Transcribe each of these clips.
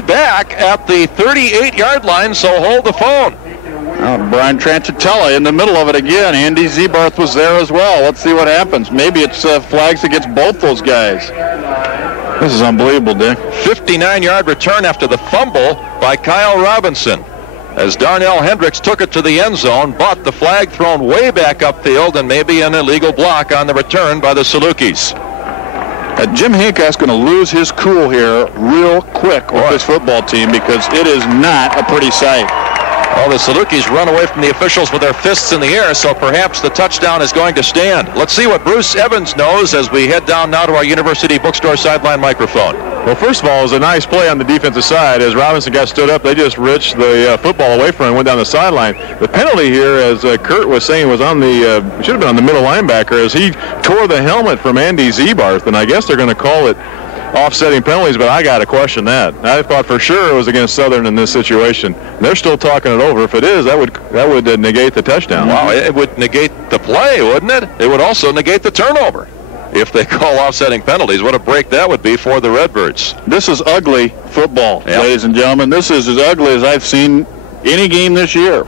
way back at the 38-yard line, so hold the phone. Brian Tranchitella in the middle of it again. Andy Zebarth was there as well. Let's see what happens. Maybe it's flags against both those guys. This is unbelievable, Dick. 59-yard return after the fumble by Kyle Robinson, as Darnell Hendricks took it to the end zone, but the flag thrown way back upfield and maybe an illegal block on the return by the Salukis. Jim Hancock's going to lose his cool here real quick with this football team, because it is not a pretty sight. Well, the Salukis run away from the officials with their fists in the air, so perhaps the touchdown is going to stand. Let's see what Bruce Evans knows as we head down now to our University Bookstore sideline microphone. Well, first of all, it was a nice play on the defensive side. As Robinson got stood up, they just reached the football away from him and went down the sideline. The penalty here, as Kurt was saying, was on the should have been on the middle linebacker, as he tore the helmet from Andy Zebarth, and I guess they're going to call it offsetting penalties, but I got to question that. I thought for sure it was against Southern in this situation. They're still talking it over. If it is, that would negate the touchdown. Wow, it would negate the play, wouldn't it? It would also negate the turnover if they call offsetting penalties. What a break that would be for the Redbirds. This is ugly football, ladies and gentlemen. This is as ugly as I've seen any game this year.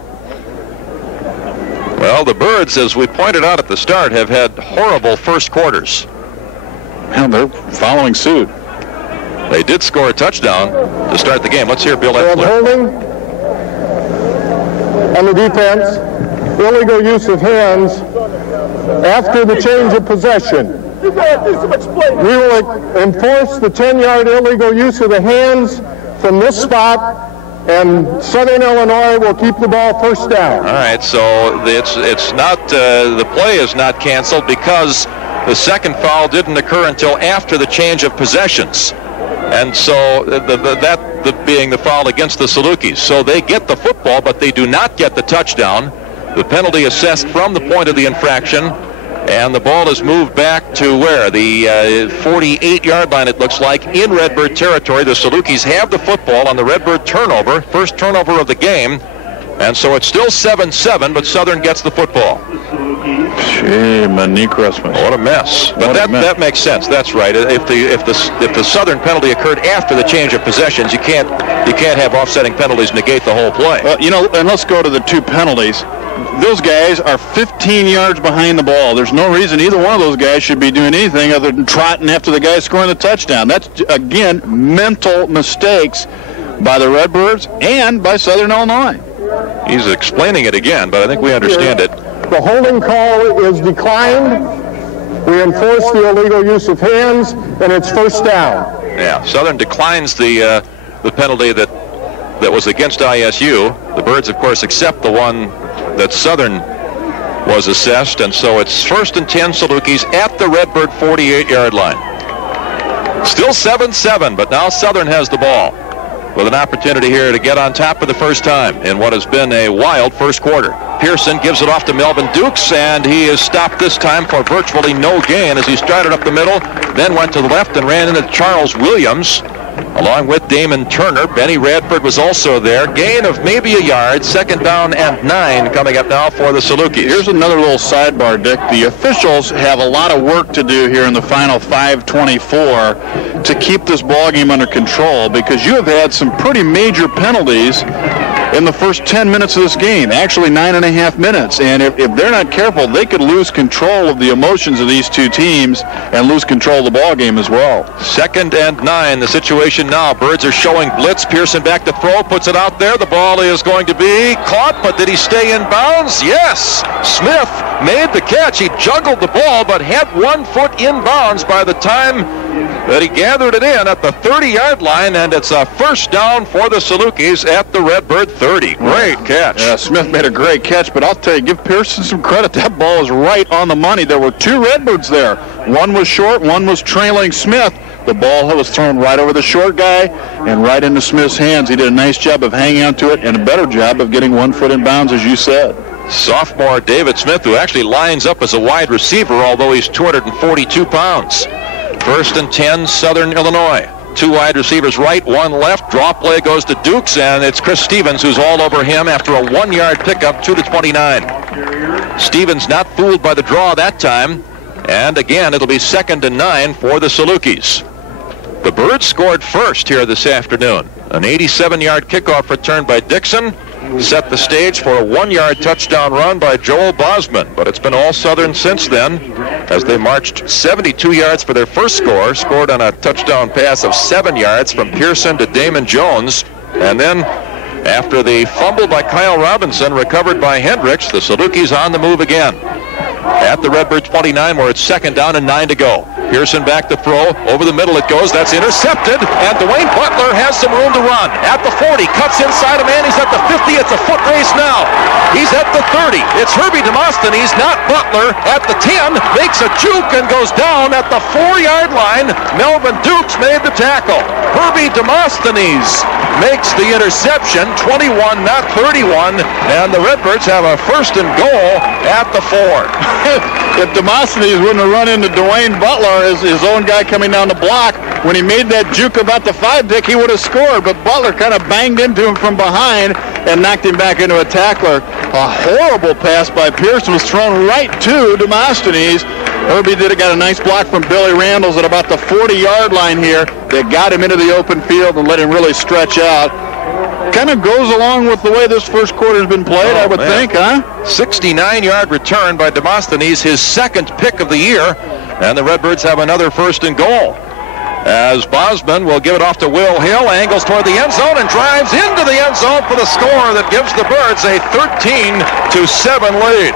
Well, the Birds, as we pointed out at the start, have had horrible first quarters. Well, they're following suit. They did score a touchdown to start the game. Let's hear Bill Etzler. Holding on the defense, illegal use of hands after the change of possession. We will enforce the 10-yard illegal use of the hands from this spot, and Southern Illinois will keep the ball first down. All right, so it's not the play is not canceled because the second foul didn't occur until after the change of possessions. And so that being the foul against the Salukis. So they get the football, but they do not get the touchdown. The penalty assessed from the point of the infraction, and the ball is moved back to where? The 48-yard line, it looks like, in Redbird territory. The Salukis have the football on the Redbird turnover, first turnover of the game. And so it's still 7-7, but Southern gets the football. What a mess. But that makes sense. That's right. If the Southern penalty occurred after the change of possessions, you can't have offsetting penalties negate the whole play. Well, and let's go to the two penalties. Those guys are 15 yards behind the ball. There's no reason either one of those guys should be doing anything other than trotting after the guy scoring the touchdown. That's, again, mental mistakes by the Redbirds and by Southern Illinois. He's explaining it again, but I think we understand it. The holding call is declined. We enforce the illegal use of hands, and it's first down. Yeah, Southern declines the penalty that was against ISU. The Birds, of course, accept the one that Southern was assessed, and so it's 1st and 10 Salukis at the Redbird 48-yard line. Still 7-7, but now Southern has the ball, with an opportunity here to get on top for the first time in what has been a wild first quarter. Pearson gives it off to Melvin Dukes, and he is stopped this time for virtually no gain as he started up the middle, then went to the left and ran into Charles Williams, along with Damon Turner. Benny Radford was also there. Gain of maybe a yard. 2nd down and 9 coming up now for the Salukis. Here's another little sidebar, Dick. The officials have a lot of work to do here in the final 5:24 to keep this ball game under control, because you have had some pretty major penalties in the first 10 minutes of this game, actually 9.5 minutes. And if they're not careful, they could lose control of the emotions of these two teams and lose control of the ball game as well. 2nd and 9, the situation now. Birds are showing blitz. Pearson back to throw, puts it out there. The ball is going to be caught, but did he stay in bounds? Yes. Smith made the catch. He juggled the ball, but had 1 foot in bounds by the time that he gathered it in at the 30-yard line, and it's a first down for the Salukis at the Redbird 30. Great catch. Yeah, Smith made a great catch, but I'll tell you, give Pearson some credit. That ball is right on the money. There were 2 Redbirds there. One was short, one was trailing Smith. The ball was thrown right over the short guy and right into Smith's hands. He did a nice job of hanging on to it and a better job of getting 1 foot in bounds, as you said. Sophomore David Smith, who actually lines up as a wide receiver, although he's 242 pounds. 1st and 10, Southern Illinois. 2 wide receivers right, 1 left. Draw play goes to Dukes, and it's Chris Stevens who's all over him after a 1-yard pickup, 2-29. Stevens not fooled by the draw that time. And again, it'll be 2nd and 9 for the Salukis. The Birds scored first here this afternoon. An 87-yard kickoff return by Dixon set the stage for a 1-yard touchdown run by Joel Bosman. But it's been all Southern since then, as they marched 72 yards for their first score, scored on a touchdown pass of 7 yards from Pearson to Damon Jones. And then, after the fumble by Kyle Robinson, recovered by Hendricks, the Salukis on the move again. At the Redbird 29, where it's 2nd down and 9 to go. Pearson back to throw. Over the middle it goes. That's intercepted. And Dwayne Butler has some room to run. At the 40. Cuts inside a man. He's at the 50. It's a foot race now. He's at the 30. It's Herbie Demosthenes, not Butler. At the 10. Makes a juke and goes down at the 4-yard line. Melvin Dukes made the tackle. Herbie Demosthenes makes the interception. 21, not 31. And the Redbirds have a 1st and goal at the 4. If Demosthenes wouldn't have run into Dwayne Butler, his own guy coming down the block, when he made that juke about the 5 pick, he would have scored. But Butler kind of banged into him from behind and knocked him back into a tackler. A horrible pass by Pearson was thrown right to Demosthenes. Herbie got a nice block from Billy Randles at about the 40-yard line here. They got him into the open field and let him really stretch out. Kind of goes along with the way this first quarter has been played, I would think, huh? 69-yard return by Demosthenes, his 2nd pick of the year, and the Redbirds have another 1st and goal. As Bosman will give it off to Will Hill, angles toward the end zone and drives into the end zone for the score that gives the Birds a 13-7 lead.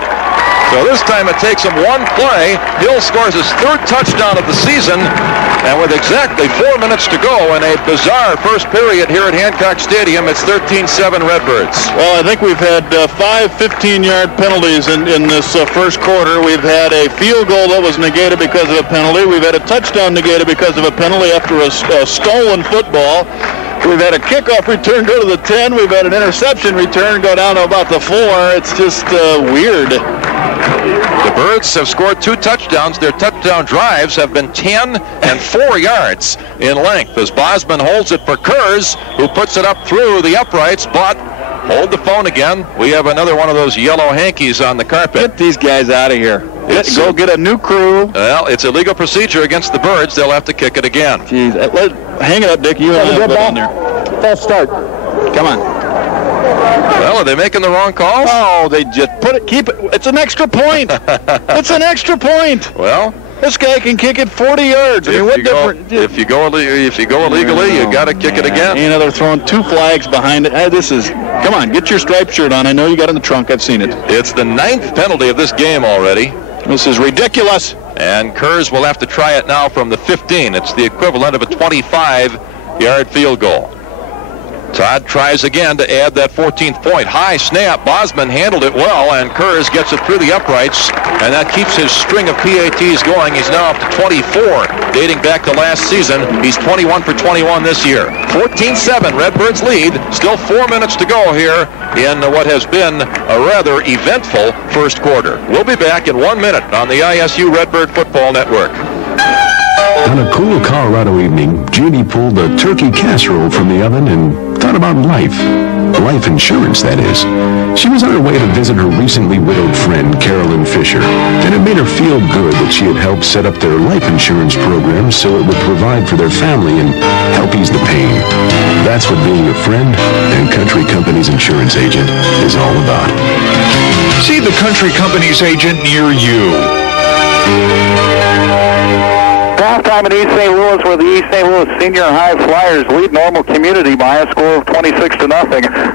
So this time it takes him one play. Hill scores his 3rd touchdown of the season, and with exactly 4 minutes to go in a bizarre first period here at Hancock Stadium, it's 13-7 Redbirds. Well, I think we've had 5 15-yard penalties in this first quarter. We've had a field goal that was negated because of a penalty. We've had a touchdown negated because of a penalty after a stolen football. We've had a kickoff return go to the 10. We've had an interception return go down to about the 4. It's just weird. The Birds have scored 2 touchdowns. Their touchdown drives have been 10 and 4 yards in length as Bosman holds it for Kurz, who puts it up through the uprights, but hold the phone again. We have another one of those yellow hankies on the carpet. Get these guys out of here. Go get a new crew. Well, it's illegal procedure against the Birds. They'll have to kick it again. Jeez, hang it up, Dick. You and I on there. False start. Come on. Well, are they making the wrong calls? Oh, they just keep it. It's an extra point. It's an extra point. Well, this guy can kick it 40 yards. I mean, what difference? If you go illegally, you got to kick it again. You know, they're throwing 2 flags behind it. Hey, come on, get your striped shirt on. I know you got it in the trunk. I've seen it. It's the 9th penalty of this game already. This is ridiculous. And Kurz will have to try it now from the 15. It's the equivalent of a 25-yard field goal. Todd tries again to add that 14th point. High snap. Bosman handled it well, and Kurz gets it through the uprights, and that keeps his string of PATs going. He's now up to 24, dating back to last season. He's 21 for 21 this year. 14-7, Redbirds lead. Still 4 minutes to go here in what has been a rather eventful first quarter. We'll be back in 1 minute on the ISU Redbird Football Network. On a cool Colorado evening, Judy pulled a turkey casserole from the oven and thought about life. Life insurance, that is. She was on her way to visit her recently widowed friend, Carolyn Fisher, and it made her feel good that she had helped set up their life insurance program so it would provide for their family and help ease the pain. That's what being a friend and Country Company's insurance agent is all about. See the Country Company's agent near you. Halftime in East St. Louis, where the East St. Louis Senior High Flyers lead Normal Community by a score of 26-0.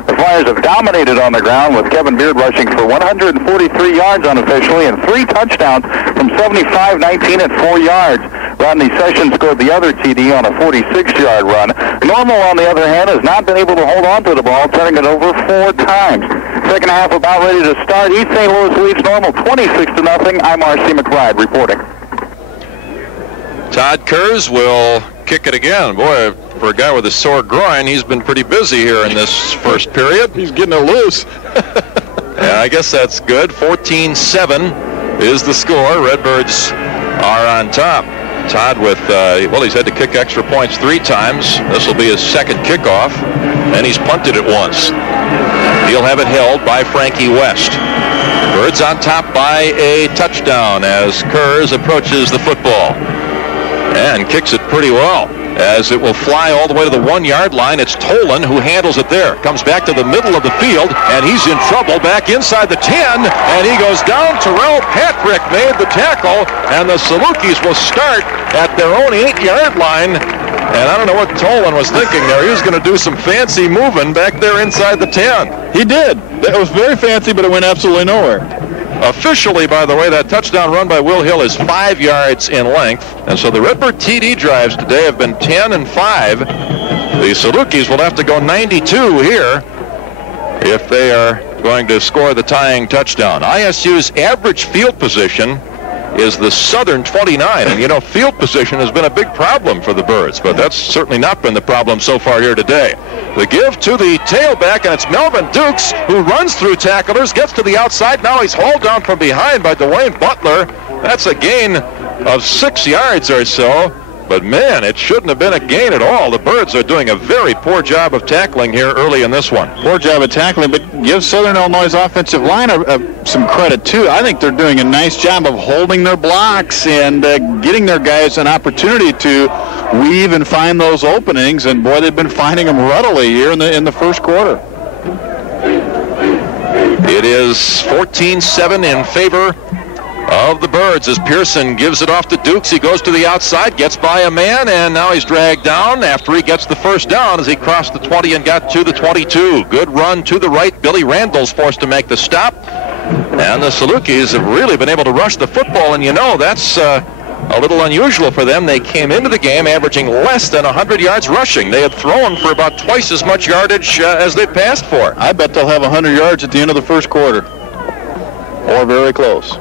The Flyers have dominated on the ground, with Kevin Beard rushing for 143 yards unofficially and 3 touchdowns from 75-19 at 4 yards. Rodney Sessions scored the other TD on a 46-yard run. Normal, on the other hand, has not been able to hold on to the ball, turning it over 4 times. Second half about ready to start. East St. Louis leads Normal 26-0. I'm R.C. McBride reporting. Todd Kurz will kick it again. Boy, for a guy with a sore groin, he's been pretty busy here in this first period. He's getting it loose. Yeah, I guess that's good. 14-7 is the score. Redbirds are on top. Todd with, he's had to kick extra points 3 times. This will be his 2nd kickoff, and he's punted it once. He'll have it held by Frankie West. Birds on top by a touchdown as Kurz approaches the football and kicks it pretty well. as it will fly all the way to the 1-yard line. It's Tolan who handles it there. Comes back to the middle of the field, and he's in trouble back inside the 10, and he goes down. Terrell Patrick made the tackle, and the Salukis will start at their own 8-yard line. And I don't know what Tolan was thinking there. He was going to do some fancy moving back there inside the 10. He did. It was very fancy, but it went absolutely nowhere. Officially, by the way, that touchdown run by Will Hill is 5 yards in length. And so the Redbird TD drives today have been 10 and 5. The Salukis will have to go 92 here if they are going to score the tying touchdown. ISU's average field position is the Southern 29. And, you know, field position has been a big problem for the Birds, but that's certainly not been the problem so far here today. The give to the tailback, and it's Melvin Dukes who runs through tacklers, gets to the outside. Now he's hauled down from behind by Dwayne Butler. That's a gain of 6 yards or so. But, man, it shouldn't have been a gain at all. The Birds are doing a very poor job of tackling here early in this one. Poor job of tackling, but give Southern Illinois' offensive line some credit, too. I think they're doing a nice job of holding their blocks and getting their guys an opportunity to weave and find those openings. And, boy, they've been finding them ruddily here in the first quarter. It is 14-7 in favor of the Birds as Pearson gives it off to Dukes. He goes to the outside, gets by a man, and now he's dragged down after he gets the first down as he crossed the 20 and got to the 22. Good run to the right. Billy Randall's forced to make the stop. And the Salukis have really been able to rush the football, and you know that's a little unusual for them. They came into the game averaging less than 100 yards rushing. They had thrown for about twice as much yardage as they passed for. I bet they'll have 100 yards at the end of the first quarter, or very close.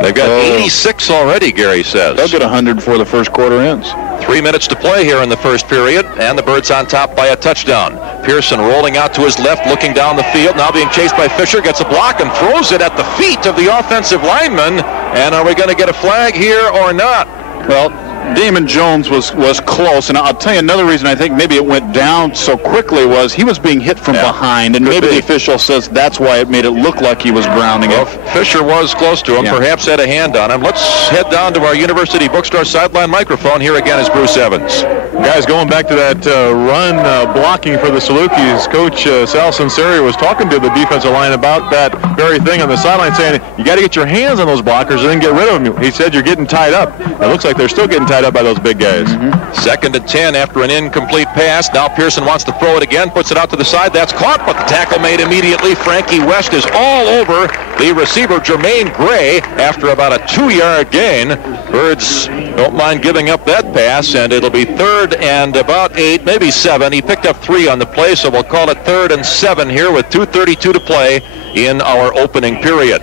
They've got 86 already, Gary says. They'll get 100 before the first quarter ends. 3 minutes to play here in the first period, and the Birds on top by a touchdown. Pearson rolling out to his left, looking down the field, now being chased by Fisher, gets a block and throws it at the feet of the offensive lineman. And are we going to get a flag here or not? Well, Damon Jones was close, and I'll tell you another reason I think maybe it went down so quickly was he was being hit from behind, and maybe the official says that's why it made it look like he was grounding it. Fisher was close to him, perhaps had a hand on him. Let's head down to our University Bookstore sideline microphone. Here again is Bruce Evans. Guys, going back to that run blocking for the Salukis, Coach Sal Sinceri was talking to the defensive line about that very thing on the sideline, saying you got to get your hands on those blockers and then get rid of them. He said you're getting tied up. It looks like they're still getting tied up by those big guys. 2nd and 10 after an incomplete pass. Now Pearson wants to throw it again, puts it out to the side. That's caught, but the tackle made immediately. Frankie West is all over the receiver, Jermaine Gray, after about a 2-yard gain. Birds don't mind giving up that pass, and it'll be 3rd and about 8, maybe 7. He picked up 3 on the play, so we'll call it 3rd and 7 here with 2:32 to play in our opening period.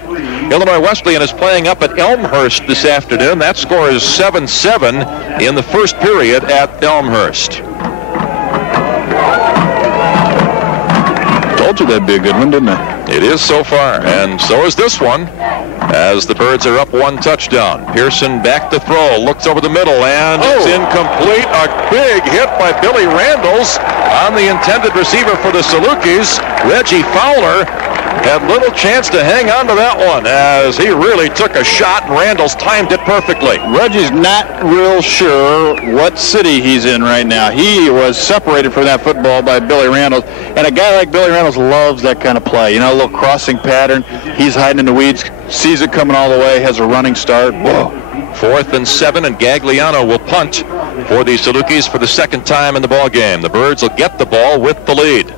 Illinois Wesleyan is playing up at Elmhurst this afternoon. That score is 7-7 in the first period at Elmhurst. Told you that'd be a good one, didn't I? It is so far, and so is this one, as the Birds are up 1 touchdown. Pearson back to throw, looks over the middle, and it's incomplete. A big hit by Billy Randalls on the intended receiver for the Salukis. Reggie Fowler had little chance to hang on to that one as he really took a shot, and Randalls timed it perfectly. Reggie's not real sure what city he's in right now. He was separated from that football by Billy Randalls, and a guy like Billy Randalls loves that kind of play. You know, a little crossing pattern. He's hiding in the weeds, sees it coming all the way, has a running start. Whoa. 4th and 7, and Gagliano will punt for the Salukis for the 2nd time in the ball game. The Birds will get the ball with the lead.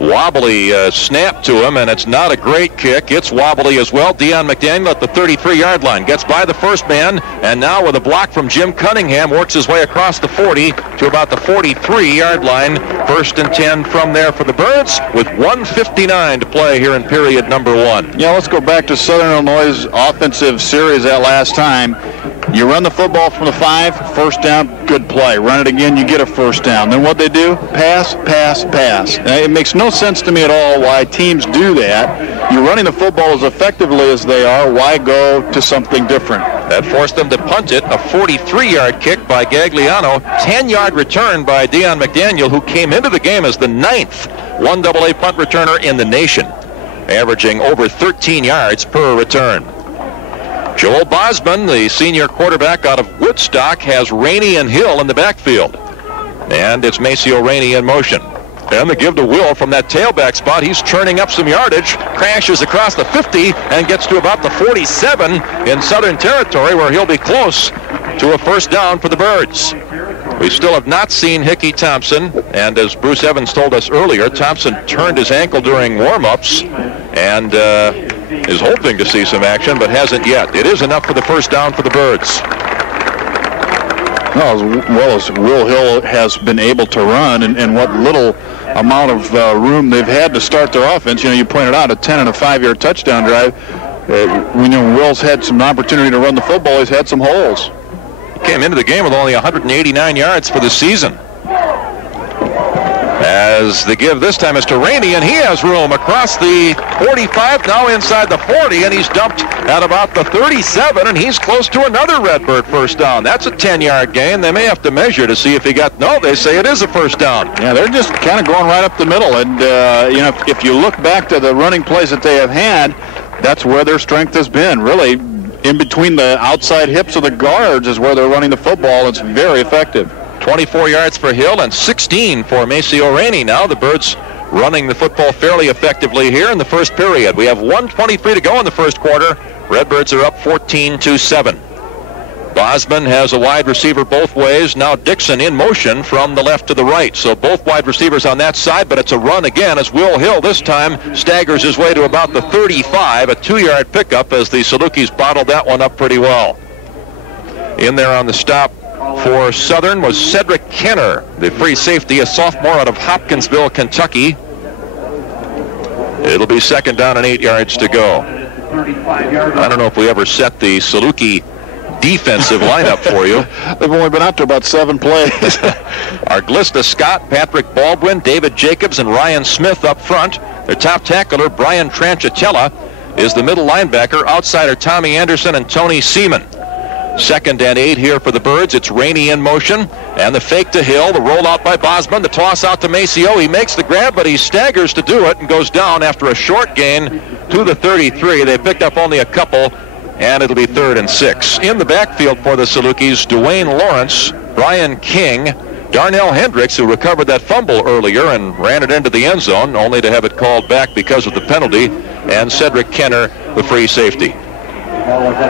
Wobbly snap to him, and it's not a great kick. It's wobbly as well. Deion McDaniel at the 33-yard line. Gets by the first man, and now with a block from Jim Cunningham, works his way across the 40 to about the 43-yard line. 1st and 10 from there for the Birds with 1:59 to play here in period number 1. Yeah, let's go back to Southern Illinois' offensive series that last time. You run the football from the 5, first down, good play. Run it again, you get a first down. Then what they do? Pass, pass, pass. Now, it makes no sense to me at all why teams do that. You're running the football as effectively as they are. Why go to something different? That forced them to punt it. A 43-yard kick by Gagliano. 10-yard return by Deion McDaniel, who came into the game as the 9th 1AA punt returner in the nation, averaging over 13 yards per return. Joel Bosman, the senior quarterback out of Woodstock, has Rainey and Hill in the backfield. And it's Maceo Rainey in motion. And the give to Will from that tailback spot. He's churning up some yardage, crashes across the 50, and gets to about the 47 in Southern Territory, where he'll be close to a first down for the Birds. We still have not seen Hickey Thompson, and as Bruce Evans told us earlier, Thompson turned his ankle during warm-ups and is hoping to see some action, but hasn't yet. It is enough for the first down for the Birds. Well, as well as Will Hill has been able to run, and what little amount of room they've had to start their offense. You know, you pointed out a 10 and a 5-yard touchdown drive. We know Will's had some opportunity to run the football. He's had some holes. He came into the game with only 189 yards for the season. As the give this time is to Rainey, and he has room across the 45, now inside the 40, and he's dumped at about the 37, and he's close to another Redbird first down. That's a 10-yard gain. They may have to measure to see if he got, no, they say it is a first down. Yeah, they're just kind of going right up the middle, and you know, if you look back to the running plays that they have had, that's where their strength has been, really. In between the outside hips of the guards is where they're running the football. It's very effective. 24 yards for Hill and 16 for Maceo Rainey. Now the Birds running the football fairly effectively here in the first period. We have 1:23 to go in the first quarter. Redbirds are up 14-7. Bosman has a wide receiver both ways. Now Dixon in motion from the left to the right. So both wide receivers on that side, but it's a run again as Will Hill this time staggers his way to about the 35, a 2-yard pickup as the Salukis bottled that one up pretty well. In there on the stop for Southern was Cedric Kenner, the free safety, a sophomore out of Hopkinsville, Kentucky. It'll be second down and 8 yards to go. I don't know if we ever set the Saluki defensive lineup for you. They've only been out to about 7 plays. Arglista Scott, Patrick Baldwin, David Jacobs, and Ryan Smith up front. Their top tackler, Brian Tranchitella, is the middle linebacker. Outsider Tommy Anderson and Tony Seaman. Second and 8 here for the Birds. It's Rainey in motion, and the fake to Hill, the rollout by Bosman, the toss out to Maceo. He makes the grab, but he staggers to do it and goes down after a short gain to the 33. They picked up only a couple, and it'll be 3rd and 6. In the backfield for the Salukis, Dwayne Lawrence, Brian King, Darnell Hendricks, who recovered that fumble earlier and ran it into the end zone, only to have it called back because of the penalty, and Cedric Kenner, the free safety.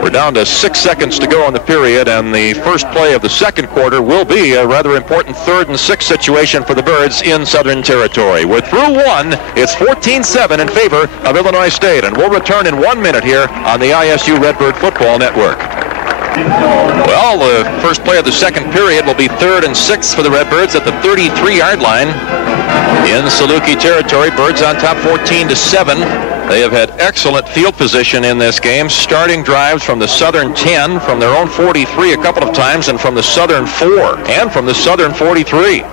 We're down to 6 seconds to go in the period, and the first play of the second quarter will be a rather important 3rd and 6 situation for the Birds in Southern Territory. We're through one. It's 14-7 in favor of Illinois State, and we'll return in 1 minute here on the ISU Redbird Football Network. Well, the first play of the second period will be 3rd and 6 for the Redbirds at the 33-yard line in Saluki territory. Birds on top 14-7. They have had excellent field position in this game, starting drives from the Southern 10, from their own 43 a couple of times, and from the Southern 4, and from the Southern 43.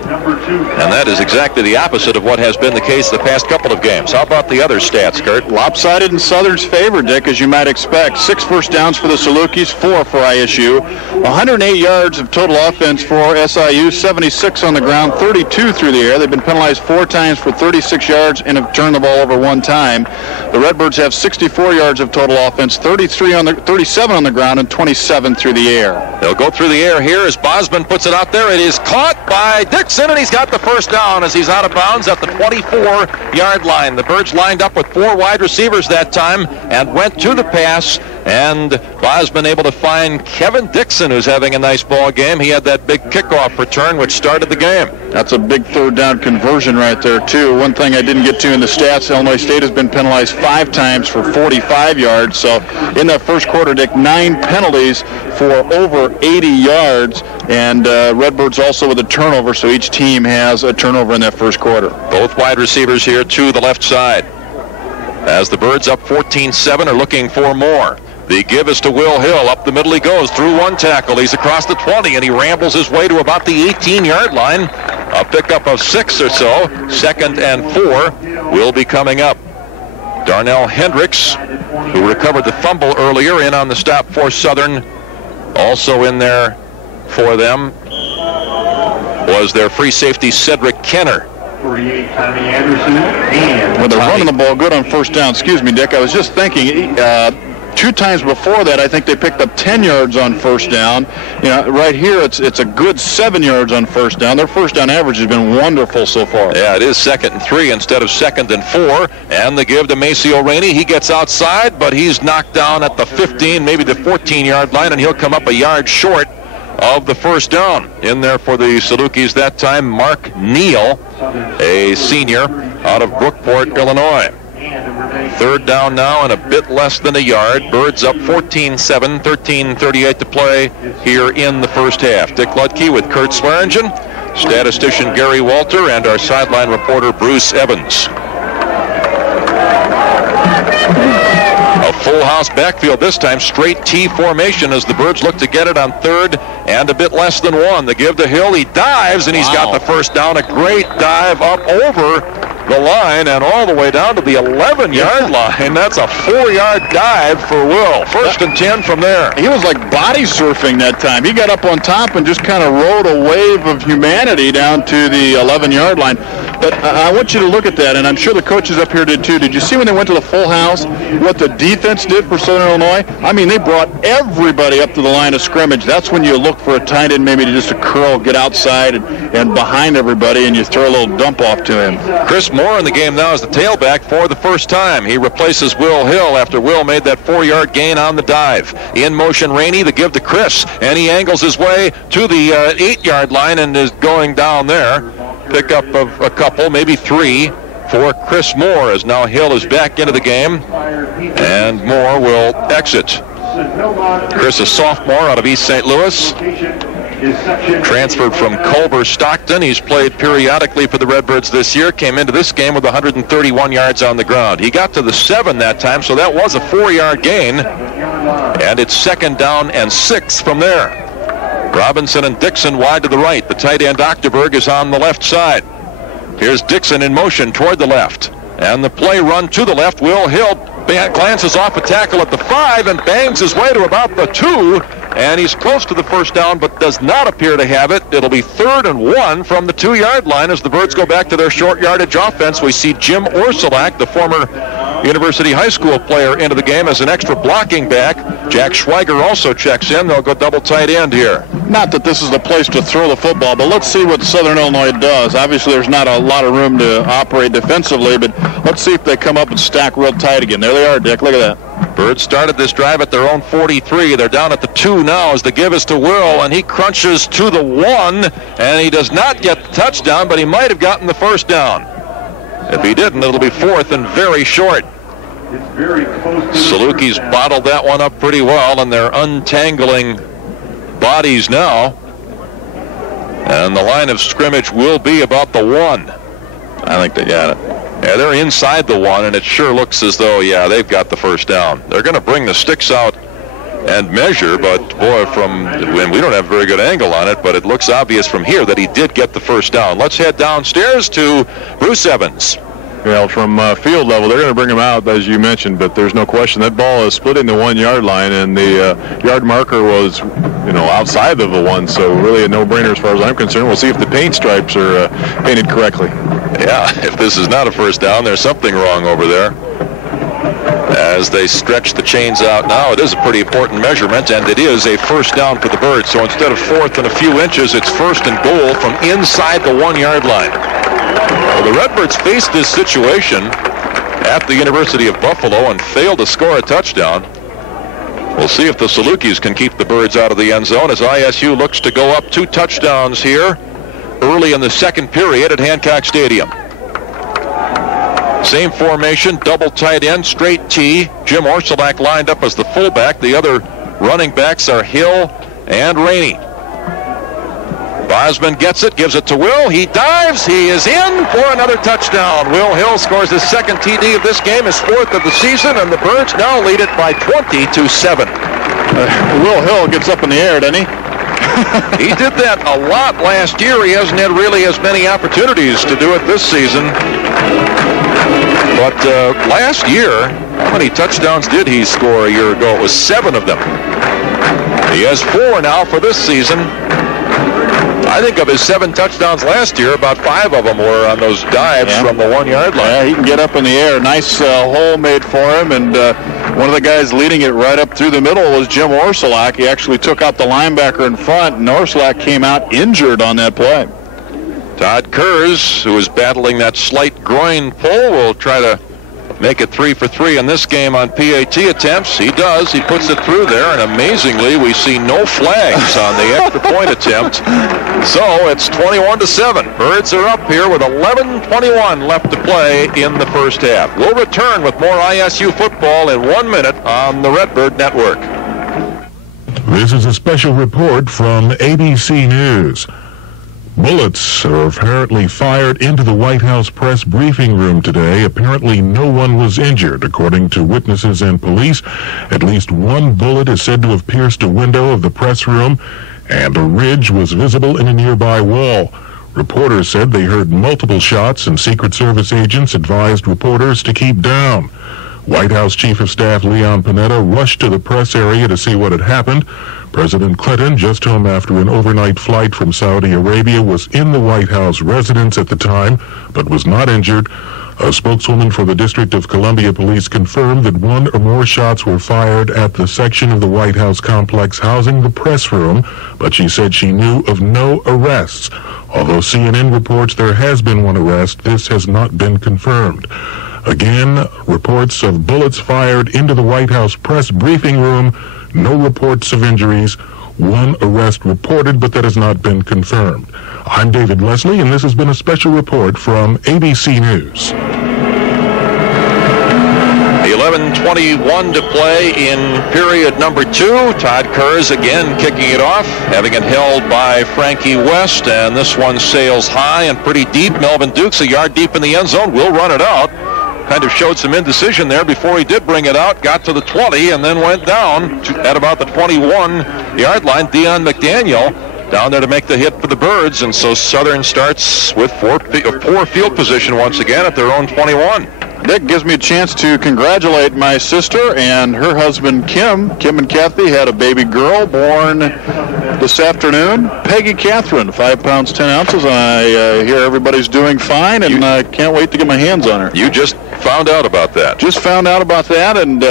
And that is exactly the opposite of what has been the case the past couple of games. How about the other stats, Kurt? Lopsided in Southern's favor, Dick, as you might expect. 6 first downs for the Salukis, 4 for ISU. 108 yards of total offense for SIU, 76 on the ground, 32 through the air. They've been penalized 4 times for 36 yards and have turned the ball over 1 time. The Redbirds have 64 yards of total offense, 37 on the ground, and 27 through the air. They'll go through the air here as Bosman puts it out there. It is caught by Dixon, and he's got the first down as he's out of bounds at the 24-yard line. The Birds lined up with 4 wide receivers that time and went to the pass, and Bosman able to find Kevin Dixon, who's having a nice ball game. He had that big kickoff return which started the game. That's a big 3rd down conversion right there, too. One thing I didn't get to in the stats, Illinois State has been penalized 5 times for 45 yards. So in that first quarter, Dick, 9 penalties for over 80 yards, and Redbirds also with a turnover, so each team has a turnover in that first quarter. Both wide receivers here to the left side. As the Birds up 14-7 are looking for more. The give is to Will Hill. Up the middle he goes through 1 tackle. He's across the 20, and he rambles his way to about the 18-yard line. A pickup of 6 or so. 2nd and 4 will be coming up. Darnell Hendricks, who recovered the fumble earlier, in on the stop for Southern. Also in there for them was their free safety, Cedric Kenner. 48, Tommy Anderson, and they're running the ball good on first down. Excuse me, Dick. I was just thinking, 2 times before that, I think they picked up 10 yards on first down. Right here, it's a good 7 yards on first down. Their first down average has been wonderful so far. Yeah, it is 2nd and 3 instead of 2nd and 4. And the give to Maceo Rainey. He gets outside, but he's knocked down at the 15, maybe the 14-yard line, and he'll come up a yard short of the first down. In there for the Salukis that time, Mark Neal, a senior out of Brookport, Illinois. 3rd down now and a bit less than a yard. Birds up 14-7, 13:38 to play here in the first half. Dick Luedke with Kurt Swearingen, statistician Gary Walter, and our sideline reporter Bruce Evans. A full house backfield this time, straight T formation as the Birds look to get it on 3rd and a bit less than 1. The give to Hill, he dives and he's got the first down. A great dive up over the line and all the way down to the 11-yard line. That's a 4-yard dive for Will. 1st and 10 from there. He was like body surfing that time. He got up on top and just kind of rode a wave of humanity down to the 11-yard line. But I want you to look at that, and I'm sure the coaches up here did too. Did you see when they went to the full house what the defense did for Southern Illinois? I mean, they brought everybody up to the line of scrimmage. That's when you look for a tight end maybe to just a curl, get outside and behind everybody, and you throw a little dump off to him. Chris Moore in the game now as the tailback for the first time. He replaces Will Hill after Will made that 4-yard gain on the dive. In motion, Rainey, the give to Chris, and he angles his way to the 8-yard line and is going down there. Pick up of a couple, maybe 3 for Chris Moore, as now Hill is back into the game, and Moore will exit. Chris, a sophomore out of East St. Louis, transferred from Culver Stockton. He's played periodically for the Redbirds this year, came into this game with 131 yards on the ground. He got to the 7 that time, so that was a 4-yard gain, and it's 2nd down and 6 from there. Robinson and Dixon wide to the right. The tight end Octoberg is on the left side. Here's Dixon in motion toward the left. And the play run to the left. Will Hill glances off a tackle at the 5 and bangs his way to about the 2. And he's close to the first down, but does not appear to have it. It'll be 3rd and 1 from the 2-yard line as the Birds go back to their short yardage offense. We see Jim Orsulak, the former University High School player, into the game as an extra blocking back. Jack Schweiger also checks in. They'll go double tight end here. Not that this is the place to throw the football, but let's see what Southern Illinois does. Obviously, there's not a lot of room to operate defensively, but let's see if they come up and stack real tight again. There they are, Dick. Look at that. Birds started this drive at their own 43. They're down at the 2 now as the give is to Will, and he crunches to the 1, and he does not get the touchdown, but he might have gotten the first down. If he didn't, it'll be 4th and very short. Salukis bottled that one up pretty well, and they're untangling bodies now. And the line of scrimmage will be about the 1. I think they got it. Yeah, they're inside the 1, and it sure looks as though, yeah, they've got the first down. They're going to bring the sticks out and measure, but boy, and we don't have a very good angle on it, but it looks obvious from here that he did get the first down. Let's head downstairs to Bruce Evans. Well, from field level, they're going to bring him out, as you mentioned, but there's no question that ball is splitting the 1-yard line, and the yard marker was, outside of the 1, so really a no-brainer as far as I'm concerned. We'll see if the paint stripes are painted correctly. Yeah, if this is not a first down, there's something wrong over there. As they stretch the chains out now, it is a pretty important measurement, and it is a first down for the Birds. So instead of 4th and a few inches, it's 1st and goal from inside the 1-yard line. Well, the Redbirds faced this situation at the University of Buffalo and failed to score a touchdown. We'll see if the Salukis can keep the Birds out of the end zone as ISU looks to go up 2 touchdowns here early in the 2nd period at Hancock Stadium. Same formation, double tight end, straight T. Jim Orsulak lined up as the fullback. The other running backs are Hill and Rainey. Bosman gets it, gives it to Will. He dives. He is in for another touchdown. Will Hill scores his 2nd TD of this game, his 4th of the season, and the Birds now lead it by 20-7. Will Hill gets up in the air, doesn't he? He did that a lot last year. He hasn't had really as many opportunities to do it this season. But last year, how many touchdowns did he score a year ago? It was 7 of them. He has 4 now for this season. I think of his 7 touchdowns last year, about 5 of them were on those dives from the 1-yard line. Yeah, he can get up in the air. Nice hole made for him, and One of the guys leading it right up through the middle was Jim Orsolak. He actually took out the linebacker in front, and Orsolak came out injured on that play. Todd Kurz, who is battling that slight groin pull, will try to make it 3 for 3 in this game on PAT attempts. He does. He puts it through there, and amazingly, we see no flags on the extra point attempt. So it's 21-7. Birds are up here with 11:21 left to play in the first half. We'll return with more ISU football in 1 minute on the Redbird Network. This is a special report from ABC News. Bullets are apparently fired into the White House press briefing room today. Apparently no one was injured, according to witnesses and police. At least one bullet is said to have pierced a window of the press room, and a ridge was visible in a nearby wall. Reporters said they heard multiple shots, and Secret Service agents advised reporters to keep down. White House Chief of Staff Leon Panetta rushed to the press area to see what had happened. President Clinton, just home after an overnight flight from Saudi Arabia, was in the White House residence at the time, but was not injured. A spokeswoman for the District of Columbia Police confirmed that one or more shots were fired at the section of the White House complex housing the press room, but she said she knew of no arrests. Although CNN reports there has been one arrest, this has not been confirmed. Again, reports of bullets fired into the White House press briefing room. No reports of injuries. One arrest reported, but that has not been confirmed. I'm David Leslie, and this has been a special report from ABC News. 11:21 to play in period number 2. Todd Kurz again kicking it off, having it held by Frankie West, and this one sails high and pretty deep. Melvin Dukes a yard deep in the end zone, will run it out. Kind of showed some indecision there before he did bring it out, got to the 20 and then went down at about the 21-yard line. Dion McDaniel down there to make the hit for the Birds, and so Southern starts with poor field position once again at their own 21. Dick, gives me a chance to congratulate my sister and her husband, Kim. Kim and Kathy had a baby girl born this afternoon. Peggy Catherine, 5 pounds, 10 ounces. I hear everybody's doing fine, and I can't wait to get my hands on her. You just found out about that. Just found out about that, and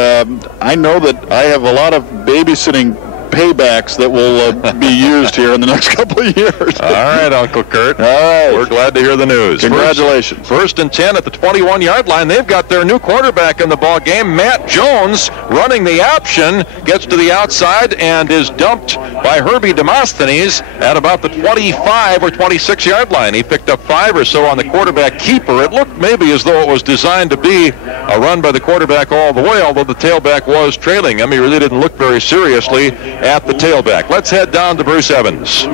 I know that I have a lot of babysitting paybacks that will be used here in the next couple of years. All right, Uncle Kurt. All right. We're glad to hear the news. Congratulations. First and 10 at the 21-yard line. They've got their new quarterback in the ball game. Matt Jones running the option, gets to the outside and is dumped by Herbie Demosthenes at about the 25 or 26-yard line. He picked up 5 or so on the quarterback keeper. It looked maybe as though it was designed to be a run by the quarterback all the way, although the tailback was trailing him. He really didn't look very seriously at the tailback. Let's head down to Bruce Evans.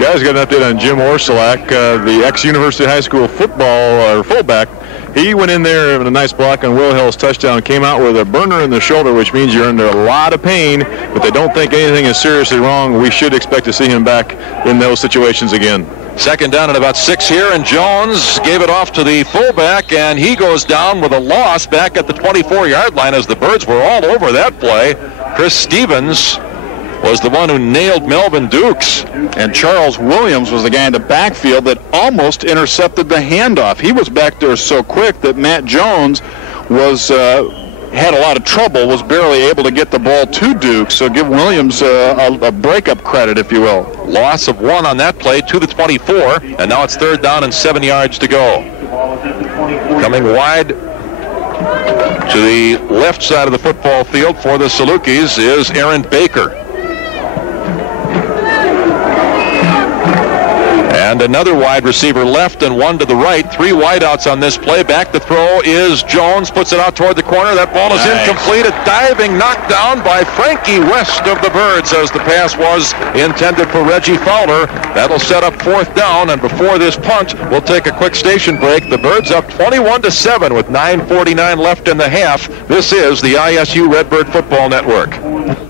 Guys, got an update on Jim Orsolak, the ex-University High School fullback. He went in there with a nice block on Will Hill's touchdown, came out with a burner in the shoulder, which means you're under a lot of pain, but they don't think anything is seriously wrong. We should expect to see him back in those situations again. Second down at about 6 here, and Jones gave it off to the fullback, and he goes down with a loss back at the 24-yard line as the Birds were all over that play. Chris Stevens was the one who nailed Melvin Dukes. And Charles Williams was the guy in the backfield that almost intercepted the handoff. He was back there so quick that Matt Jones was had a lot of trouble, was barely able to get the ball to Dukes. So give Williams a breakup credit, if you will. Loss of 1 on that play to the 24, and now it's 3rd down and 7 yards to go. Coming wide to the left side of the football field for the Salukis is Aaron Baker. And another wide receiver left and one to the right. 3 wideouts on this play. Back to throw is Jones. Puts it out toward the corner. That ball is incomplete. A diving knockdown by Frankie West of the Birds as the pass was intended for Reggie Fowler. That'll set up 4th down. And before this punt, we'll take a quick station break. The Birds up 21-7 with 9:49 left in the half. This is the ISU Redbird Football Network.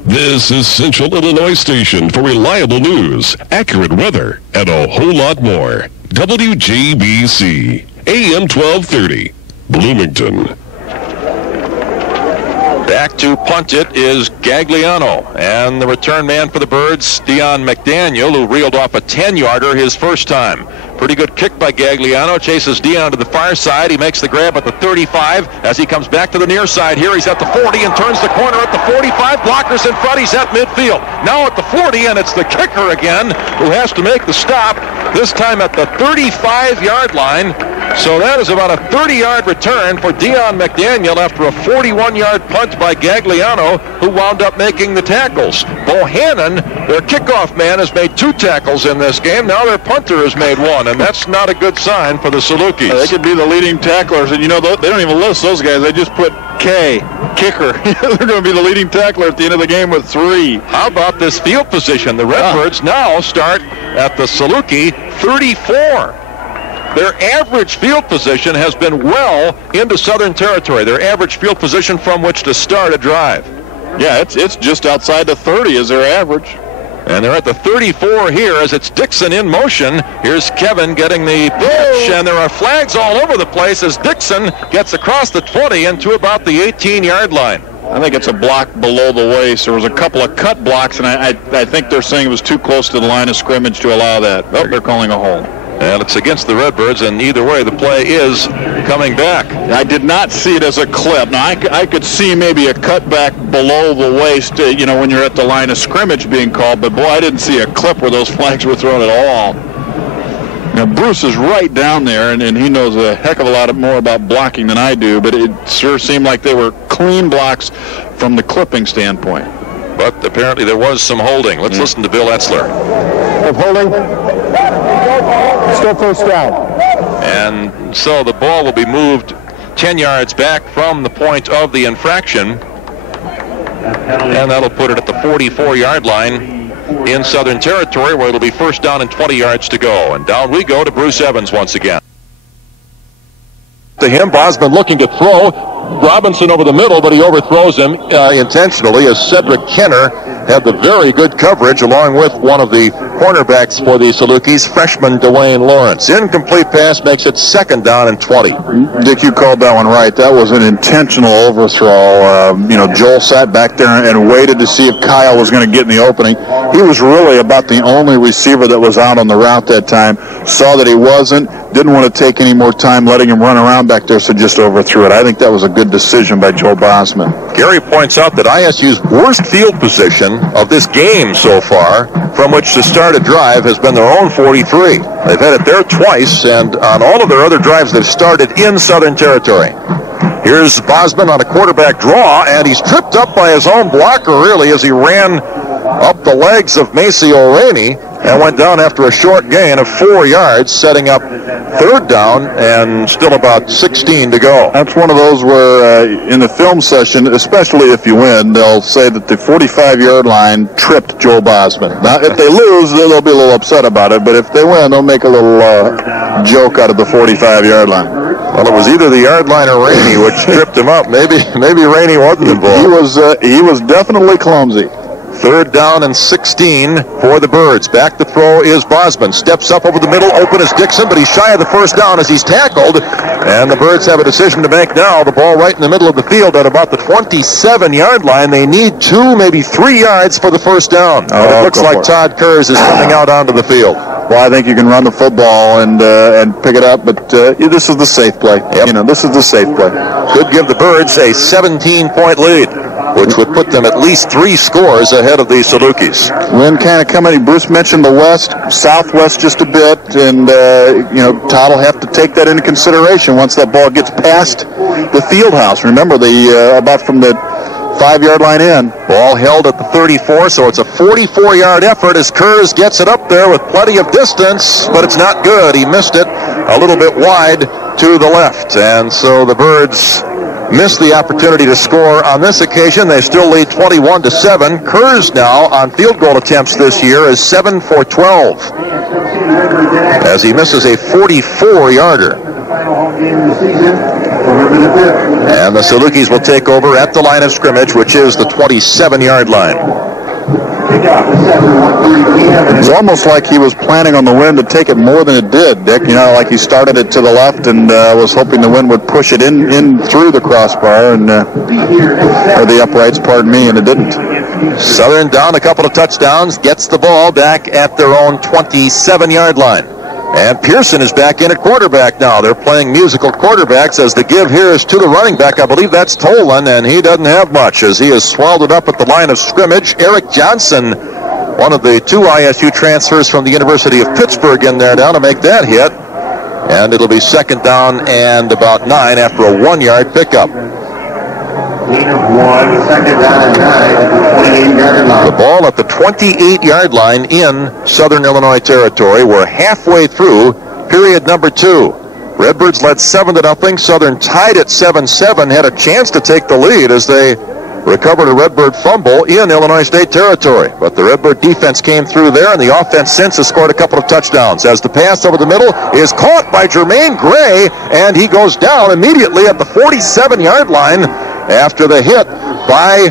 This is Central Illinois Station for reliable news, accurate weather, and a whole lot more. WGBC, AM 1230, Bloomington. Back to punt it is Gagliano, and the return man for the Birds, Dion McDaniel, who reeled off a 10-yarder his first time. Pretty good kick by Gagliano. Chases Dion to the far side. He makes the grab at the 35 as he comes back to the near side here. He's at the 40 and turns the corner at the 45. Blockers in front. He's at midfield. Now at the 40, and it's the kicker again who has to make the stop, this time at the 35-yard line. So that is about a 30-yard return for Dion McDaniel after a 41-yard punt by Gagliano, who wound up making the tackles. Bohannon, their kickoff man, has made 2 tackles in this game. Now their punter has made 1, and that's not a good sign for the Salukis. They could be the leading tacklers, and you know, they don't even list those guys. They just put K, kicker. They're going to be the leading tackler at the end of the game with 3. How about this field position? The Redbirds now start at the Saluki 34. Their average field position has been well into Southern Territory. Their average field position from which to start a drive. Yeah, it's just outside the 30 is their average. And they're at the 34 here as it's Dixon in motion. Here's Kevin getting the pitch, and there are flags all over the place as Dixon gets across the 20 and to about the 18-yard line. I think it's a block below the waist. There was a couple of cut blocks, and I think they're saying it was too close to the line of scrimmage to allow that. Oh, they're calling a hold. And it's against the Redbirds, and either way, the play is coming back. I did not see it as a clip. Now, I could see maybe a cutback below the waist, when you're at the line of scrimmage being called, but boy, I didn't see a clip where those flags were thrown at all. Now, Bruce is right down there, and he knows a heck of a lot more about blocking than I do, but it sure seemed like they were clean blocks from the clipping standpoint. But apparently there was some holding. Let's listen to Bill Etzler. Of holding, still first down. And so the ball will be moved 10 yards back from the point of the infraction. And that'll put it at the 44-yard line in Southern Territory, where it'll be first down and 20 yards to go. And down we go to Bruce Evans once again. To him, Bosman looking to throw. Robinson over the middle, but he overthrows him intentionally as Cedric Kenner had the very good coverage along with one of the cornerbacks for the Salukis, freshman Dwayne Lawrence. Incomplete pass makes it second down and 20. Dick, you called that one right. That was an intentional overthrow. Joel sat back there and waited to see if Kyle was going to get in the opening. He was really about the only receiver that was out on the route that time. Saw that he wasn't, didn't want to take any more time letting him run around back there, so just overthrew it. I think that was a good decision by Joe Bosman. Gary points out that ISU's worst field position of this game so far, from which to start a drive, has been their own 43. They've had it there twice, and on all of their other drives, they've started in Southern Territory. Here's Bosman on a quarterback draw, and he's tripped up by his own blocker, really, as he ran up the legs of Maceo Rainey and went down after a short gain of 4 yards, setting up third down and still about 16 to go. That's one of those where in the film session, especially if you win, they'll say that the 45-yard line tripped Joe Bosman. Now, if they lose, they'll be a little upset about it, but if they win, they'll make a little joke out of the 45-yard line. Well, it was either the yard line or Rainey which tripped him up. Maybe Rainey wasn't involved. He was definitely clumsy. Third down and 16 for the Birds. Back to throw is Bosman. Steps up over the middle. Open is Dixon, but he's shy of the first down as he's tackled. And the Birds have a decision to make now. The ball right in the middle of the field at about the 27-yard line. They need 2, maybe 3 yards for the first down. But it looks like Todd Kurz is coming out onto the field. Well, I think you can run the football and pick it up, but this is the safe play. Yep. This is the safe play. Could give the Birds a 17-point lead, which would put them at least 3 scores ahead of the Salukis. Wind kind of coming. Bruce mentioned the west, southwest just a bit, and Todd will have to take that into consideration once that ball gets past the field house. Remember, about from the 5-yard line in. Ball held at the 34, so it's a 44-yard effort as Kurz gets it up there with plenty of distance, but it's not good. He missed it a little bit wide to the left, and so the Birds missed the opportunity to score on this occasion. They still lead 21-7. Kurz now on field goal attempts this year is 7 for 12 as he misses a 44-yarder. And the Salukis will take over at the line of scrimmage, which is the 27-yard line. It's almost like he was planning on the wind to take it more than it did, Dick. Like he started it to the left and was hoping the wind would push it in through the crossbar and or the uprights, and it didn't. Southern down a couple of touchdowns, gets the ball back at their own 27-yard line. And Pearson is back in at quarterback now. They're playing musical quarterbacks as the give here is to the running back. I believe that's Tolan, and he doesn't have much as he has swallowed it up at the line of scrimmage. Eric Johnson, one of the 2 ISU transfers from the University of Pittsburgh, in there now to make that hit. And it'll be second down and about 9 after a 1-yard pickup. The ball at the 28-yard line in Southern Illinois territory. We're halfway through period number 2. Redbirds led 7-0. Southern tied at 7-7, had a chance to take the lead as they recovered a Redbird fumble in Illinois State territory. But the Redbird defense came through there, and the offense since has scored a couple of touchdowns. As the pass over the middle is caught by Jermaine Gray, and he goes down immediately at the 47-yard line after the hit by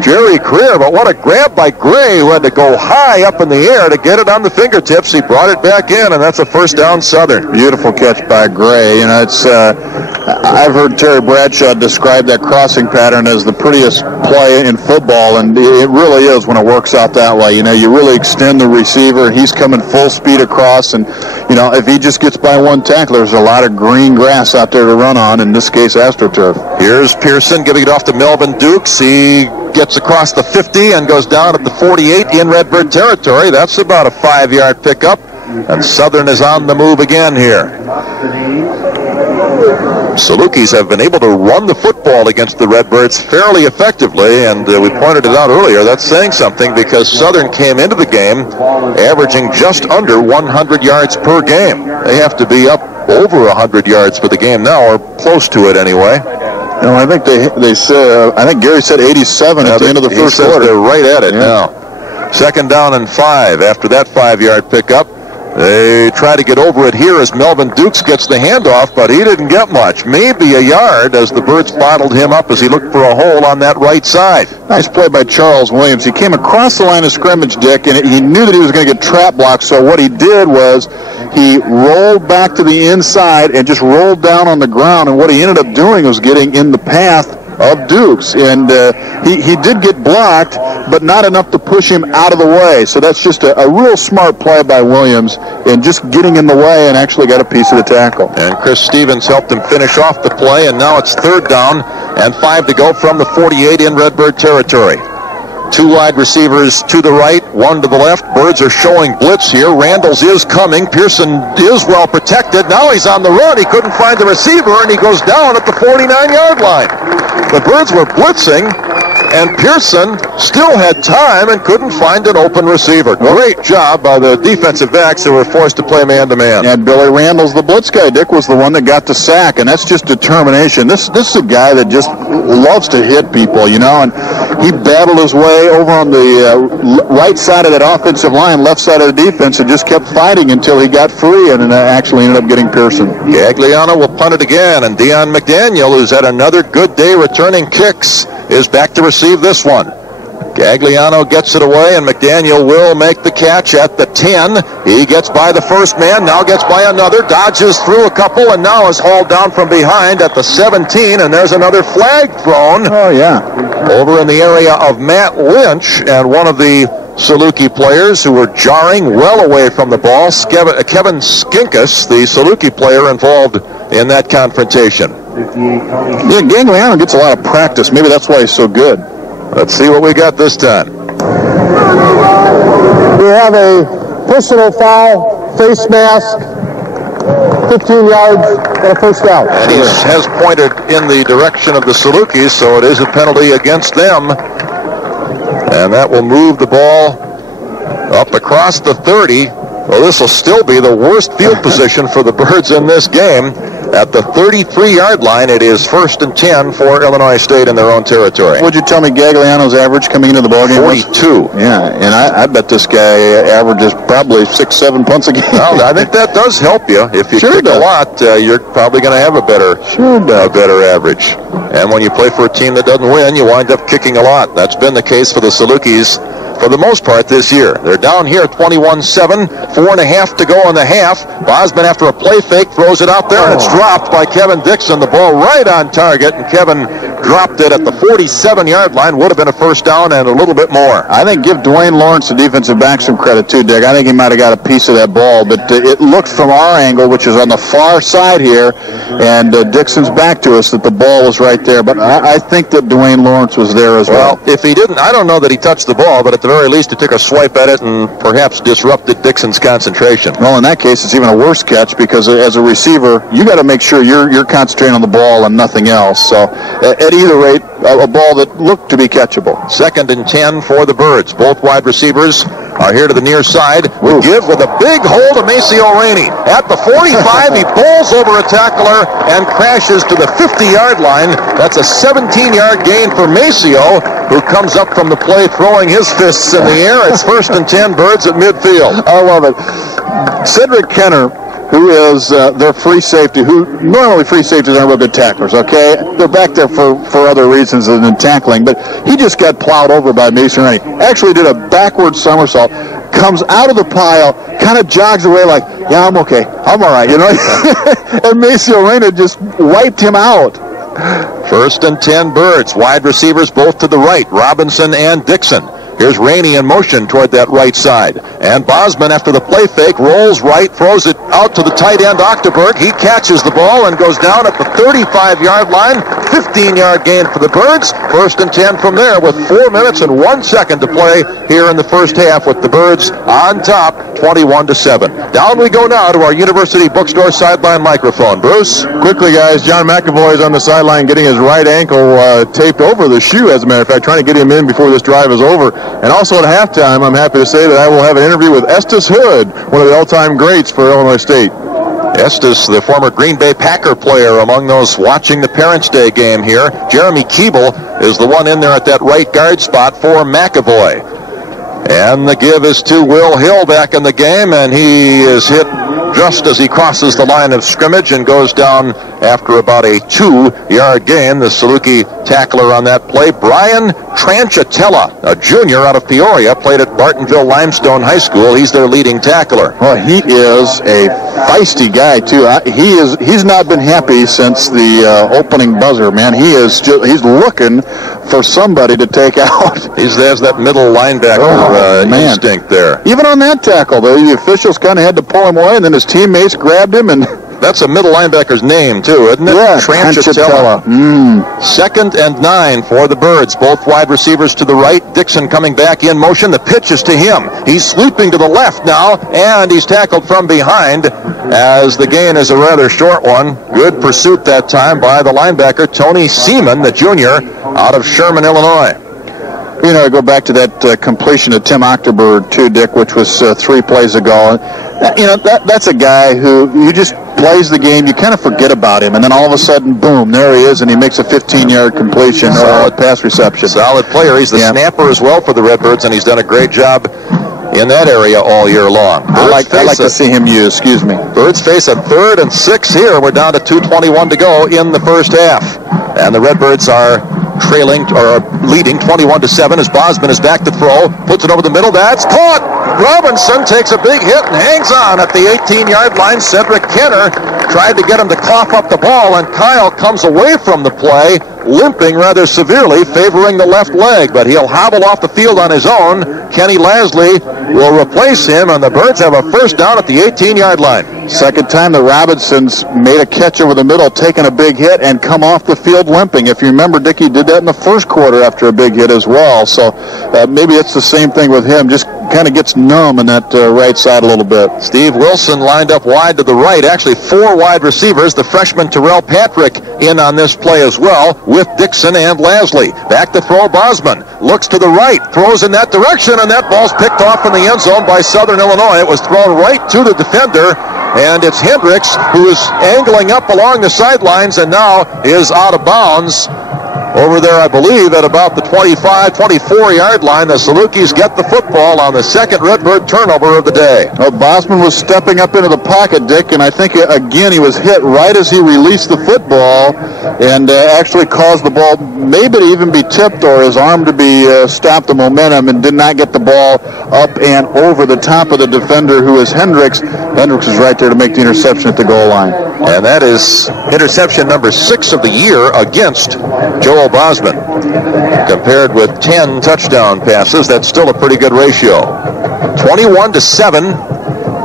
Jerry Creer. But what a grab by Gray, who had to go high up in the air to get it on the fingertips. He brought it back in, and that's a first down Southern. Beautiful catch by Gray. You know, it's I've heard Terry Bradshaw describe that crossing pattern as the prettiest play in football, and it really is when it works out that way. You know, you really extend the receiver. He's coming full speed across, and, you know, if he just gets by one tackler, there's a lot of green grass out there to run on, in this case, AstroTurf. Here's Pearson giving it off to Melvin Dukes. He gets across the 50 and goes down at the 48 in Redbird territory. That's about a 5-yard pickup, and Southern is on the move again here. Salukis have been able to run the football against the Redbirds fairly effectively, and we pointed it out earlier. That's saying something because Southern came into the game averaging just under 100 yards per game. They have to be up over 100 yards for the game now, or close to it anyway. No, I think they said, I think Gary said 87 at the end of the first quarter. They're right at it now. Second down and 5 after that 5-yard pickup. They try to get over it here as Melvin Dukes gets the handoff, but he didn't get much. Maybe a yard as the Birds bottled him up as he looked for a hole on that right side. Nice play by Charles Williams. He came across the line of scrimmage, Dick, and he knew that he was going to get trap blocked, so what he did was he rolled back to the inside and just rolled down on the ground, and what he ended up doing was getting in the path of Dukes, and he did get blocked, but not enough to push him out of the way. So that's just a real smart play by Williams, and just getting in the way and actually got a piece of the tackle. And Chris Stevens helped him finish off the play, and now it's third down and 5 to go from the 48 in Redbird territory. 2 wide receivers to the right, 1 to the left. Birds are showing blitz here. Randalls is coming. Pearson is well protected. Now he's on the run. He couldn't find the receiver, and he goes down at the 49-yard line. The Birds were blitzing, and Pearson still had time and couldn't find an open receiver. Great job by the defensive backs who were forced to play man-to-man. And Billy Randall's the blitz guy. Dick was the one that got the sack, and that's just determination. This is a guy that just loves to hit people, you know, and he battled his way over on the right side of that offensive line, left side of the defense, and just kept fighting until he got free and actually ended up getting Pearson. Gagliano will punt it again, and Dion McDaniel, who's had another good day returning kicks, is back to receive this one. Gagliano gets it away, and McDaniel will make the catch at the 10. He gets by the first man, now gets by another, dodges through a couple, and now is hauled down from behind at the 17, and there's another flag thrown. Oh, yeah. Over in the area of Matt Lynch, and one of the Saluki players who were jarring well away from the ball, Kevin Skinkus, the Saluki player involved in that confrontation. Yeah, Gagliano gets a lot of practice. Maybe that's why he's so good. Let's see what we got this time. We have a personal foul, face mask, 15 yards, and a first down. And he has pointed in the direction of the Salukis, so it is a penalty against them. And that will move the ball up across the 30. Well, this will still be the worst field position for the Birds in this game. At the 33-yard line, it is 1st and 10 for Illinois State in their own territory. Would you tell me Gagliano's average coming into the ballgame? 42. Yeah, and I bet this guy averages probably 6-7 punts a game. Well, I think that does help you. If you kick a lot, you're probably going to have a better average. And when you play for a team that doesn't win, you wind up kicking a lot. That's been the case for the Salukis for the most part this year. They're down here 21-7, 4.5 to go in the half. Bosman, after a play fake, throws it out there, and it's dropped by Kevin Dixon. The ball right on target, and Kevin dropped it at the 47-yard line. Would have been a first down and a little bit more. I think give Dwayne Lawrence, the defensive back, some credit too, Dick. I think he might have got a piece of that ball, but it looked from our angle, which is on the far side here, and Dixon's back to us, that the ball was right there. But I think that Dwayne Lawrence was there as well. Well, if he didn't, I don't know that he touched the ball, but at the very least he took a swipe at it and perhaps disrupted Dixon's concentration. Well, in that case, it's even a worse catch because as a receiver, you got to make sure you're concentrating on the ball and nothing else. So, at either rate, a ball that looked to be catchable. 2nd and 10 for the Birds. Both wide receivers are here to the near side. Give with a big hole to Maceo Rainey. At the 45, he bowls over a tackler and crashes to the 50-yard line. That's a 17-yard gain for Maceo, who comes up from the play throwing his fists in the air. It's 1st and 10, Birds at midfield. I love it. Cedric Kenner, who is their free safety, who normally free safeties aren't real good tacklers, okay? They're back there for other reasons than tackling, but he just got plowed over by Mason Rainey. Actually did a backward somersault, comes out of the pile, kind of jogs away like, yeah, I'm okay, I'm all right, you know? And Maceo Rainey just wiped him out. 1st and 10, Birds. Wide receivers both to the right, Robinson and Dixon. Here's Rainey in motion toward that right side. And Bosman, after the play fake, rolls right, throws it out to the tight end, Octoberg. He catches the ball and goes down at the 35-yard line. 15-yard gain for the Birds. 1st and 10 from there with 4 minutes and 1 second to play here in the first half, with the Birds on top, 21-7. Down we go now to our University Bookstore sideline microphone. Bruce? Quickly, guys, John McAvoy is on the sideline getting his right ankle taped over the shoe, as a matter of fact, trying to get him in before this drive is over. And also at halftime, I'm happy to say that I will have an interview with Estes Hood, one of the all-time greats for Illinois State. Estes, the former Green Bay Packer player, among those watching the Parents' Day game here. Jeremy Keeble is the one in there at that right guard spot for McAvoy. And the give is to Will Hill back in the game, and he is hit just as he crosses the line of scrimmage and goes down after about a 2-yard gain. The Saluki tackler on that play, Brian Tranchatella, a junior out of Peoria, played at Bartonville Limestone High School. He's their leading tackler. Well, he is a feisty guy too. He's not been happy since the opening buzzer, man. He's looking for somebody to take out. There's that middle linebacker instinct there. Even on that tackle, though, the officials kind of had to pull him away, and then his teammates grabbed him and... That's a middle linebacker's name, too, isn't it? Yeah, Tranchatella. 2nd and 9 for the Birds. Both wide receivers to the right. Dixon coming back in motion. The pitch is to him. He's sweeping to the left now, and he's tackled from behind as the gain is a rather short one. Good pursuit that time by the linebacker, Tony Seaman, the junior, out of Sherman, Illinois. You know, I go back to that completion of Tim Octoberg, too, Dick, which was 3 plays ago. You know, that's a guy who you just plays the game, you kind of forget about him, and then all of a sudden, boom, there he is, and he makes a 15-yard completion, solid pass reception. Solid player. He's the snapper as well for the Redbirds, and he's done a great job in that area all year long. I like to see him used. Excuse me. Birds face a 3rd and 6 here. We're down to 2:21 to go in the first half, and the Redbirds are trailing or leading 21-7 as Bosman is back to throw, puts it over the middle. That's caught. Robinson takes a big hit and hangs on at the 18-yard line. Cedric Kenner tried to get him to cough up the ball, and Kyle comes away from the play, limping rather severely, favoring the left leg, but he'll hobble off the field on his own. Kenny Lasley will replace him, and the Birds have a first down at the 18-yard line. Second time the Robinsons made a catch over the middle, taking a big hit, and come off the field limping. If you remember, Dickie did that in the first quarter after a big hit as well, so maybe it's the same thing with him, just kind of gets numb in that right side a little bit. Steve Wilson lined up wide to the right, actually 4 wide receivers. The freshman Terrell Patrick in on this play as well, with Dixon and Lasley. Back to throw, Bosman looks to the right, throws in that direction, and that ball's picked off in the end zone by Southern Illinois. It was thrown right to the defender, and it's Hendricks who is angling up along the sidelines and now is out of bounds. Over there, I believe, at about the 25, 24-yard line, the Salukis get the football on the second Redbird turnover of the day. Well, Bosman was stepping up into the pocket, Dick, and I think, again, he was hit right as he released the football and actually caused the ball maybe to even be tipped or his arm to be stopped the momentum, and did not get the ball up and over the top of the defender, who is Hendricks. Hendricks is right there to make the interception at the goal line. And that is interception number 6 of the year against Joel Bosman. Compared with 10 touchdown passes, that's still a pretty good ratio. 21-7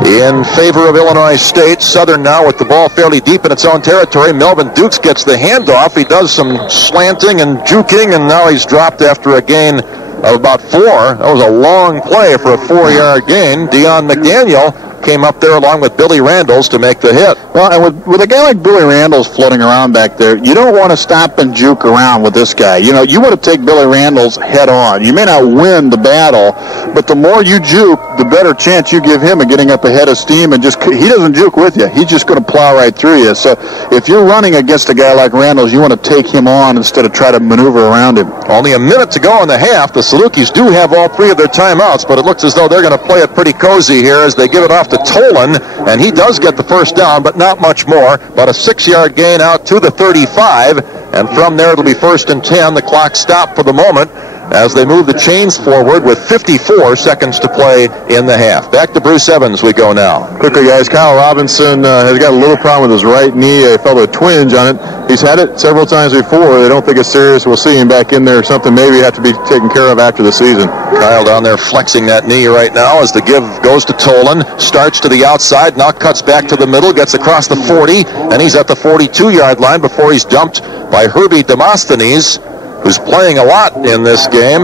in favor of Illinois State. Southern now with the ball fairly deep in its own territory. Melvin Dukes gets the handoff. He does some slanting and juking, and now he's dropped after a gain of about 4. That was a long play for a 4-yard gain. Deion McDaniel came up there along with Billy Randles to make the hit. Well, and with a guy like Billy Randles floating around back there, you don't want to stop and juke around with this guy. You know, you want to take Billy Randles head on. You may not win the battle, but the more you juke, the better chance you give him of getting up ahead of steam, and just he doesn't juke with you. He's just going to plow right through you. So if you're running against a guy like Randles, you want to take him on instead of try to maneuver around him. Only a minute to go in the half. The Salukis do have all 3 of their timeouts, but it looks as though they're going to play it pretty cozy here as they give it off to Tolan, and he does get the first down, but not much more. About a 6-yard gain out to the 35, and from there it'll be 1st and 10. The clock stopped for the moment as they move the chains forward with 54 seconds to play in the half. Back to Bruce Evans we go now. Quickly, guys, Kyle Robinson has got a little problem with his right knee. He felt a twinge on it. He's had it several times before. They don't think it's serious. We'll see him back in there. Something maybe have to be taken care of after the season. Kyle down there flexing that knee right now as the give goes to Tolan. Starts to the outside, now cuts back to the middle, gets across the 40, and he's at the 42-yard line before he's dumped by Herbie Demosthenes, who's playing a lot in this game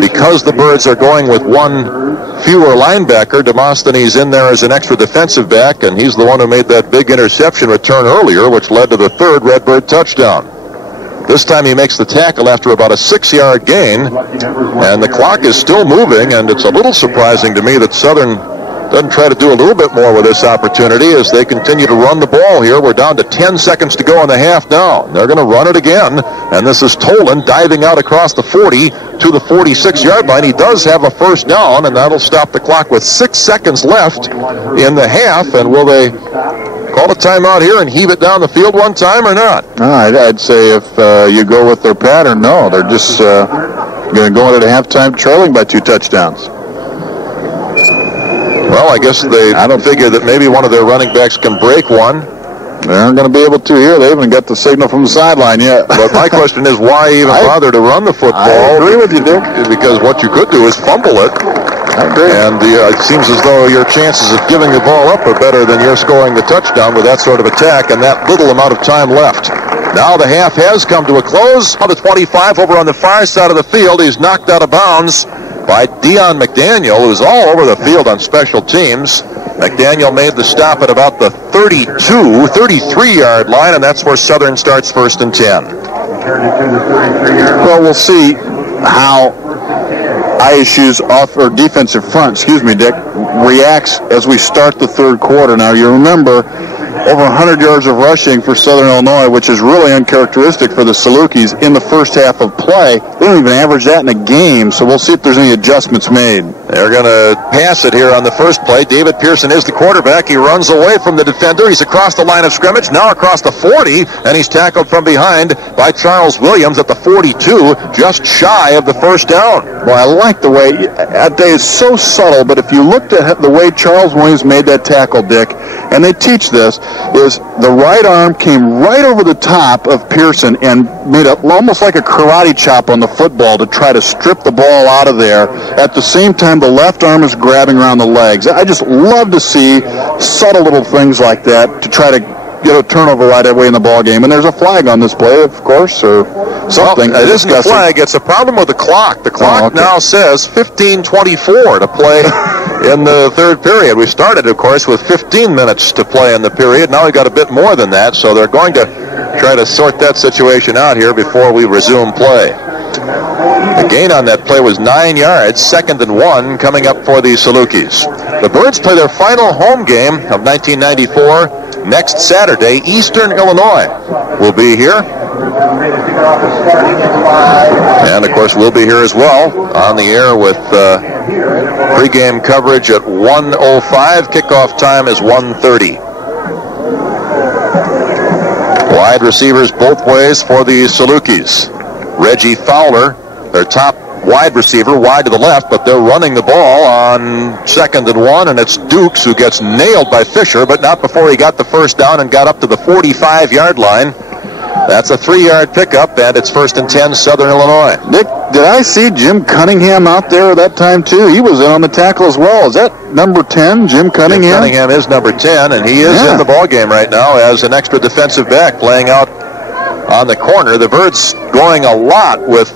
because the Birds are going with 1 fewer linebacker. Demosthenes in there as an extra defensive back, and he's the one who made that big interception return earlier, which led to the 3rd Redbird touchdown. This time he makes the tackle after about a 6-yard gain, and the clock is still moving, and it's a little surprising to me that Southern doesn't try to do a little bit more with this opportunity as they continue to run the ball here. We're down to 10 seconds to go in the half now. They're going to run it again, and this is Tolan diving out across the 40 to the 46-yard line. He does have a first down, and that'll stop the clock with 6 seconds left in the half. And will they call a timeout here and heave it down the field one time or not? I'd say if you go with their pattern, no. They're just going to go into the halftime trailing by 2 touchdowns. Well, I guess they figure that maybe one of their running backs can break one. They aren't going to be able to here. They haven't got the signal from the sideline yet. But my question is, why even bother to run the football? I agree with you, Dick. Because what you could do is fumble it. I agree. And it seems as though your chances of giving the ball up are better than your scoring the touchdown with that sort of attack and that little amount of time left. Now the half has come to a close. On the 25 over on the far side of the field, he's knocked out of bounds by Deion McDaniel, who's all over the field on special teams. McDaniel made the stop at about the 33-yard line, and that's where Southern starts 1st and 10. Well, we'll see how ISU's defensive front, Dick, reacts as we start the 3rd quarter. Now, you remember, over 100 yards of rushing for Southern Illinois, which is really uncharacteristic for the Salukis in the first half of play. They don't even average that in a game, so we'll see if there's any adjustments made. They're going to pass it here on the first play. David Pearson is the quarterback. He runs away from the defender. He's across the line of scrimmage, now across the 40, and he's tackled from behind by Charles Williams at the 42, just shy of the first down. Well, I like the way, it's so subtle, but if you looked at the way Charles Williams made that tackle, Dick, and they teach this, is the right arm came right over the top of Pearson and made up almost like a karate chop on the football to try to strip the ball out of there. At the same time, the left arm is grabbing around the legs. I just love to see subtle little things like that to try to get a turnover right away in the ball game. And there's a flag on this play, of course, or something. Well, it isn't a flag. It's a problem with the clock. The clock now says 15:24 to play in the 3rd period. We started, of course, with 15 minutes to play in the period. Now we've got a bit more than that, so they're going to try to sort that situation out here before we resume play. The gain on that play was 9 yards, 2nd and 1 coming up for the Salukis. The Birds play their final home game of 1994 next Saturday. Eastern Illinois will be here. And, of course, we'll be here as well on the air with pregame coverage at 1:05. Kickoff time is 1:30. Wide receivers both ways for the Salukis. Reggie Fowler, their top wide receiver, wide to the left, but they're running the ball on 2nd and 1, and it's Dukes who gets nailed by Fisher, but not before he got the first down and got up to the 45-yard line. That's a 3-yard pickup, and it's 1st and 10, Southern Illinois. Nick, did I see Jim Cunningham out there at that time, too? He was in on the tackle as well. Is that number 10, Jim Cunningham? Jim Cunningham is number 10, and he is in the ballgame right now as an extra defensive back playing out on the corner. The Birds going a lot with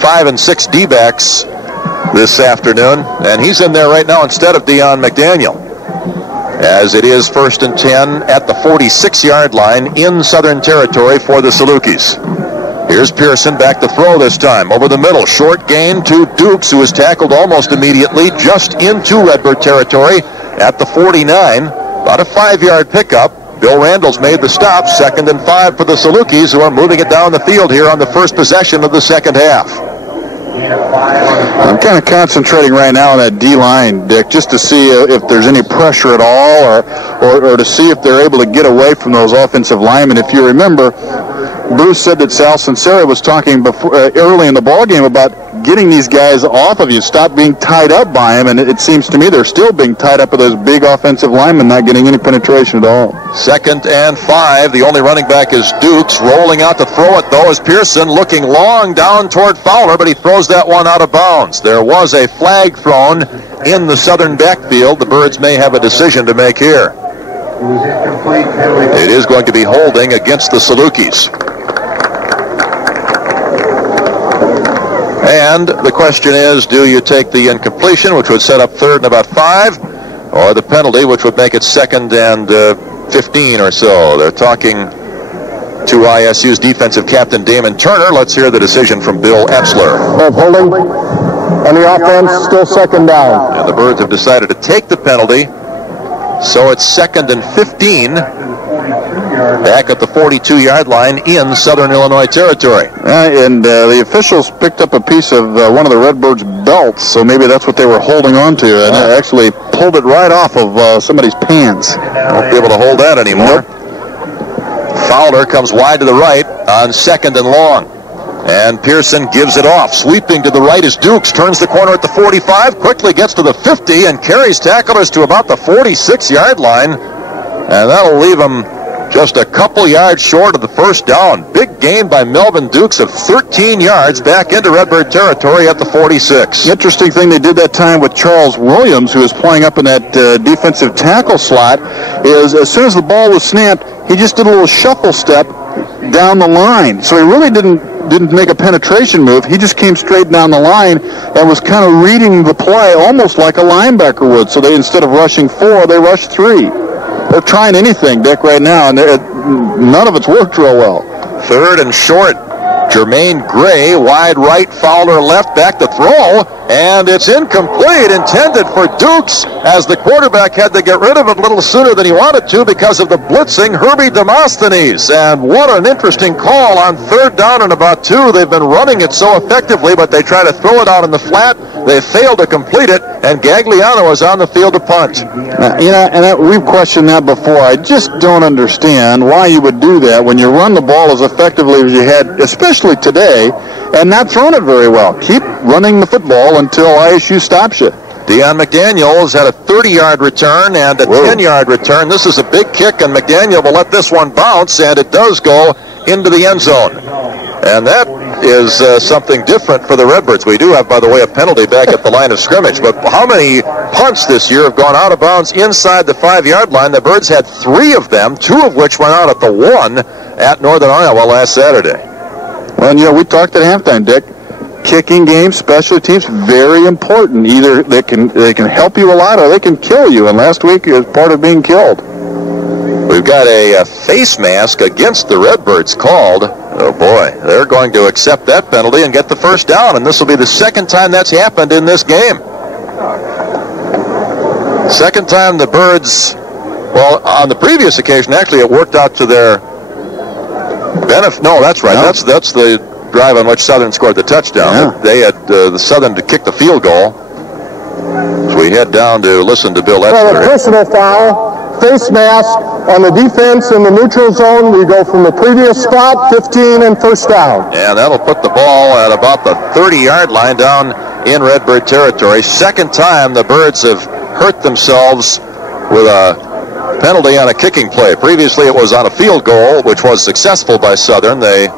5 and 6 D-backs this afternoon, and he's in there right now instead of Deion McDaniel, as it is 1st and 10 at the 46-yard line in Southern Territory for the Salukis. Here's Pearson back to throw this time over the middle. Short gain to Dukes, who is tackled almost immediately just into Redbird territory at the 49. About a 5-yard pickup. Bill Randall's made the stop. 2nd and 5 for the Salukis, who are moving it down the field here on the first possession of the second half. I'm kind of concentrating right now on that D-line, Dick, just to see if there's any pressure at all or to see if they're able to get away from those offensive linemen. If you remember, Bruce said that Sal Sincera was talking before, early in the ballgame about getting these guys off of you, stop being tied up by them, and it seems to me they're still being tied up with those big offensive linemen, not getting any penetration at all. 2nd and 5. The only running back is Dukes. Rolling out to throw it, though, is Pearson, looking long down toward Fowler, but he throws that one out of bounds. There was a flag thrown in the Southern backfield. The Birds may have a decision to make here. It is going to be holding against the Salukis. And the question is, do you take the incompletion, which would set up 3rd and about 5, or the penalty, which would make it 2nd and 15 or so? They're talking to ISU's defensive captain, Damon Turner. Let's hear the decision from Bill Etzler. Of holding, and the offense still 2nd down. And the Birds have decided to take the penalty, so it's 2nd and 15. Back at the 42-yard line in Southern Illinois territory. And the officials picked up a piece of one of the Redbirds' belts, so maybe that's what they were holding on to, and actually pulled it right off of somebody's pants. Won't be able to hold that anymore. Nope. Fowler comes wide to the right on 2nd and long. And Pearson gives it off. Sweeping to the right is Dukes. Turns the corner at the 45, quickly gets to the 50, and carries tacklers to about the 46-yard line. And that'll leave him just a couple yards short of the first down. Big gain by Melvin Dukes of 13 yards back into Redbird territory at the 46. Interesting thing they did that time with Charles Williams, who was playing up in that defensive tackle slot, is as soon as the ball was snapped, he just did a little shuffle step down the line. So he really didn't make a penetration move. He just came straight down the line and was kind of reading the play almost like a linebacker would. So they, instead of rushing 4, they rushed 3. They're trying anything, Dick, right now, and none of it's worked real well. 3rd and short. Jermaine Gray, wide right, Fowler left, back to throw, and it's incomplete, intended for Dukes, as the quarterback had to get rid of it a little sooner than he wanted to because of the blitzing Herbie Demosthenes. And what an interesting call on 3rd down and about 2. They've been running it so effectively, but they try to throw it out in the flat. They failed to complete it, and Gagliano is on the field to punt. We've questioned that before. I just don't understand why you would do that when you run the ball as effectively as you had, especially today, and not thrown it very well. Keep running the football until ISU stops you. Deion McDaniels had a 30-yard return and a 10-yard return. This is a big kick, and McDaniel will let this one bounce, and it does go into the end zone. And that is something different for the Redbirds. We do have, by the way, a penalty back at the line of scrimmage. But how many punts this year have gone out of bounds inside the 5-yard line? The Birds had 3 of them, 2 of which went out at the 1 at Northern Iowa last Saturday. Well, we talked at halftime, Dick. Kicking games, special teams, very important. Either they can help you a lot or they can kill you. And last week is part of being killed. We've got a face mask against the Redbirds called. Oh, boy. They're going to accept that penalty and get the first down, and this will be the second time that's happened in this game. Second time the Birds, well, on the previous occasion, actually, it worked out to their benefit. No, that's right. No. That's the drive on which Southern scored the touchdown. Yeah. They had the Southern to kick the field goal. So we head down to listen to Bill Etzler. Well, a personal foul, face mask, On the defense in the neutral zone, we go from the previous spot, 15 and first down. And that'll put the ball at about the 30-yard line down in Redbird territory. Second time the Birds have hurt themselves with a penalty on a kicking play. Previously it was on a field goal, which was successful by Southern. They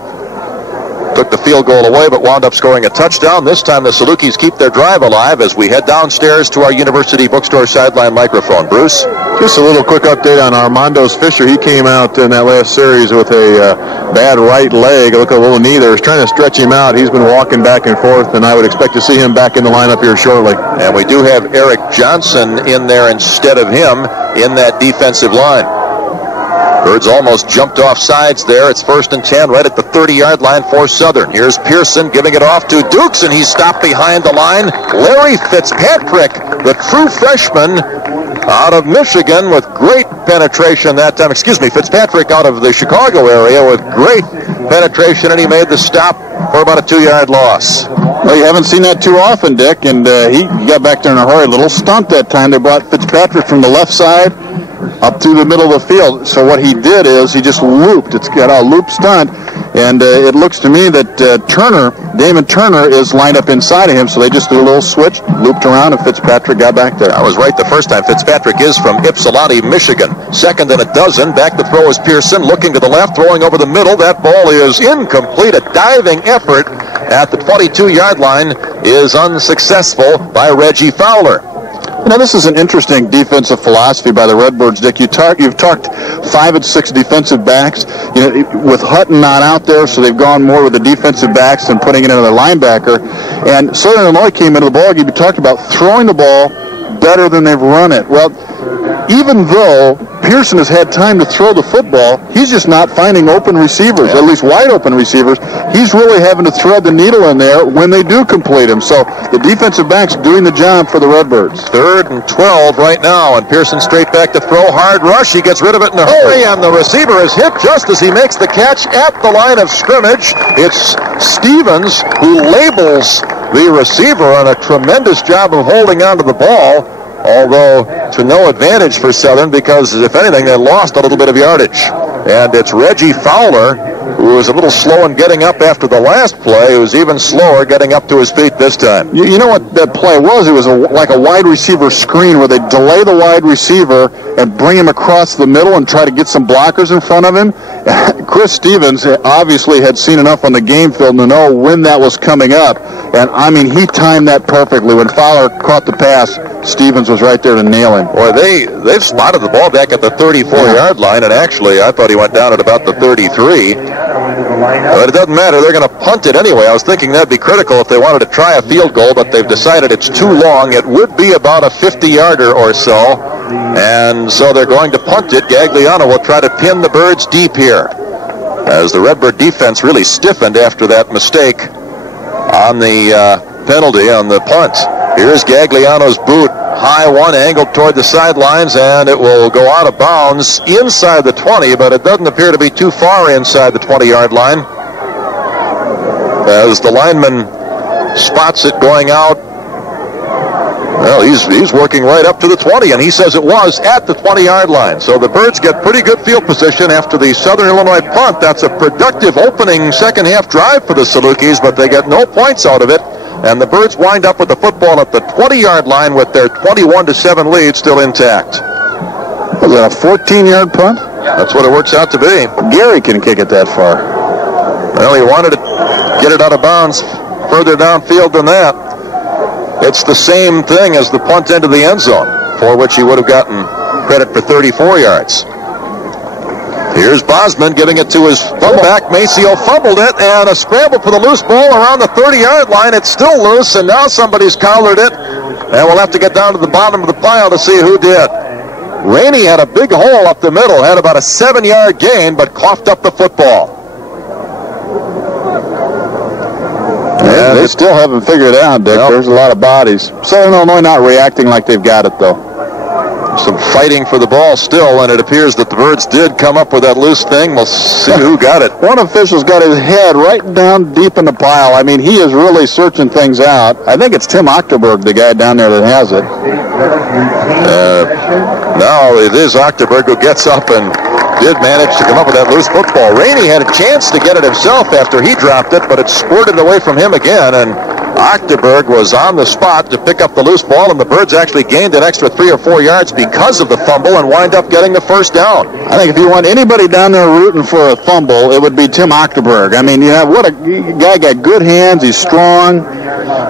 took the field goal away but wound up scoring a touchdown. This time the Salukis keep their drive alive as we head downstairs to our University Bookstore sideline microphone. Bruce? Just a little quick update on Armando's Fisher. He came out in that last series with a bad right leg. Look at a little knee there. He's trying to stretch him out. He's been walking back and forth, and I would expect to see him back in the lineup here shortly. And we do have Eric Johnson in there instead of him in that defensive line. Birds almost jumped off sides there. It's 1st and 10 right at the 30-yard line for Southern. Here's Pearson giving it off to Dukes, and he's stopped behind the line. Larry Fitzpatrick, the true freshman out of Michigan with great penetration that time. Fitzpatrick out of the Chicago area with great penetration, and he made the stop for about a 2-yard loss. Well, you haven't seen that too often, Dick, and he got back there in a hurry. A little stunt that time. They brought Fitzpatrick from the left side up through the middle of the field. So what he did is he just looped. It's got a loop stunt, and it looks to me that Damon Turner is lined up inside of him, so they just did a little switch, looped around, and Fitzpatrick got back there. I was right the first time. Fitzpatrick is from Ypsilanti, Michigan. 2nd and 12. Back to throw is Pearson, looking to the left, throwing over the middle. That ball is incomplete. A diving effort at the 22-yard line is unsuccessful by Reggie Fowler. You know, this is an interesting defensive philosophy by the Redbirds, Dick. You've talked 5 and 6 defensive backs. You know, with Hutton not out there, so they've gone more with the defensive backs than putting it into their linebacker. And Southern Illinois came into the ball game. You talked about throwing the ball better than they've run it. Well, even though Pearson has had time to throw the football, he's just not finding open receivers, at least wide open receivers. He's really having to thread the needle in there when they do complete him. So the defensive back's doing the job for the Redbirds. 3rd and 12 right now, and Pearson straight back to throw. Hard rush. He gets rid of it in a hurry, and the receiver is hit just as he makes the catch at the line of scrimmage. It's Stevens who labels the receiver on a tremendous job of holding onto the ball, although to no advantage for Southern because, if anything, they lost a little bit of yardage. And it's Reggie Fowler, who was a little slow in getting up after the last play, who's even slower getting up to his feet this time. You know what that play was? It was like a wide receiver screen where they delay the wide receiver and bring him across the middle and try to get some blockers in front of him. Chris Stevens obviously had seen enough on the game film to know when that was coming up. And, I mean, he timed that perfectly. When Fowler caught the pass, Stevens was right there to nail him. Boy, they've spotted the ball back at the 34-yard line, and actually I thought he went down at about the 33. But it doesn't matter. They're going to punt it anyway. I was thinking that'd be critical if they wanted to try a field goal, but they've decided it's too long. It would be about a 50-yarder or so, and so they're going to punt it. Gagliano will try to pin the Birds deep here, as the Redbird defense really stiffened after that mistake on the penalty on the punt. Here's Gagliano's boot. High one, angled toward the sidelines, and it will go out of bounds inside the 20, but it doesn't appear to be too far inside the 20-yard line, as the lineman spots it going out. Well, he's working right up to the 20, and he says it was at the 20-yard line. So the Birds get pretty good field position after the Southern Illinois punt. That's a productive opening second-half drive for the Salukis, but they get no points out of it. And the Birds wind up with the football at the 20-yard line with their 21-7 lead still intact. Was that a 14-yard punt? That's what it works out to be. Gary can kick it that far. Well, he wanted to get it out of bounds further downfield than that. It's the same thing as the punt into the end zone, for which he would have gotten credit for 34 yards. Here's Bosman giving it to his fullback. Maceo fumbled it, and a scramble for the loose ball around the 30-yard line. It's still loose, and now somebody's collared it, and we'll have to get down to the bottom of the pile to see who did. Rainey had a big hole up the middle, had about a 7-yard gain, but coughed up the football. And they still haven't figured it out, Dick. Nope. There's a lot of bodies. Southern Illinois not reacting like they've got it, though. Some fighting for the ball still, and it appears that the Birds did come up with that loose thing. We'll see who got it. One official's got his head right down deep in the pile. I mean, he is really searching things out. I think it's Tim Ochterberg, the guy down there that has it. No, it is Ochterberg who gets up and did manage to come up with that loose football. Rainey had a chance to get it himself after he dropped it, but it squirted away from him again, and Ochterberg was on the spot to pick up the loose ball, and the Birds actually gained an extra 3 or 4 yards because of the fumble and wind up getting the first down. I think if you want anybody down there rooting for a fumble, it would be Tim Ochterberg. I mean, what a guy, got good hands, he's strong,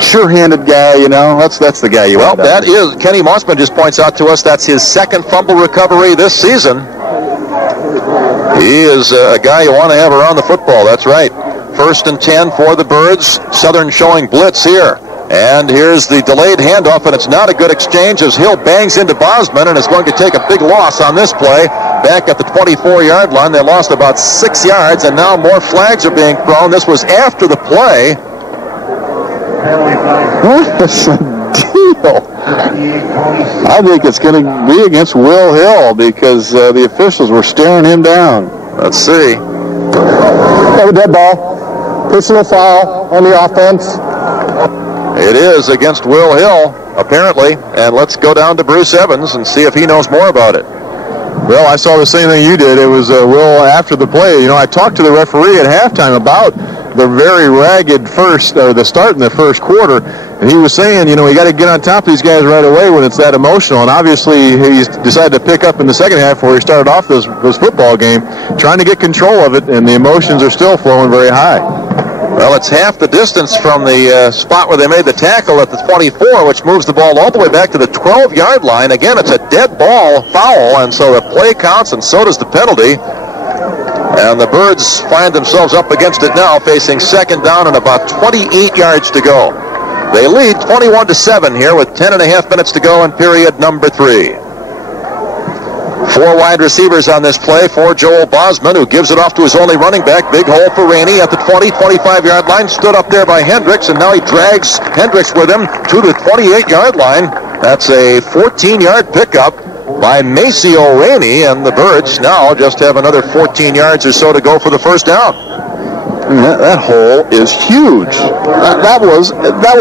sure-handed guy, that's the guy you want. Well, that is, Kenny Mossman just points out to us, that's his second fumble recovery this season. He is a guy you want to have around the football, that's right. 1st and 10 for the Birds. Southern showing blitz here. And here's the delayed handoff, and it's not a good exchange as Hill bangs into Bosman and is going to take a big loss on this play. Back at the 24-yard line, they lost about 6 yards, and now more flags are being thrown. This was after the play. What is the deal? I think it's going to be against Will Hill because the officials were staring him down. Let's see. Have a dead ball. Personal foul on the offense. It is against Will Hill, apparently. And let's go down to Bruce Evans and see if he knows more about it. Well, I saw the same thing you did. It was Will after the play. I talked to the referee at halftime about the very ragged the start in the first quarter, and he was saying, you got to get on top of these guys right away when it's that emotional. And obviously, he's decided to pick up in the second half where he started off this football game, trying to get control of it, and the emotions are still flowing very high. Well, it's half the distance from the spot where they made the tackle at the 24, which moves the ball all the way back to the 12-yard line. Again, it's a dead ball foul, and so the play counts, and so does the penalty. And the Birds find themselves up against it now, facing 2nd down and about 28 yards to go. They lead 21-7 here with 10.5 minutes to go in period number 3. 4 wide receivers on this play for Joel Bosman, who gives it off to his only running back. Big hole for Rainey at the 20, 25-yard line. Stood up there by Hendricks, and now he drags Hendricks with him to the 28-yard line. That's a 14-yard pickup by Maceo Rainey, and the Birds now just have another 14 yards or so to go for the first down. That hole is huge. That was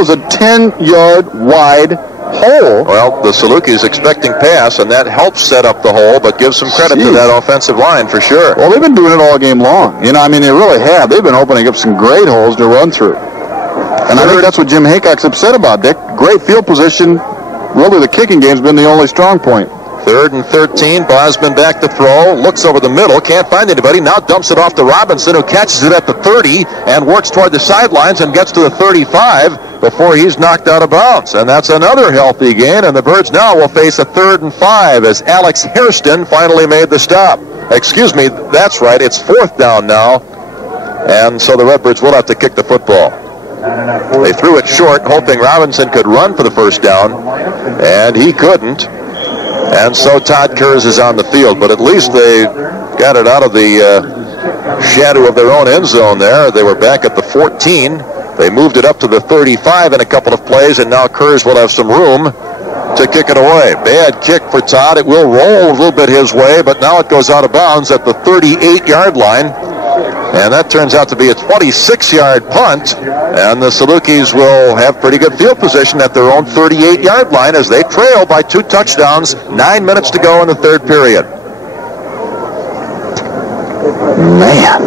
a 10-yard wide hole. Well, the Salukis expecting pass, and that helps set up the hole, but give some credit to that offensive line for sure. Well, they've been doing it all game long. They really have. They've been opening up some great holes to run through. And I think that's what Jim Haycock's upset about, Dick. Great field position. Really, the kicking game's been the only strong point. 3rd and 13, Bosman back to throw, looks over the middle, can't find anybody, now dumps it off to Robinson, who catches it at the 30 and works toward the sidelines and gets to the 35 before he's knocked out of bounds. And that's another healthy gain, and the Birds now will face a 3rd and 5 as Alex Hairston finally made the stop. Excuse me, that's right, it's 4th down now, and so the Redbirds will have to kick the football. They threw it short, hoping Robinson could run for the first down, and he couldn't. And so Todd Kurz is on the field, but at least they got it out of the shadow of their own end zone there. They were back at the 14. They moved it up to the 35 in a couple of plays, and now Kurz will have some room to kick it away. Bad kick for Todd. It will roll a little bit his way, but now it goes out of bounds at the 38-yard line. And that turns out to be a 26-yard punt, and the Salukis will have pretty good field position at their own 38-yard line as they trail by 2 touchdowns, 9 minutes to go in the 3rd period. Man.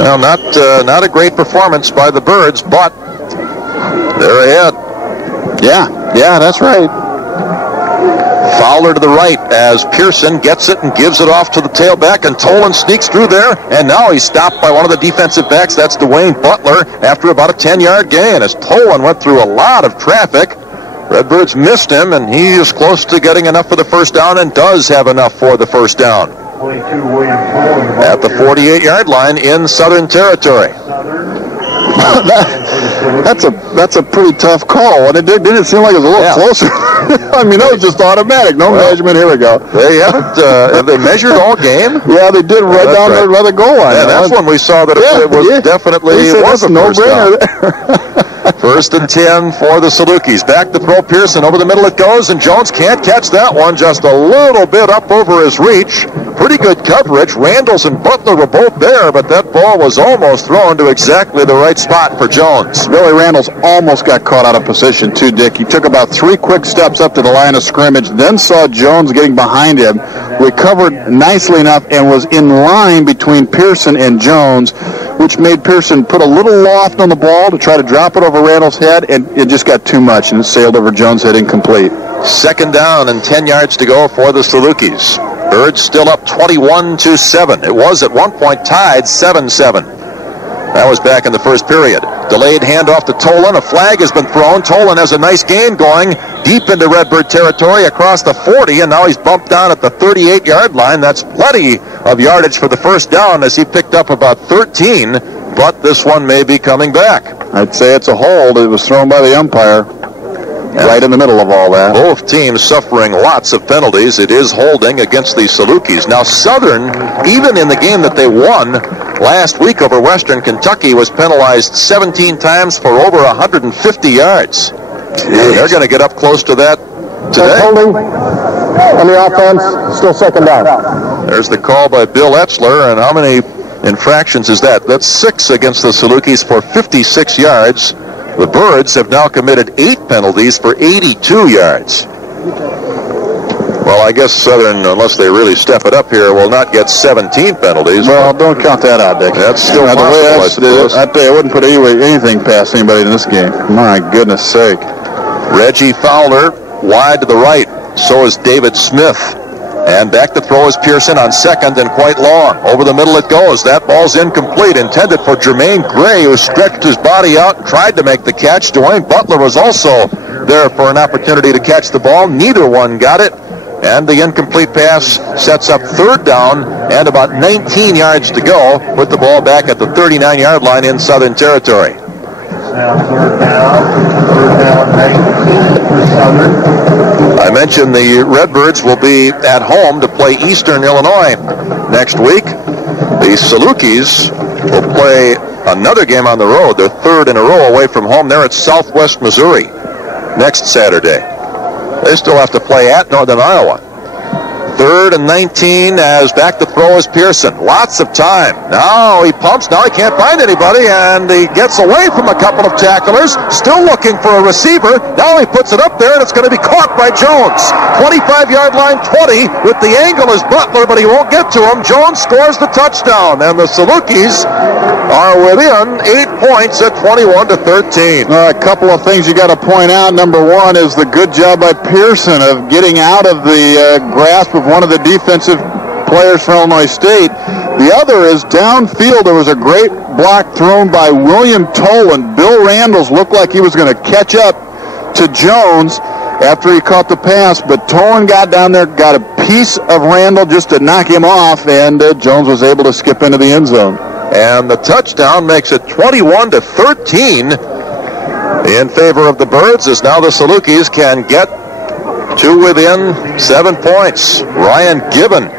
Well, not a great performance by the Birds, but they're ahead. Yeah, that's right. Fowler to the right as Pearson gets it and gives it off to the tailback, and Tolan sneaks through there, and now he's stopped by one of the defensive backs. That's Dwayne Butler after about a 10-yard gain as Tolan went through a lot of traffic. Redbirds missed him, and he is close to getting enough for the first down and does have enough for the first down at the 48-yard line in Southern territory. That's a pretty tough call. And it didn't seem like it was a little closer. I mean, that was just automatic. No measurement. Here we go. They haven't. Have they measured all game? Yeah, they did right down there by the goal line. Yeah, that's when we saw that it was definitely it was a no-brainer. First and 10 for the Salukis. Back to throw. Pearson over the middle it goes, and Jones can't catch that one. Just a little bit up over his reach. Pretty good coverage. Randles and Butler were both there, but that ball was almost thrown to exactly the right spot for Jones. Billy Randles almost got caught out of position too, Dick. He took about 3 quick steps up to the line of scrimmage, then saw Jones getting behind him, recovered nicely enough, and was in line between Pearson and Jones, which made Pearson put a little loft on the ball to try to drop it over Randles' head, and it just got too much, and it sailed over Jones' head incomplete. Second down and 10 yards to go for the Salukis. Birds still up 21-7. It was at one point tied 7-7. That was back in the first period. Delayed handoff to Tolan. A flag has been thrown. Tolan has a nice gain going deep into Redbird territory across the 40, and now he's bumped down at the 38-yard line. That's plenty of yardage for the first down as he picked up about 13, but this one may be coming back. I'd say it's a hold. It was thrown by the umpire. Right in the middle of all that. Both teams suffering lots of penalties. It is holding against the Salukis. Now, Southern, even in the game that they won last week over Western Kentucky, was penalized 17 times for over 150 yards. They're going to get up close to that today. Holding on the offense, still second down. There's the call by Bill Etzler, and how many infractions is that? That's 6 against the Salukis for 56 yards. The Birds have now committed 8 penalties for 82 yards. Well, I guess Southern, unless they really step it up here, will not get 17 penalties. Well, don't count that out, Dick. That's still possible, I suppose. I tell you, I wouldn't put anything past anybody in this game. My goodness sake. Reggie Fowler wide to the right. So is David Smith. And back to throw is Pearson on second and quite long. Over the middle it goes. That ball's incomplete. Intended for Jermaine Gray, who stretched his body out and tried to make the catch. Dwayne Butler was also there for an opportunity to catch the ball. Neither one got it. And the incomplete pass sets up third down and about 19 yards to go. Put the ball back at the 39-yard line in Southern territory. Third down, 19 for Southern. I mentioned the Redbirds will be at home to play Eastern Illinois next week. The Salukis will play another game on the road. They're third in a row away from home. They're at Southwest Missouri next Saturday. They still have to play at Northern Iowa. Third and 19 as back to throw is Pearson. Lots of time. Now he pumps. Now he can't find anybody, and he gets away from a couple of tacklers. Still looking for a receiver. Now he puts it up there, and it's going to be caught by Jones. 25-yard line, 20. With the angle is Butler, but he won't get to him. Jones scores the touchdown, and the Salukis are within 8 points at 21-13. A couple of things you got to point out. Number one is the good job by Pearson of getting out of the grasp of one of the defensive players for Illinois State. The other is downfield. There was a great block thrown by William Tolan. Bill Randles looked like he was going to catch up to Jones after he caught the pass, but Tolan got down there, got a piece of Randle just to knock him off, and Jones was able to skip into the end zone. And the touchdown makes it 21-13 in favor of the Birds, as now the Salukis can get to within 7 points. Ryan Gibbon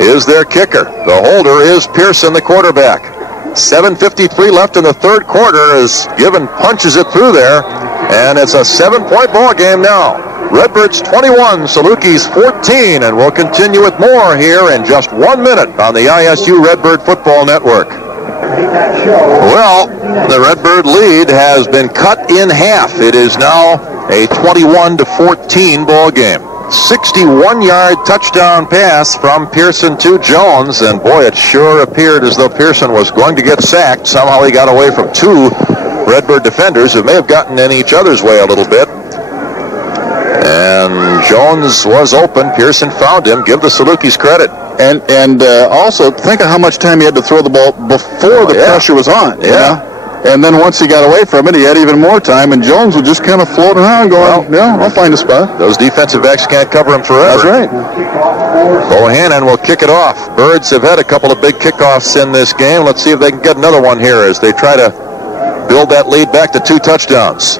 is their kicker. The holder is Pearson, the quarterback. 7:53 left in the third quarter as Gibbon punches it through there, and it's a 7-point ball game now. Redbirds 21, Salukis 14, and we'll continue with more here in just 1 minute on the ISU Redbird Football Network. Well, the Redbird lead has been cut in half. It is now a 21-14 ball game. 61-yard touchdown pass from Pearson to Jones, and boy, it sure appeared as though Pearson was going to get sacked. Somehow he got away from 2 Redbird defenders who may have gotten in each other's way a little bit. And Jones was open. Pearson found him. Give the Salukis credit. And also think of how much time he had to throw the ball before the pressure was on. Yeah. You know? And then once he got away from it, he had even more time, and Jones was just kind of floating around going, I'll find a spot. Those defensive backs can't cover him forever. That's right. Bohannon will kick it off. Birds have had a couple of big kickoffs in this game. Let's see if they can get another one here as they try to build that lead back to 2 touchdowns.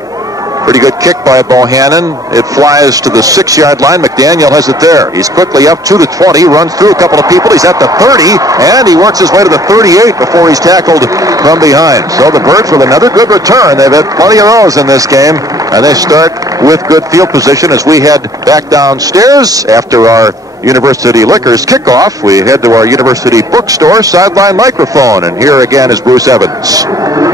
Pretty good kick by Bohannon. It flies to the 6-yard line. McDaniel has it there. He's quickly up 2 to 20, runs through a couple of people. He's at the 30, and he works his way to the 38 before he's tackled from behind. So the Birds with another good return. They've had plenty of those in this game, and they start with good field position as we head back downstairs after our University Liquors kickoff. We head to our University Bookstore sideline microphone, and here again is Bruce Evans.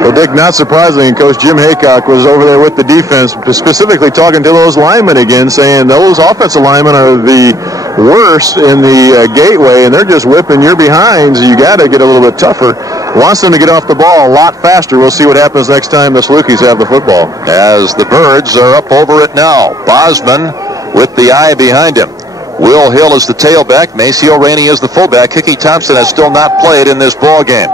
Well, Dick, not surprisingly, Coach Jim Haycock was over there with the defense, specifically talking to those linemen again, saying those offensive linemen are the worst in the gateway, and they're just whipping your behinds. You got to get a little bit tougher. Wants them to get off the ball a lot faster. We'll see what happens next time the Salukis have the football. As the Birds are up over it now. Bosman with the eye behind him. Will Hill is the tailback. Maceo Rainey is the fullback. Hickey Thompson has still not played in this ball game.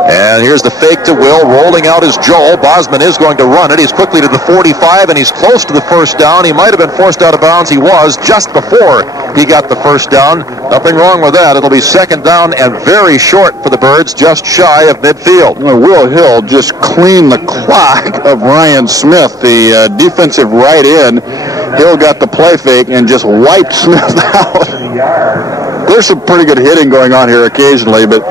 And here's the fake to Will. Rolling out is Joel. Bosman is going to run it. He's quickly to the 45, and he's close to the first down. He might have been forced out of bounds. He was just before he got the first down. Nothing wrong with that. It'll be 2nd down and very short for the Birds, just shy of midfield. Well, Will Hill just cleaned the clock of Ryan Smith, the defensive right end. Hill got the play fake and just wiped Smith out. There's some pretty good hitting going on here occasionally, but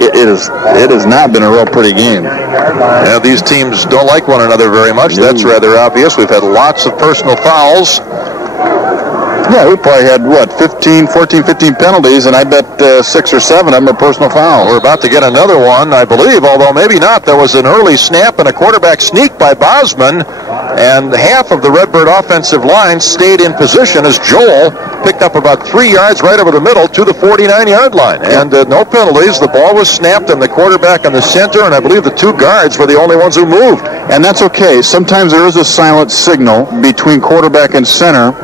it has not been a real pretty game. Yeah, these teams don't like one another very much. That's rather obvious. We've had lots of personal fouls. Yeah, we probably had, 14, 15 penalties, and I bet 6 or 7 of them are personal fouls. We're about to get another one, I believe, although maybe not. There was an early snap and a quarterback sneak by Bosman, and half of the Redbird offensive line stayed in position as Joel picked up about 3 yards right over the middle to the 49-yard line. And no penalties. The ball was snapped, and the quarterback in the center, and I believe the 2 guards were the only ones who moved. And that's okay. Sometimes there is a silent signal between quarterback and center,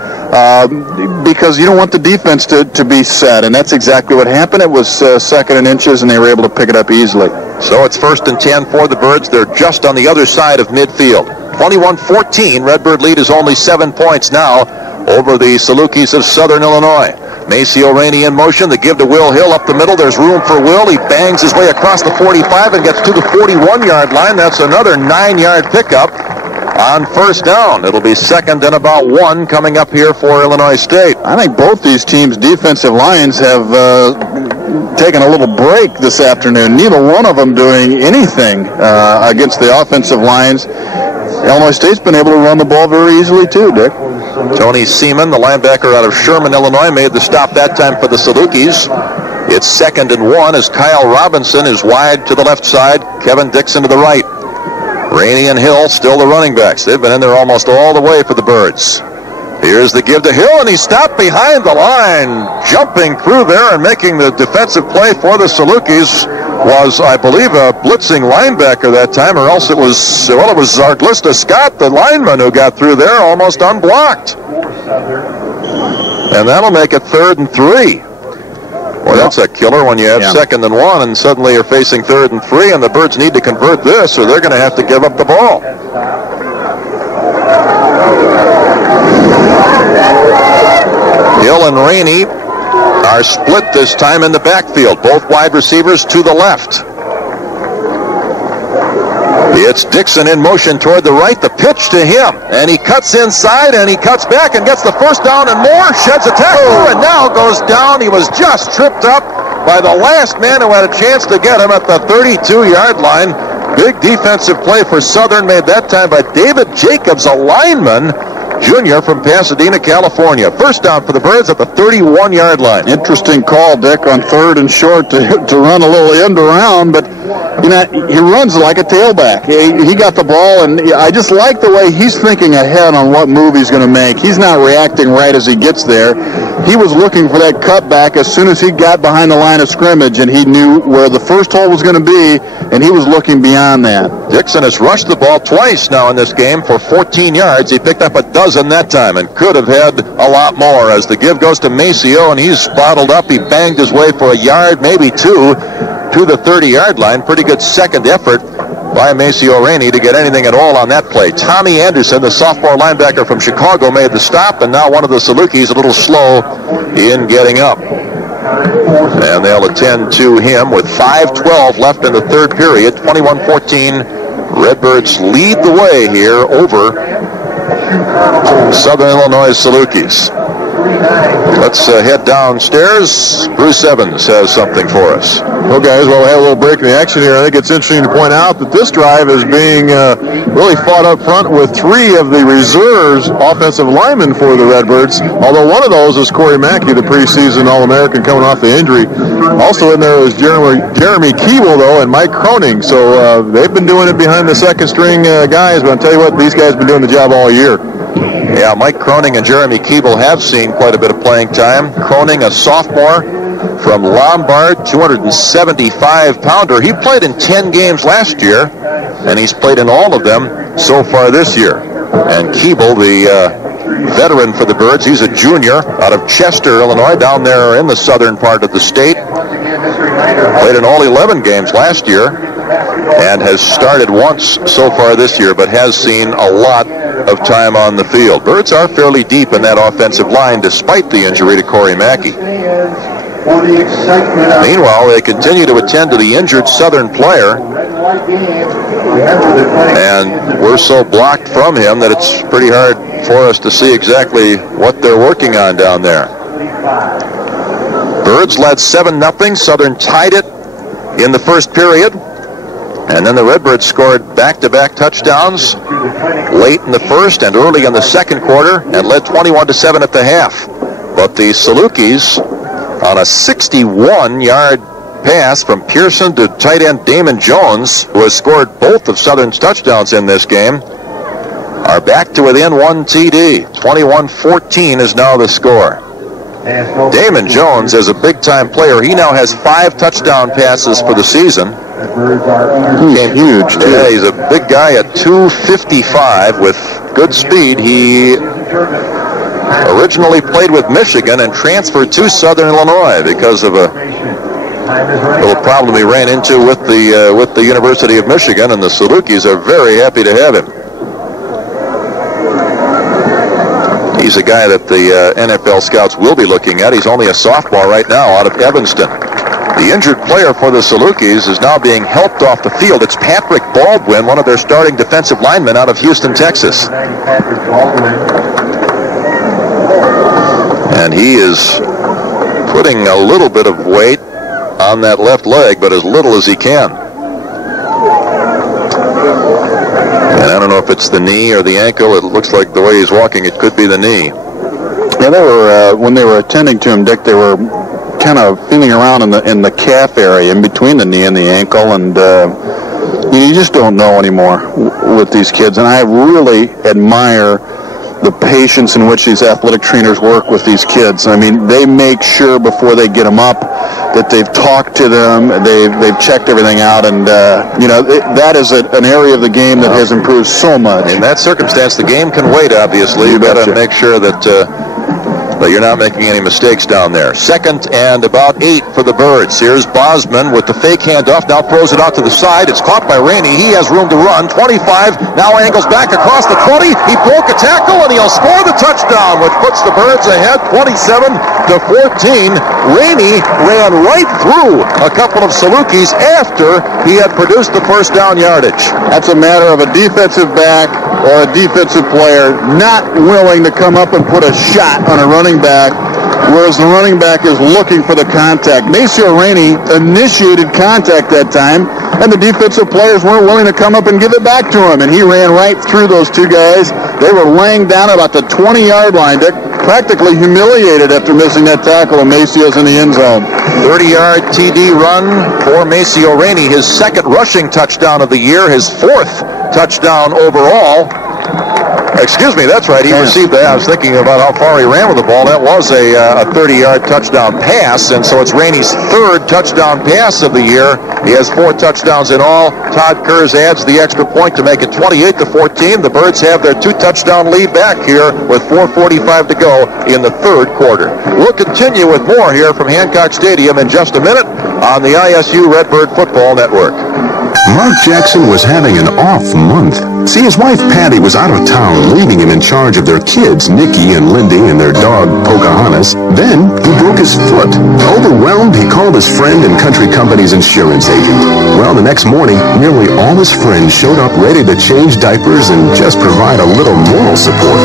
because you don't want the defense to be set, and that's exactly what happened. It was 2nd and inches, and they were able to pick it up easily. So it's 1st and 10 for the Birds. They're just on the other side of midfield. 21-14. Redbird lead is only 7 points now over the Salukis of Southern Illinois. Maceo Rainey in motion. The give to Will Hill up the middle. There's room for Will. He bangs his way across the 45 and gets to the 41-yard line. That's another 9-yard pickup on 1st down. It'll be 2nd and about 1 coming up here for Illinois State. I think both these teams' defensive lines have taken a little break this afternoon. Neither one of them doing anything against the offensive lines. Illinois State's been able to run the ball very easily too, Dick. Tony Seaman, the linebacker out of Sherman, Illinois, made the stop that time for the Salukis. It's 2nd and 1 as Kyle Robinson is wide to the left side. Kevin Dixon to the right. Rainey and Hill still the running backs. They've been in there almost all the way for the Birds. Here's the give to Hill, and he stopped behind the line. Jumping through there and making the defensive play for the Salukis was, I believe, a blitzing linebacker that time, or else it was Zarglista Scott, the lineman, who got through there almost unblocked. And that'll make it 3rd and 3. Well, that's a killer when you have 2nd and 1, and suddenly you're facing 3rd and 3, and the Birds need to convert this, or they're going to have to give up the ball. Hill and Rainey are split this time in the backfield. Both wide receivers to the left. It's Dixon in motion toward the right. The pitch to him. And he cuts inside, and he cuts back and gets the 1st down and more. Sheds a tackle and now goes down. He was just tripped up by the last man who had a chance to get him at the 32-yard line. Big defensive play for Southern, made that time by David Jacobs, a lineman, junior from Pasadena, California. 1st down for the Birds at the 31-yard line. Interesting call, Dick, on 3rd and short to run a little end around, but he runs like a tailback. He got the ball, and I just like the way he's thinking ahead on what move he's going to make. He's not reacting right as he gets there. He was looking for that cutback as soon as he got behind the line of scrimmage, and he knew where the first hole was going to be, and he was looking beyond that. Dixon has rushed the ball twice now in this game for 14 yards. He picked up a dozen that time and could have had a lot more as the give goes to Maceo, and he's bottled up. He banged his way for a yard, maybe 2, to the 30-yard line. Pretty good second effort by Maceo Rainey to get anything at all on that play. Tommy Anderson, the sophomore linebacker from Chicago, made the stop, and now one of the Salukis a little slow in getting up. And they'll attend to him with 5:12 left in the 3rd period. 21-14 Redbirds lead the way here over Southern Illinois Salukis. Let's head downstairs. Bruce Evans has something for us. Well, guys, we'll have a little break in the action here. I think it's interesting to point out that this drive is being really fought up front with 3 of the reserves offensive linemen for the Redbirds, although one of those is Corey Mackey, the preseason All-American coming off the injury. Also in there is Jeremy Keeble, though, and Mike Croning. So they've been doing it behind the second-string guys, but I'll tell you what, these guys have been doing the job all year. Yeah, Mike Croning and Jeremy Keeble have seen quite a bit of playing time. Croning, a sophomore from Lombard, 275-pounder. He played in 10 games last year, and he's played in all of them so far this year. And Keeble, the veteran for the Birds, he's a junior out of Chester, Illinois, down there in the southern part of the state. Played in all 11 games last year and has started once so far this year, but has seen a lot of time on the field. Birds are fairly deep in that offensive line despite the injury to Corey Mackey. Meanwhile, they continue to attend to the injured Southern player, and we're so blocked from him that it's pretty hard for us to see exactly what they're working on down there. Birds led 7-0. Southern tied it in the first period. And then the Redbirds scored back-to-back touchdowns late in the first and early in the second quarter and led 21-7 at the half. But the Salukis, on a 61-yard pass from Pearson to tight end Damon Jones, who has scored both of Southern's touchdowns in this game, are back to within 1 TD. 21-14 is now the score. Damon Jones is a big-time player. He now has 5 touchdown passes for the season. He's huge, too. Yeah, he's a big guy at 255 with good speed. He originally played with Michigan and transferred to Southern Illinois because of a little problem he ran into with the University of Michigan, and the Salukis are very happy to have him. He's a guy that the NFL scouts will be looking at. He's only a sophomore right now out of Evanston. The injured player for the Salukis is now being helped off the field. It's Patrick Baldwin, one of their starting defensive linemen out of Houston, Texas. And he is putting a little bit of weight on that left leg, but as little as he can. And I don't know if it's the knee or the ankle. It looks like the way he's walking, it could be the knee. Yeah, they were when they were attending to him, Dick, they were kind of feeling around in the calf area, in between the knee and the ankle, and you just don't know anymore with these kids. And I really admire the patience in which these athletic trainers work with these kids. I mean, they make sure before they get them up that they've talked to them, they've checked everything out, and that is an area of the game that has improved so much. In that circumstance, the game can wait. Obviously, you've got to make sure that you're not making any mistakes down there. 2nd and about 8 for the Birds. Here's Bosman with the fake handoff. Now throws it out to the side. It's caught by Rainey. He has room to run. 25. Now angles back across the 20. He broke a tackle, and he'll score the touchdown, which puts the Birds ahead 27-14. Rainey ran right through a couple of Salukis after he had produced the first down yardage. That's a matter of a defensive back or a defensive player not willing to come up and put a shot on a running back, whereas the running back is looking for the contact. Maceo Rainey initiated contact that time, and the defensive players weren't willing to come up and give it back to him, and he ran right through those two guys. They were laying down about the 20-yard line. They're practically humiliated after missing that tackle, and Maceo's in the end zone. 30-yard TD run for Maceo Rainey, his 2nd rushing touchdown of the year, his 4th touchdown overall. Excuse me, that's right. He received that. I was thinking about how far he ran with the ball. That was a 30-yard touchdown pass, and so it's Rainey's 3rd touchdown pass of the year. He has 4 touchdowns in all. Todd Kurz adds the extra point to make it 28-14. The Birds have their 2-touchdown lead back here with 4:45 to go in the 3rd quarter. We'll continue with more here from Hancock Stadium in just a minute on the ISU Redbird Football Network. Mark Jackson was having an off month. See, his wife Patty was out of town, leaving him in charge of their kids, Nikki and Lindy, and their dog, Pocahontas. Then he broke his foot. Overwhelmed, he called his friend and country company's insurance agent. Well, the next morning, nearly all his friends showed up ready to change diapers and just provide a little moral support.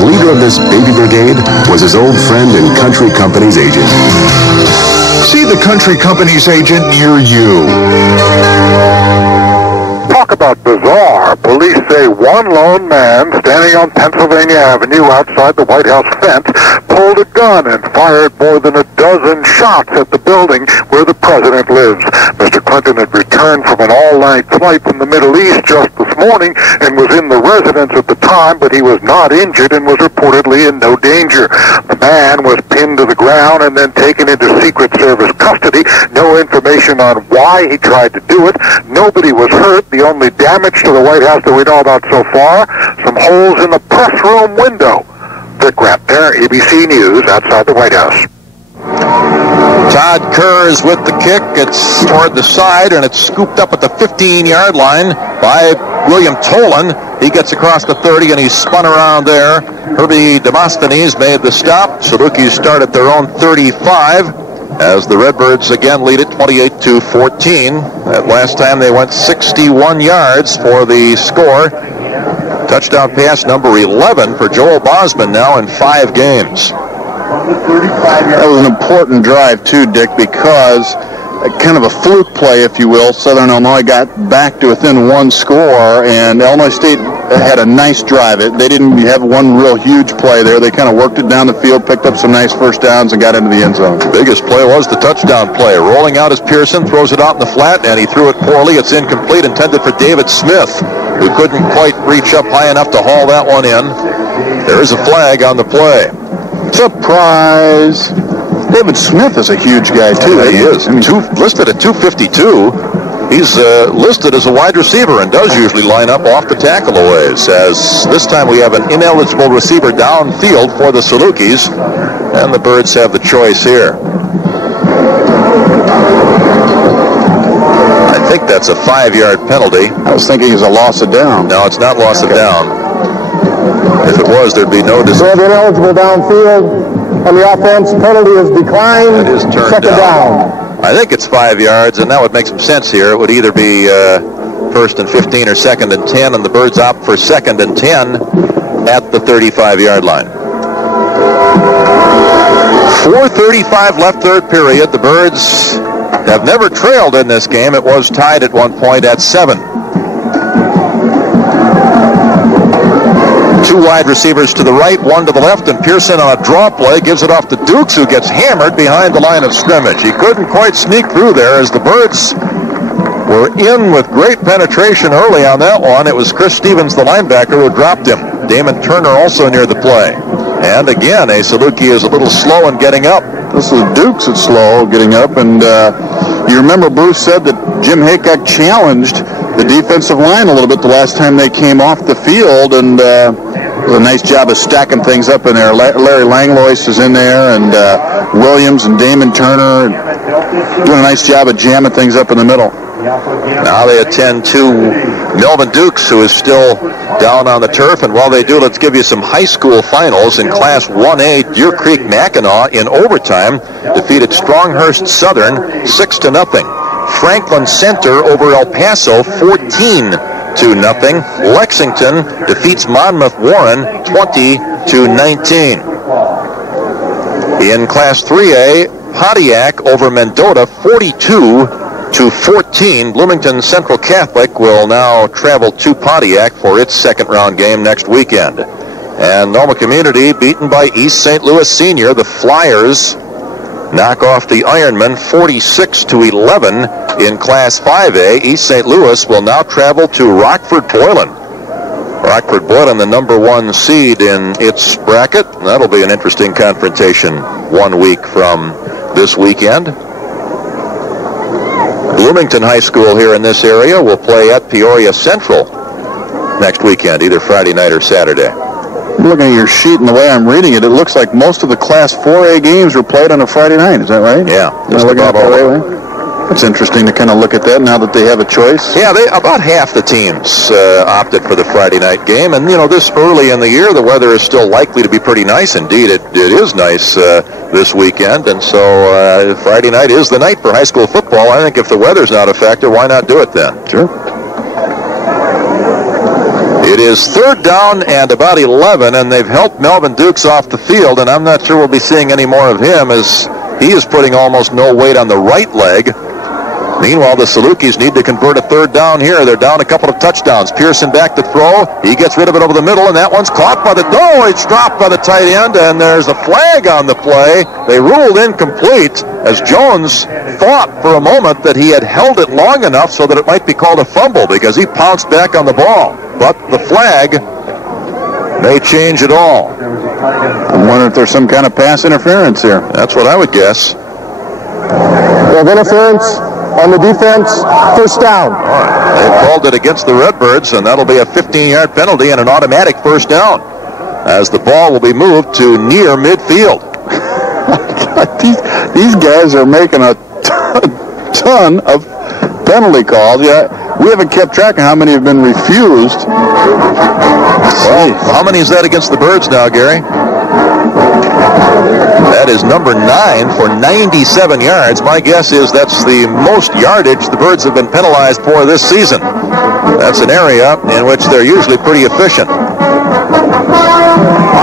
The leader of this baby brigade was his old friend and country company's agent. See the country company's agent near you. Talk about bizarre. Police say one lone man standing on Pennsylvania Avenue outside the White House fence pulled a gun and fired more than a dozen shots at the building where the president lives. Mr. Clinton had returned from an all-night flight from the Middle East just this morning and was in the residence at the time, but he was not injured and was reportedly in no danger. The man was pinned to the ground and then taken into Secret Service custody. No information on why he tried to do it. Nobody was hurt. The only damage to the White House that we know about so far, some holes in the press room window. Rick Rapp there, ABC News, outside the White House. Todd Kerr is with the kick. It's toward the side, and it's scooped up at the 15-yard line by William Tolan. He gets across the 30, and he's spun around there. Herbie Demosthenes made the stop. Salukis start at their own 35. As the Redbirds again lead it 28-14. That last time they went 61 yards for the score. Touchdown pass number 11 for Joel Bosman now in 5 games. That was an important drive too, Dick, because kind of a fluke play, if you will. Southern Illinois got back to within one score, and Illinois State had a nice drive. They didn't have one real huge play there. They kind of worked it down the field, picked up some nice first downs, and got into the end zone. The biggest play was the touchdown play. Rolling out is Pearson, throws it out in the flat, and he threw it poorly. It's incomplete, intended for David Smith, who couldn't quite reach up high enough to haul that one in. There is a flag on the play. Surprise! David Smith is a huge guy, too. Yeah, he is. Listed at 252. He's listed as a wide receiver and does usually line up off the tackle a ways. As this time we have an ineligible receiver downfield for the Salukis, and the Birds have the choice here. I think that's a 5-yard penalty. I was thinking it was a loss of down. No, it's not loss of down. If it was, there'd be no decision. So ineligible downfield. On the offense, penalty is declined. It is turned second down. I think it's 5 yards, and that would make some sense here. It would either be first and 15 or second and 10, and the Birds opt for second and 10 at the 35-yard line. 4:35 left third period. The Birds have never trailed in this game. It was tied at one point at 7. 2 wide receivers to the right, 1 to the left, and Pearson on a draw play gives it off to Dukes, who gets hammered behind the line of scrimmage. He couldn't quite sneak through there as the Birds were in with great penetration early on that one. It was Chris Stevens, the linebacker, who dropped him. Damon Turner also near the play. And again, a Saluki is a little slow in getting up. This is Dukes that's slow getting up, and you remember Bruce said that Jim Haycock challenged the defensive line a little bit the last time they came off the field, and it was a nice job of stacking things up in there. Larry Langlois is in there, and Williams and Damon Turner doing a nice job of jamming things up in the middle. Now they attend to Melvin Dukes, who is still down on the turf. And while they do, let's give you some high school finals. In Class 1A, Deer Creek Mackinac in overtime defeated Stronghurst Southern 6-0. Franklin Center over El Paso 14-0. Lexington defeats Monmouth Warren 20-19. In Class 3A, Pontiac over Mendota 42-14. Bloomington Central Catholic will now travel to Pontiac for its second-round game next weekend. And Normal Community beaten by East St. Louis Senior. The Flyers knock off the Ironmen 46-11 in Class 5A. East St. Louis will now travel to Rockford Boylan. Rockford Boylan, the number 1 seed in its bracket. That'll be an interesting confrontation 1 week from this weekend. Bloomington High School here in this area will play at Peoria Central next weekend, either Friday night or Saturday. Looking at your sheet and the way I'm reading it, it looks like most of the Class 4A games were played on a Friday night. Is that right? Yeah, just about all of them. It's interesting to kind of look at that now that they have a choice. Yeah, about half the teams opted for the Friday night game. And, this early in the year, the weather is still likely to be pretty nice. Indeed, it is nice this weekend. And so Friday night is the night for high school football. I think if the weather's not a factor, why not do it then? Sure. It is third down and about 11, and they've helped Melvin Dukes off the field, and I'm not sure we'll be seeing any more of him as he is putting almost no weight on the right leg. Meanwhile, the Salukis need to convert a third down here. They're down a couple of touchdowns. Pearson back to throw. He gets rid of it over the middle, and that one's caught by it's dropped by the tight end, and there's a flag on the play. They ruled incomplete as Jones thought for a moment that he had held it long enough so that it might be called a fumble because he pounced back on the ball. But the flag may change it all. I'm wondering if there's some kind of pass interference here. That's what I would guess. We have interference on the defense, first down. All right. They've called it against the Redbirds, and that'll be a 15-yard penalty and an automatic first down as the ball will be moved to near midfield. These guys are making a ton of penalty calls. Yeah, we haven't kept track of how many have been refused. Well, how many is that against the Birds now, Gary? That is number 9 for 97 yards. My guess is that's the most yardage the Birds have been penalized for this season. That's an area in which they're usually pretty efficient.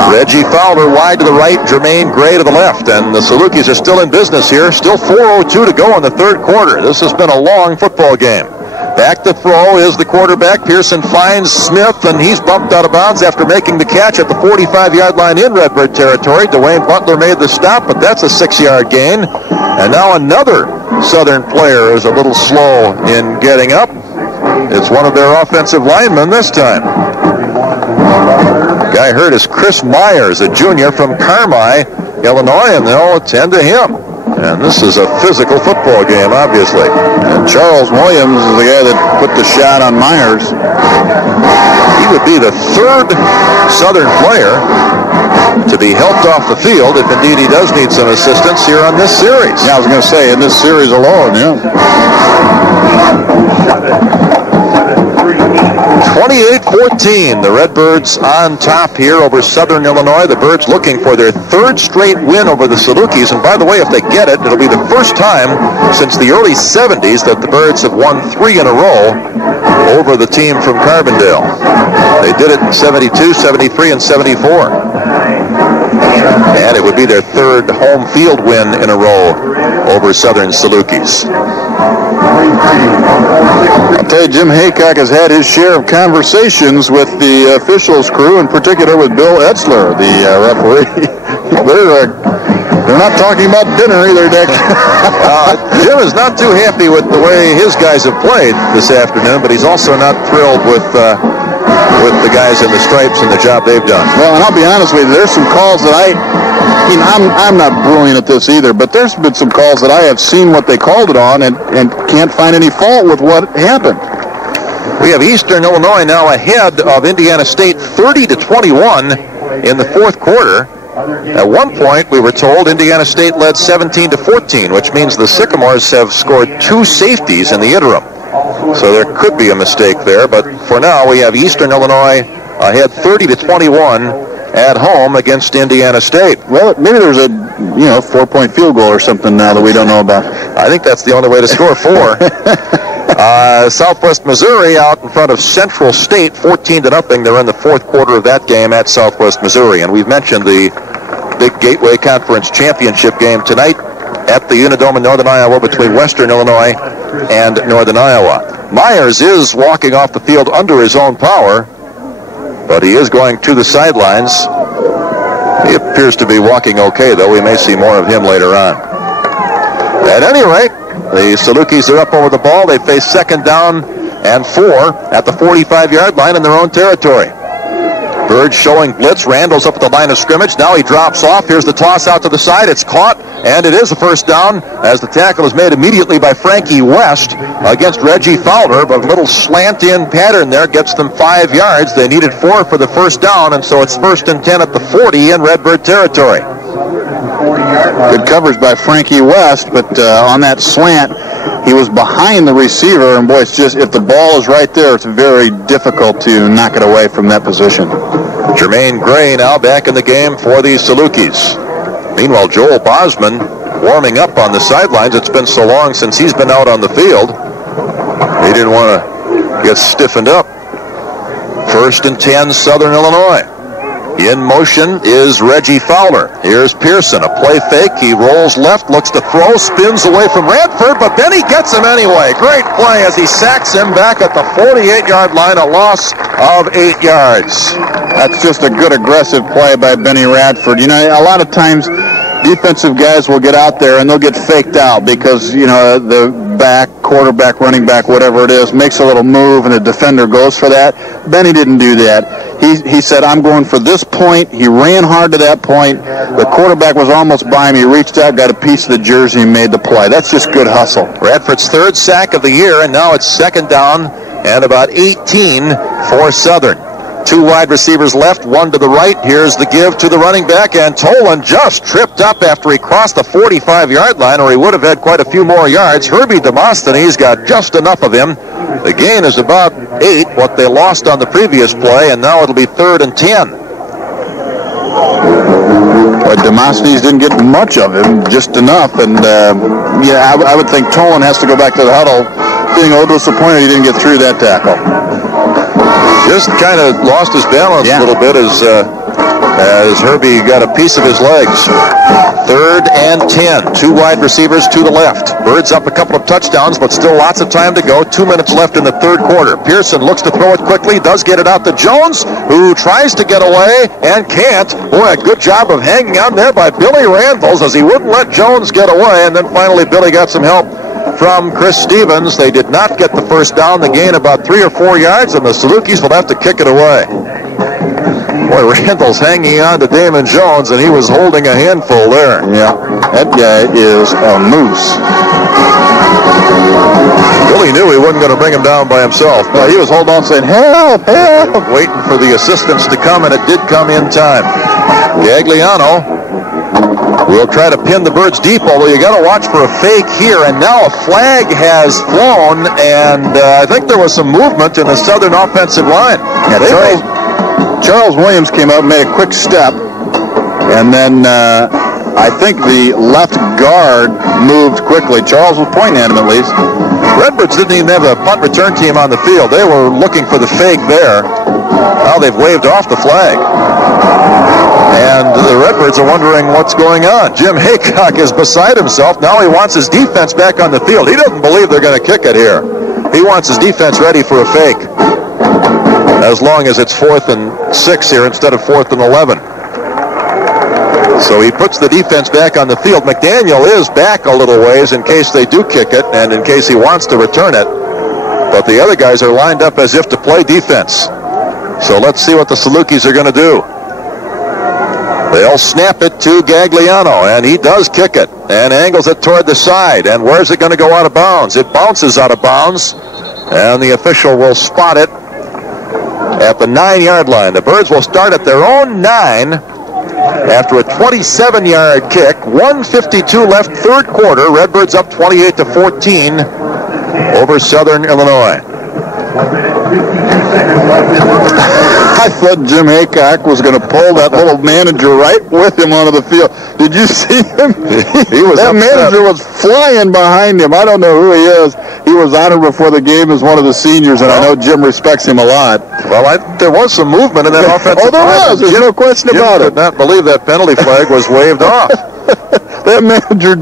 Reggie Fowler wide to the right, Jermaine Gray to the left, and the Salukis are still in business here. Still 4:02 to go in the third quarter. This has been a long football game. Back to throw is the quarterback. Pearson finds Smith, and he's bumped out of bounds after making the catch at the 45-yard line in Redbird territory. Dwayne Butler made the stop, but that's a 6-yard gain. And now another Southern player is a little slow in getting up. It's one of their offensive linemen this time. The guy hurt is Chris Myers, a junior from Carmi, Illinois, and they'll attend to him. And this is a physical football game, obviously. And Charles Williams is the guy that put the shot on Myers. He would be the third Southern player to be helped off the field if indeed he does need some assistance here on this series. Yeah, I was going to say, in this series alone, yeah. 28-14, the Redbirds on top here over Southern Illinois. The Birds looking for their third straight win over the Salukis. And by the way, if they get it, it'll be the first time since the early 70s that the Birds have won 3 in a row over the team from Carbondale. They did it in 72, 73, and 74. And it would be their third home field win in a row over Southern Salukis. I'll tell you, Jim Haycock has had his share of conversations with the officials crew, in particular with Bill Etzler, the referee. They're not talking about dinner either, Dick. Jim is not too happy with the way his guys have played this afternoon, but he's also not thrilled with the guys in the stripes and the job they've done. Well, and I'll be honest with you, there's some calls that I'm not brilliant at this either, but there's been some calls that I have seen what they called it on and can't find any fault with what happened. We have Eastern Illinois now ahead of Indiana State 30-21 in the fourth quarter. At one point, we were told Indiana State led 17-14, which means the Sycamores have scored 2 safeties in the interim. So there could be a mistake there, but for now we have Eastern Illinois ahead 30-21 at home against Indiana State. Well, maybe there's a 4-point field goal or something now that we don't know about. I think that's the only way to score 4. Southwest Missouri out in front of Central State 14-0. They're in the fourth quarter of that game at Southwest Missouri, and we've mentioned the big Gateway Conference Championship game tonight at the Unidome in Northern Iowa between Western Illinois and Northern Iowa. Myers is walking off the field under his own power, but he is going to the sidelines. He appears to be walking okay, though. We may see more of him later on. At any rate, the Salukis are up over the ball. They face 2nd down and 4 at the 45-yard line in their own territory. Birds showing blitz. Randall's up at the line of scrimmage. Now he drops off. Here's the toss out to the side. It's caught, and it is a first down as the tackle is made immediately by Frankie West against Reggie Fowler, but a little slant-in pattern there gets them 5 yards. They needed 4 for the first down, and so it's 1st and 10 at the 40 in Redbird territory. Good coverage by Frankie West, but on that slant, he was behind the receiver, and boy, it's just, if the ball is right there, it's very difficult to knock it away from that position. Jermaine Gray now back in the game for the Salukis. Meanwhile, Joel Bosman warming up on the sidelines. It's been so long since he's been out on the field. He didn't want to get stiffened up. 1st and 10, Southern Illinois. In motion is Reggie Fowler. Here's Pearson, a play fake. He rolls left, looks to throw, spins away from Radford, but then he gets him anyway. Great play as he sacks him back at the 48-yard line, a loss of 8 yards. That's just a good aggressive play by Benny Radford. You know, a lot of times defensive guys will get out there and they'll get faked out because, you know, the back, quarterback, running back, whatever it is, makes a little move and the defender goes for that. Benny didn't do that. He said, I'm going for this point. He ran hard to that point. The quarterback was almost by him. He reached out, got a piece of the jersey, and made the play. That's just good hustle. Radford's 3rd sack of the year, and now it's 2nd down and about 18 for Southern. 2 wide receivers left, 1 to the right. Here's the give to the running back, and Tolan just tripped up after he crossed the 45-yard line, or he would have had quite a few more yards. Herbie Demosthenes got just enough of him. The gain is about 8, what they lost on the previous play, and now it'll be 3rd and 10. But Demosthenes didn't get much of him, just enough, and yeah, I would think Tolan has to go back to the huddle, being a little disappointed he didn't get through that tackle. Just kind of lost his balance a little bit as Herbie got a piece of his legs. 3rd and 10. 2 wide receivers to the left. Birds up a couple of touchdowns, but still lots of time to go. 2 minutes left in the 3rd quarter. Pearson looks to throw it quickly, does get it out to Jones, who tries to get away and can't. Boy, a good job of hanging on there by Billy Randles as he wouldn't let Jones get away, and then finally Billy got some help from Chris Stevens. They did not get the 1st down. The gain about 3 or 4 yards, and the Salukis will have to kick it away. Boy, Randall's hanging on to Damon Jones, and he was holding a handful there. Yeah, that guy is a moose. Billy knew he wasn't going to bring him down by himself. Well, he was holding on saying, help, help. Waiting for the assistance to come, and it did come in time. Gagliano will try to pin the Birds deep, although you got to watch for a fake here. And now a flag has flown, and I think there was some movement in the Southern offensive line. Yeah, Charles Williams came up and made a quick step, and then I think the left guard moved quickly. Charles was pointing at him at least. Redbirds didn't even have a punt return team on the field. They were looking for the fake there. Now they've waved off the flag. And the Redbirds are wondering what's going on. Jim Haycock is beside himself. Now he wants his defense back on the field. He doesn't believe they're going to kick it here. He wants his defense ready for a fake. As long as it's 4th and 6 here instead of 4th and 11. So he puts the defense back on the field. McDaniel is back a little ways in case they do kick it and in case he wants to return it. But the other guys are lined up as if to play defense. So let's see what the Salukis are going to do. They'll snap it to Gagliano, and he does kick it and angles it toward the side. And where's it going to go out of bounds? It bounces out of bounds, and the official will spot it at the 9-yard line. The Birds will start at their own 9 after a 27-yard kick. 1:52 left, 3rd quarter. Redbirds up 28-14 over Southern Illinois. I thought Jim Haycock was going to pull that little manager right with him onto the field. Did you see him? That manager was flying behind him. I don't know who he is. He was honored before the game as one of the seniors, and I know Jim respects him a lot. Well, there was some movement in that offensive there was. There's no question about it. Jim did not believe that penalty flag was waved off. That manager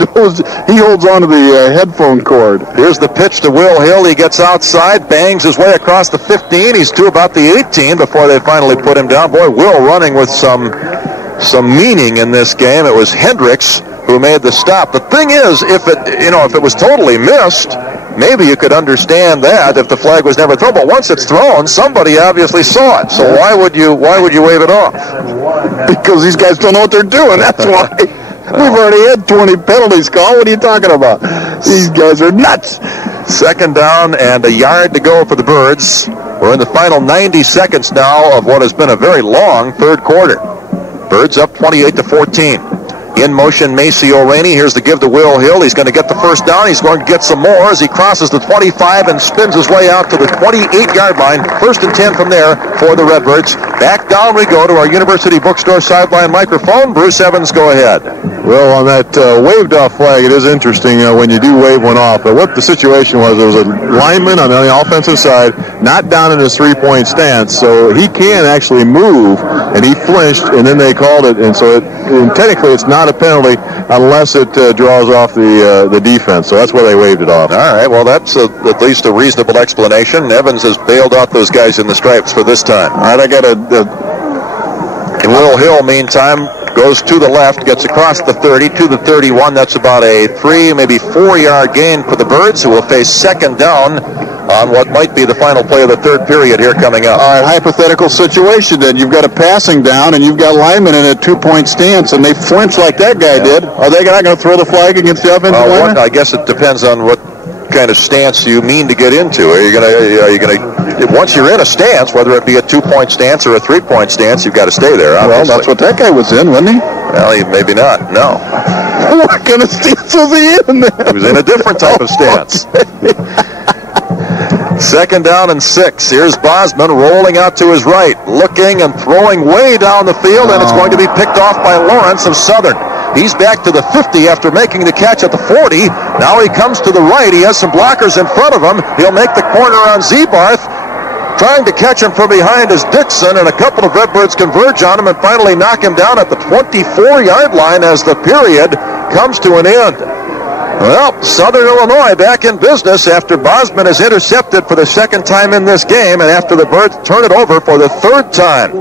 he holds onto the headphone cord. Here's the pitch to Will Hill. He gets outside, bangs his way across the 15. He's to about the 18 before they finally put him down. Boy, Will running with some meaning in this game. It was Hendricks who made the stop. The thing is, if it was totally missed, maybe you could understand that if the flag was never thrown. But once it's thrown, somebody obviously saw it. So why would you wave it off? Because these guys don't know what they're doing. That's why. We've already had 20 penalties called. What are you talking about? These guys are nuts. 2nd down and a yard to go for the Birds. We're in the final 90 seconds now of what has been a very long 3rd quarter. Birds up 28-14. In motion, Maceo Rainey. Here's the give to Will Hill. He's going to get the first down. He's going to get some more as he crosses the 25 and spins his way out to the 28-yard line. 1st and 10 from there for the Redbirds. Back down we go to our University Bookstore sideline microphone. Bruce Evans, go ahead. Well, on that waved off flag, it is interesting when you do wave one off. But what the situation was, there was a lineman on the offensive side not down in his three-point stance, so he can actually move, and he flinched, and then they called it. And so technically it's not a penalty unless it draws off the defense. So that's why they waved it off. All right, well, that's at least a reasonable explanation. Evans has bailed out those guys in the stripes for this time. All right, I got Will Hill, meantime, goes to the left, gets across the 30 to the 31. That's about a 3, maybe 4-yard gain for the Birds, who will face second down on what might be the final play of the third period here coming up. All right, hypothetical situation then. You've got a passing down, and you've got linemen in a 2-point stance, and they flinch like that guy did. Are they not going to throw the flag against the offensive lineman? I guess it depends on what kind of stance you mean to get into. Are you going to once you're in a stance, whether it be a 2-point stance or a 3-point stance, you've got to stay there, obviously. Well, that's what that guy was in, wasn't he? Well, maybe not, no. What kind of stance was he in then? He was in a different type of stance. Second down and 6. Here's Bosman rolling out to his right, looking and throwing way down the field, and it's going to be picked off by Lawrence of Southern. He's back to the 50 after making the catch at the 40. Now he comes to the right. He has some blockers in front of him. He'll make the corner on Zebarth. Trying to catch him from behind is Dixon, and a couple of Redbirds converge on him and finally knock him down at the 24-yard line as the period comes to an end. Well, Southern Illinois back in business after Bosman is intercepted for the second time in this game, and after the Birds turn it over for the third time.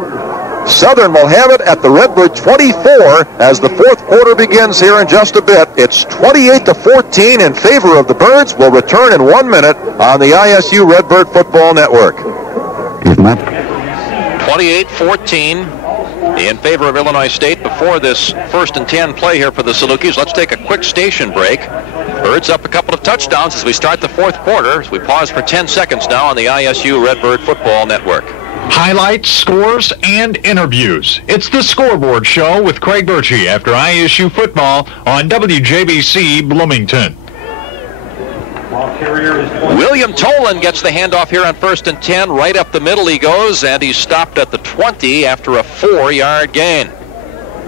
Southern will have it at the Redbird 24 as the fourth quarter begins here in just a bit. It's 28-14 in favor of the Birds. We'll return in 1 minute on the ISU Redbird Football Network. 28-14 in favor of Illinois State before this 1st and 10 play here for the Salukis. Let's take a quick station break. Birds up a couple of touchdowns as we start the fourth quarter. As we pause for 10 seconds now on the ISU Redbird Football Network. Highlights, scores, and interviews. It's the Scoreboard Show with Craig Birchie after ISU football on WJBC Bloomington. William Tolan gets the handoff here on 1st and 10. Right up the middle he goes, and he's stopped at the 20 after a 4-yard gain.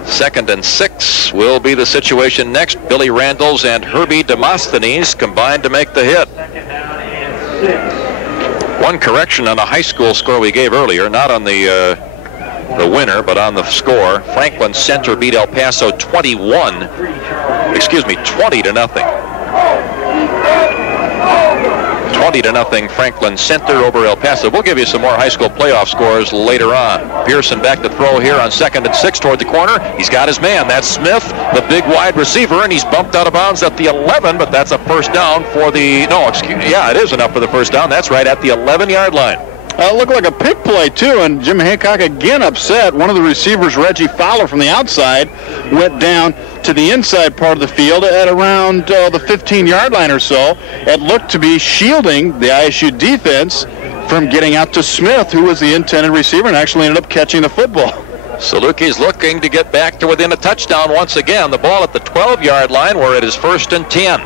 2nd and 6 will be the situation next. Billy Randalls and Herbie Demosthenes combined to make the hit. One correction on a high school score we gave earlier, not on the winner, but on the score. Franklin Center beat El Paso 20 to nothing. 20 to nothing, Franklin Center over El Paso. We'll give you some more high school playoff scores later on. Pearson back to throw here on 2nd and 6 toward the corner. He's got his man. That's Smith, the big wide receiver, and he's bumped out of bounds at the 11, but that's a first down for the, it is enough for the first down. That's right at the 11-yard line. Looked like a pick play, too, and Jim Hancock again upset. One of the receivers, Reggie Fowler from the outside, went down to the inside part of the field at around the 15-yard line or so. It looked to be shielding the ISU defense from getting out to Smith, who was the intended receiver and actually ended up catching the football. Saluki's looking to get back to within a touchdown once again. The ball at the 12-yard line where it is 1st and 10.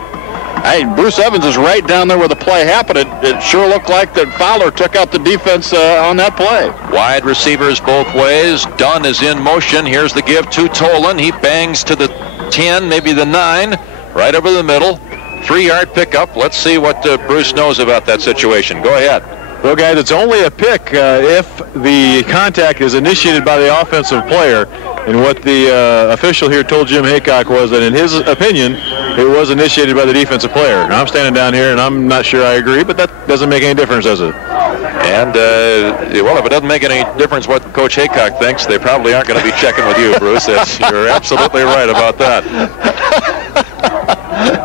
Hey, Bruce Evans is right down there where the play happened. It sure looked like that Fowler took out the defense on that play. Wide receivers both ways. Dunn is in motion. Here's the give to Tolan. He bangs to the 10, maybe the 9, right over the middle. 3-yard pickup. Let's see what Bruce knows about that situation. Go ahead. Well, guys, it's only a pick if the contact is initiated by the offensive player. And what the official here told Jim Haycock was that in his opinion, it was initiated by the defensive player. Now, I'm standing down here, and I'm not sure I agree, but that doesn't make any difference, does it? And, well, if it doesn't make any difference what Coach Haycock thinks, they probably aren't going to be checking with you, Bruce. You're absolutely right about that.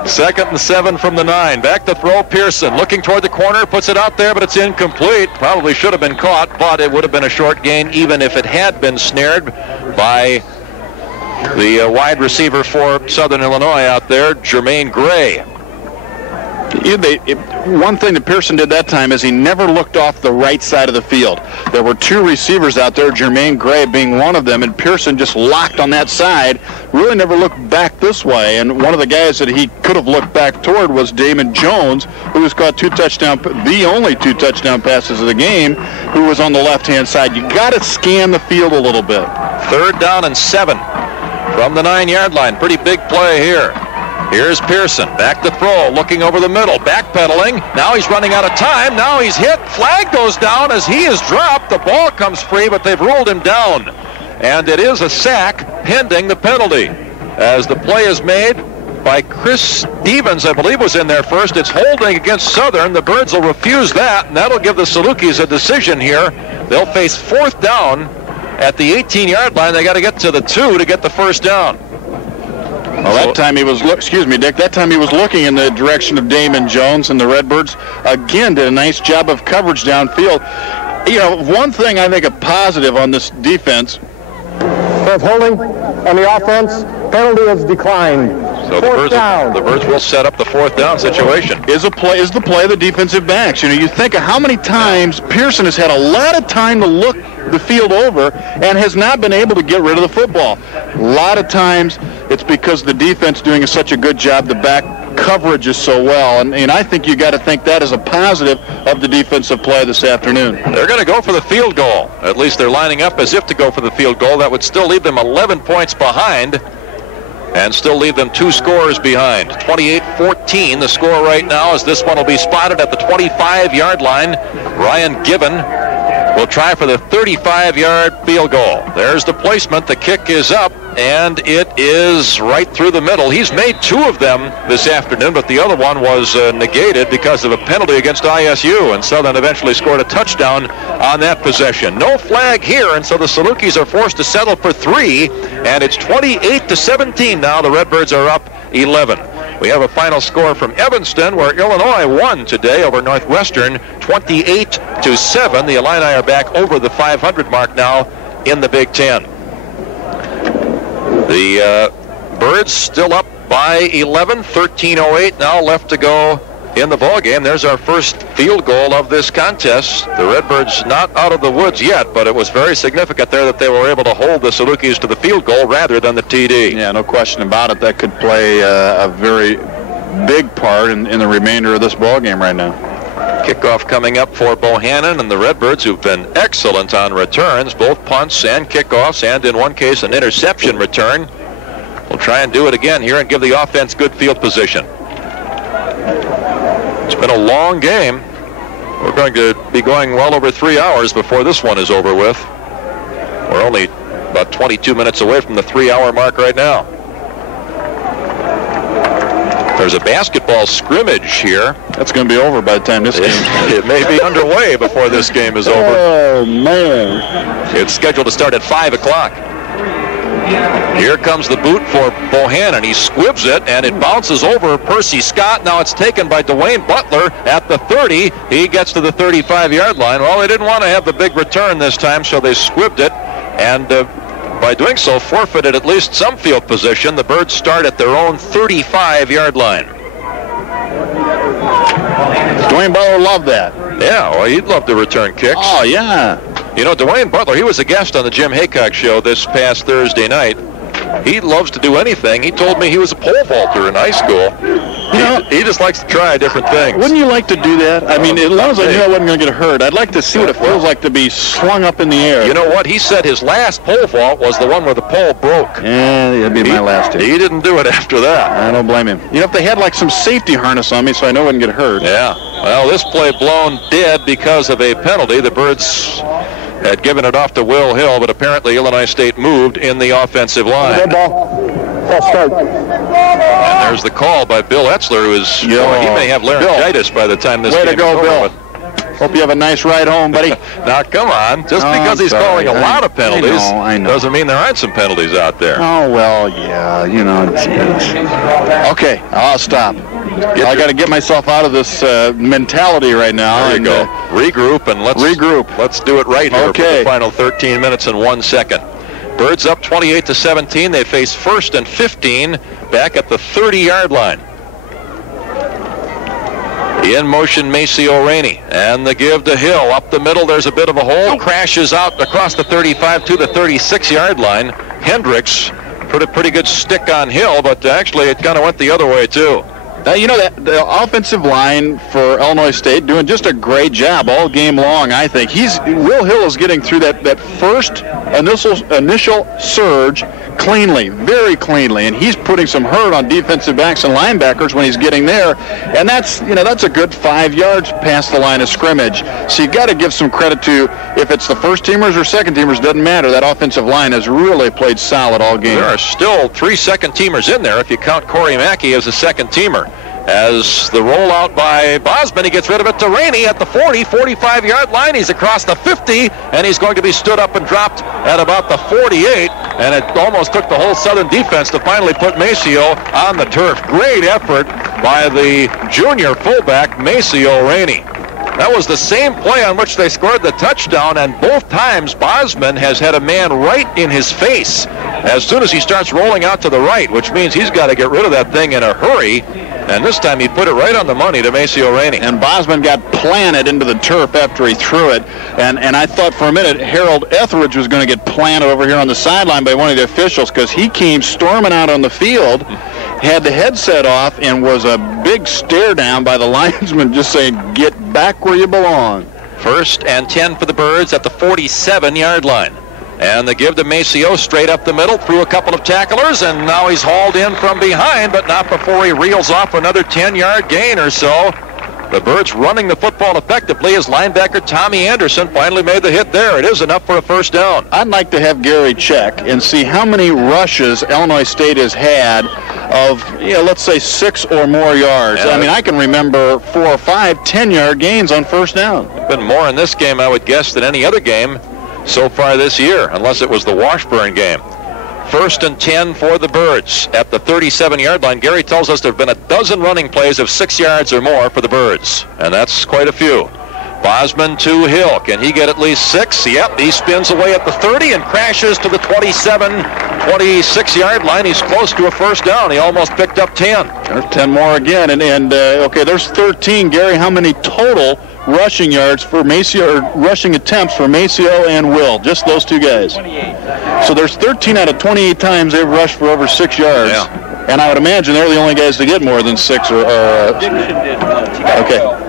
2nd and 7 from the 9. Back to throw, Pearson. Looking toward the corner, puts it out there, but it's incomplete. Probably should have been caught, but it would have been a short gain even if it had been snared by the wide receiver for Southern Illinois out there, Jermaine Gray. One thing that Pearson did that time is he never looked off the right side of the field. There were two receivers out there, Jermaine Gray being one of them, and Pearson just locked on that side, really never looked back this way. And one of the guys that he could have looked back toward was Damon Jones, who has caught the only two touchdown passes of the game, who was on the left-hand side. You got to scan the field a little bit. 3rd down and 7 from the 9-yard line. Pretty big play here. Here's Pearson, back to throw, looking over the middle, backpedaling. Now he's running out of time. Now he's hit. Flag goes down as he is dropped. The ball comes free, but they've ruled him down. And it is a sack pending the penalty. As the play is made by Chris Stevens, I believe, was in there first. It's holding against Southern. The Birds will refuse that, and that'll give the Salukis a decision here. They'll face 4th down at the 18-yard line. They got to get to the 2 to get the first down. Well, that time he was, Dick, that time he was looking in the direction of Damon Jones, and the Redbirds, again, did a nice job of coverage downfield. You know, one thing I think a positive on this defense. With holding on the offense, penalty has declined. So the Birds will set up the 4th down situation. Is the play of the defensive backs. You know, you think of how many times Pearson has had a lot of time to look the field over and has not been able to get rid of the football. A lot of times it's because the defense doing such a good job, the back coverage is so well, and I think you got to think that is a positive of the defensive play this afternoon. They're going to go for the field goal. At least they're lining up as if to go for the field goal. That would still leave them 11 points behind and still leave them 2 scores behind. 28-14 the score right now, as this one will be spotted at the 25-yard line. Ryan Gibbon will try for the 35-yard field goal. There's the placement. The kick is up, and it is right through the middle. He's made 2 of them this afternoon, but the other one was negated because of a penalty against ISU, and Southern eventually scored a touchdown on that possession. No flag here, and so the Salukis are forced to settle for 3, and it's 28-17 now. The Redbirds are up 11. We have a final score from Evanston, where Illinois won today over Northwestern, 28-7. The Illini are back over the 500 mark now in the Big Ten. The Birds still up by 11, 13:08 now left to go in the ball game. There's our first field goal of this contest. The Redbirds not out of the woods yet, but it was very significant there that they were able to hold the Salukis to the field goal rather than the TD. Yeah, no question about it. That could play a very big part in the remainder of this ball game right now. Kickoff coming up for Bohannon and the Redbirds, who've been excellent on returns, both punts and kickoffs, and in one case an interception return. We'll try and do it again here and give the offense good field position. It's been a long game. We're going to be going well over 3 hours before this one is over with. We're only about 22 minutes away from the 3-hour mark right now. There's a basketball scrimmage here. That's going to be over by the time this game starts. It may be underway before this game is over. Oh, man. It's scheduled to start at 5 o'clock. Here comes the boot for Bohannon. He squibs it, and it bounces over Percy Scott. Now it's taken by Dwayne Butler at the 30. He gets to the 35-yard line. Well, they didn't want to have the big return this time, so they squibbed it, and by doing so, forfeited at least some field position. The Birds start at their own 35-yard line. Dwayne Butler loved that. Yeah, well, he'd love to return kicks. Oh, yeah. You know, Dwayne Butler, he was a guest on the Jim Haycock show this past Thursday night. He loves to do anything. He told me he was a pole vaulter in high school. He just likes to try different things. Wouldn't you like to do that? I mean, as long as I knew I wasn't going to get hurt, I'd like to see what it feels like to be slung up in the air. You know what? He said his last pole vault was the one where the pole broke. Yeah, that'd be my last year. He didn't do it after that. I don't blame him. You know, if they had like some safety harness on me so I know I wouldn't get hurt. Yeah. Well, this play blown dead because of a penalty. The Birds had given it off to Will Hill, but apparently Illinois State moved in the offensive line. Good ball. Start. And there's the call by Bill Etzler, who is, he may have laryngitis by the time this game is over. Way to go, Bill. Hope you have a nice ride home, buddy. Now, come on. Just because he's calling a lot of penalties doesn't mean there aren't some penalties out there. Oh, well, yeah, you know. Okay, I'll stop. I got to get myself out of this mentality right now. There you go. Regroup, and let's regroup. Let's do it right here for the final 13 minutes and 1 second. Birds up 28-17. They face 1st and 15 back at the 30-yard line. In motion, Maceo Rainey. And the give to Hill. Up the middle, there's a bit of a hole. Crashes out across the 35 to the 36-yard line. Hendricks put a pretty good stick on Hill, but actually it kind of went the other way, too. You know, the offensive line for Illinois State doing just a great job all game long, I think. Will Hill is getting through that first initial surge cleanly, very cleanly, and he's putting some hurt on defensive backs and linebackers when he's getting there, and that's a good 5 yards past the line of scrimmage. So you got to give some credit to, if it's the first teamers or second teamers, doesn't matter. That offensive line has really played solid all game. There are still 3 second teamers in there if you count Corey Mackey as a second teamer. As the rollout by Bosman, he gets rid of it to Rainey at the 45-yard line. He's across the 50, and he's going to be stood up and dropped at about the 48. And it almost took the whole Southern defense to finally put Maceo on the turf. Great effort by the junior fullback, Maceo Rainey. That was the same play on which they scored the touchdown, and both times Bosman has had a man right in his face as soon as he starts rolling out to the right, which means he's got to get rid of that thing in a hurry. And this time he put it right on the money to Maceo Rainey. And Bosman got planted into the turf after he threw it. And I thought for a minute Harold Etheridge was going to get planted over here on the sideline by one of the officials, because he came storming out on the field, had the headset off, and was a big stare down by the linesman just saying, "Get back where you belong." 1st and 10 for the Birds at the 47-yard line. And the give to Maceo straight up the middle, through a couple of tacklers, and now he's hauled in from behind, but not before he reels off another 10-yard gain or so. The Birds running the football effectively as linebacker Tommy Anderson finally made the hit there. It is enough for a first down. I'd like to have Gary check and see how many rushes Illinois State has had of, let's say 6 or more yards. Yeah. I mean, I can remember 4 or 5 10-yard gains on first down. Been more in this game, I would guess, than any other game so far this year, unless it was the Washburn game. 1st and 10 for the Birds at the 37-yard line. Gary tells us there have been a dozen running plays of 6 yards or more for the Birds, and that's quite a few. Bosman to Hill. Can he get at least 6? Yep, he spins away at the 30 and crashes to the 26-yard line. He's close to a first down. He almost picked up 10. There's 10 more again, okay, there's 13. Gary, how many total rushing yards for Maceo, or rushing attempts for Maceo and Will? Just those two guys. 28. So there's 13 out of 28 times they've rushed for over 6 yards. Yeah. And I would imagine they're the only guys to get more than 6 okay.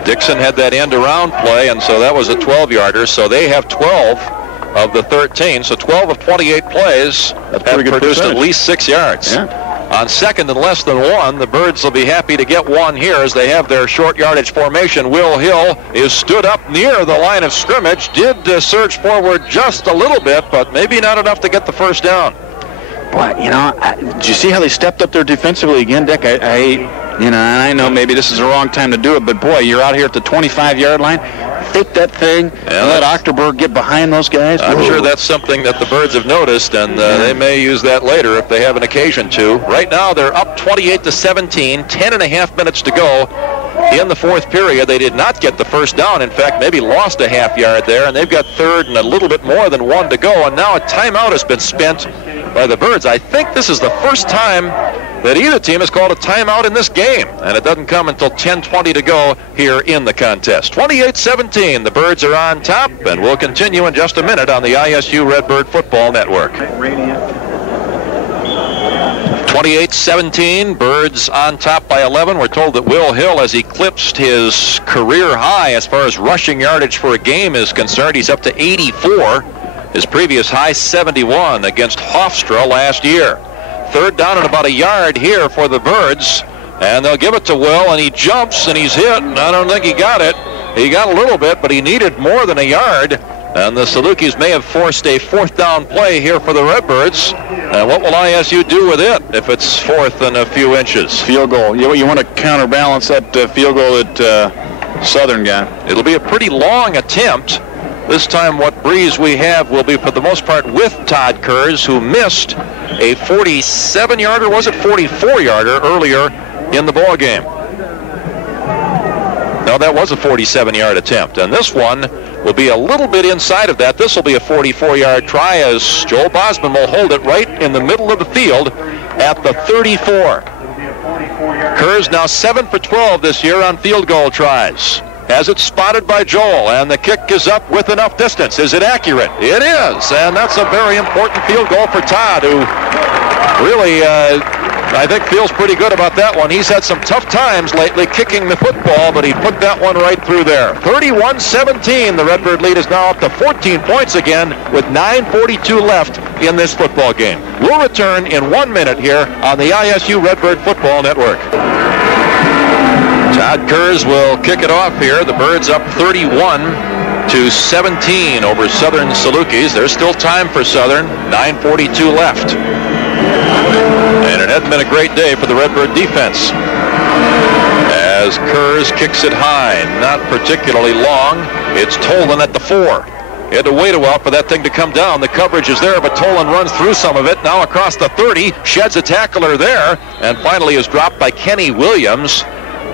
Dixon had that end around play, and so that was a 12-yarder. So they have 12 of the 13. So 12 of 28 plays have produced at least 6 yards. Yeah. On 2nd and less than 1, the Birds will be happy to get 1 here as they have their short yardage formation. Will Hill is stood up near the line of scrimmage, did surge forward just a little bit, but maybe not enough to get the first down. Boy, did you see how they stepped up there defensively again, Dick? I know maybe this is the wrong time to do it, but boy, you're out here at the 25-yard line. Take that thing and let October get behind those guys. I'm sure that's something that the Birds have noticed, and they may use that later if they have an occasion to. Right now, they're up 28-17, 10.5 minutes to go in the 4th period. They did not get the first down. In fact, maybe lost a half yard there, and they've got 3rd and a little bit more than 1 to go, and now a timeout has been spent by the Birds. I think this is the first time that either team has called a timeout in this game, and it doesn't come until 10:20 to go here in the contest. 28-17, the Birds are on top, and we'll continue in just a minute on the ISU Redbird Football Network. 28-17, Birds on top by 11. We're told that Will Hill has eclipsed his career high as far as rushing yardage for a game is concerned. He's up to 84. His previous high, 71 against Hofstra last year. 3rd down and about a yard here for the Birds, and they'll give it to Will, and he jumps and he's hit, and I don't think he got it. He got a little bit, but he needed more than a yard, and the Salukis may have forced a 4th down play here for the Redbirds. And what will ISU do with it if it's 4th and a few inches? Field goal. You want to counterbalance that field goal that Southern got. It'll be a pretty long attempt. This time what breeze we have will be for the most part with Todd Kurz, who missed a 47-yarder, was it 44-yarder earlier in the ball game. No, that was a 47-yard attempt, and this one will be a little bit inside of that. This will be a 44-yard try as Joel Bosman will hold it right in the middle of the field at the 34. Kerr's now 7 for 12 this year on field goal tries. Has it spotted by Joel, and the kick is up with enough distance. Is it accurate? It is, and that's a very important field goal for Todd, who really, I think, feels pretty good about that one. He's had some tough times lately kicking the football, but he put that one right through there. 31-17, the Redbird lead is now up to 14 points again with 9:42 left in this football game. We'll return in 1 minute here on the ISU Redbird Football Network. Todd Kurz will kick it off here. The Birds up 31-17 over Southern Salukis. There's still time for Southern. 9:42 left. And it hadn't been a great day for the Redbird defense, as Kurz kicks it high. Not particularly long. It's Tolan at the 4. He had to wait a while for that thing to come down. The coverage is there, but Tolan runs through some of it. Now across the 30, sheds a tackler there, and finally is dropped by Kenny Williams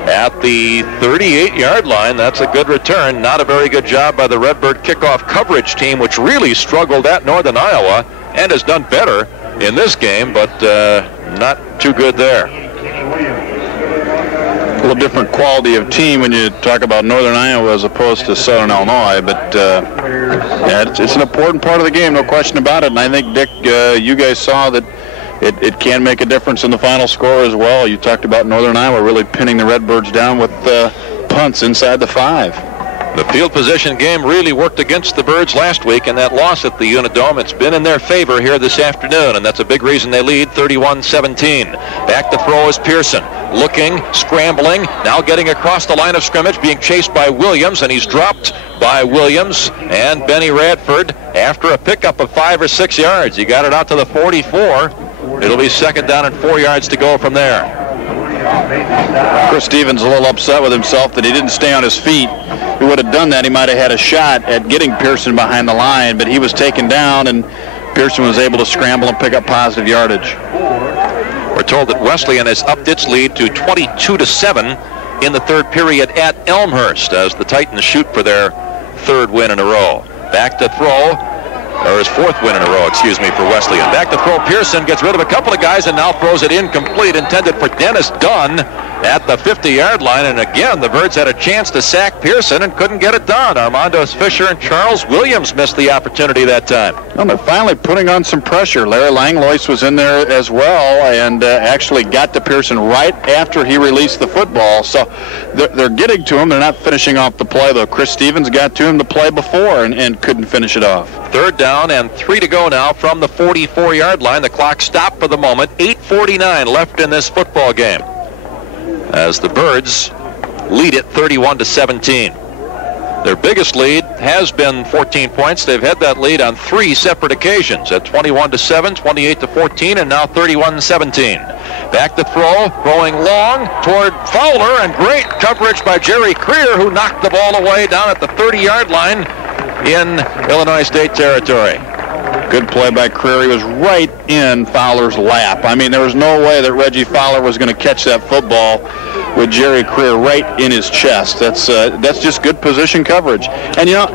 at the 38-yard line. That's a good return. Not a very good job by the Redbird kickoff coverage team, which really struggled at Northern Iowa and has done better in this game, but not too good there. A little different quality of team when you talk about Northern Iowa as opposed to Southern Illinois, but yeah, it's an important part of the game, no question about it. And I think, Dick, you guys saw that it can make a difference in the final score as well. You talked about Northern Iowa really pinning the Redbirds down with punts inside the 5. The field position game really worked against the Birds last week in that loss at the Unidome. It's been in their favor here this afternoon, and that's a big reason they lead 31-17. Back to throw is Pearson. Looking, scrambling, now getting across the line of scrimmage, being chased by Williams, and he's dropped by Williams and Benny Radford after a pickup of 5 or 6 yards. He got it out to the 44. It'll be second down and 4 yards to go from there. Chris Stevens a little upset with himself that he didn't stay on his feet. If he would have done that, he might have had a shot at getting Pearson behind the line, but he was taken down, and Pearson was able to scramble and pick up positive yardage. We're told that Wesleyan has upped its lead to 22-7 in the third period at Elmhurst as the Titans shoot for their third win in a row. Back to throw, or his fourth win in a row, excuse me, for Wesleyan. Back to throw, Pearson gets rid of a couple of guys and now throws it incomplete, intended for Dennis Dunn at the 50-yard line. And again, the Birds had a chance to sack Pearson and couldn't get it done. Armando Fisher and Charles Williams missed the opportunity that time. Well, they're finally putting on some pressure. Larry Langlois was in there as well and actually got to Pearson right after he released the football. So they're getting to him. They're not finishing off the play, though. Chris Stevens got to him the play before and couldn't finish it off. Third down and 3 to go now from the 44-yard line. The clock stopped for the moment. 8:49 left in this football game as the Birds lead it 31-17. Their biggest lead has been 14 points. They've had that lead on 3 separate occasions at 21-7, 28-14, and now 31-17. Back to throw, throwing long toward Fowler, and great coverage by Jerry Creer, who knocked the ball away down at the 30-yard line in Illinois State territory. Good play by Creer. He was right in Fowler's lap. I mean, there was no way that Reggie Fowler was going to catch that football with Jerry Creer right in his chest. That's just good position coverage. And, you know,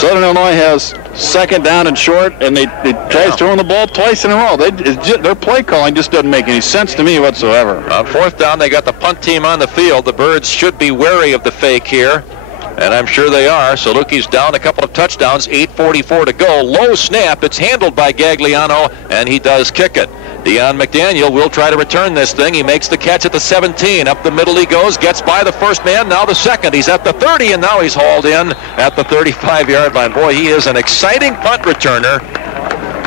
Southern Illinois has second down and short, and they tries throwing the ball twice in a row. Their play calling just doesn't make any sense to me whatsoever. On fourth down, they got the punt team on the field. The Birds should be wary of the fake here, and I'm sure they are. Salukis down a couple of touchdowns, 8:44 to go. Low snap. It's handled by Gagliano, and he does kick it. Deion McDaniel will try to return this thing. He makes the catch at the 17. Up the middle he goes, gets by the first man, now the second. He's at the 30, and now he's hauled in at the 35-yard line. Boy, he is an exciting punt returner,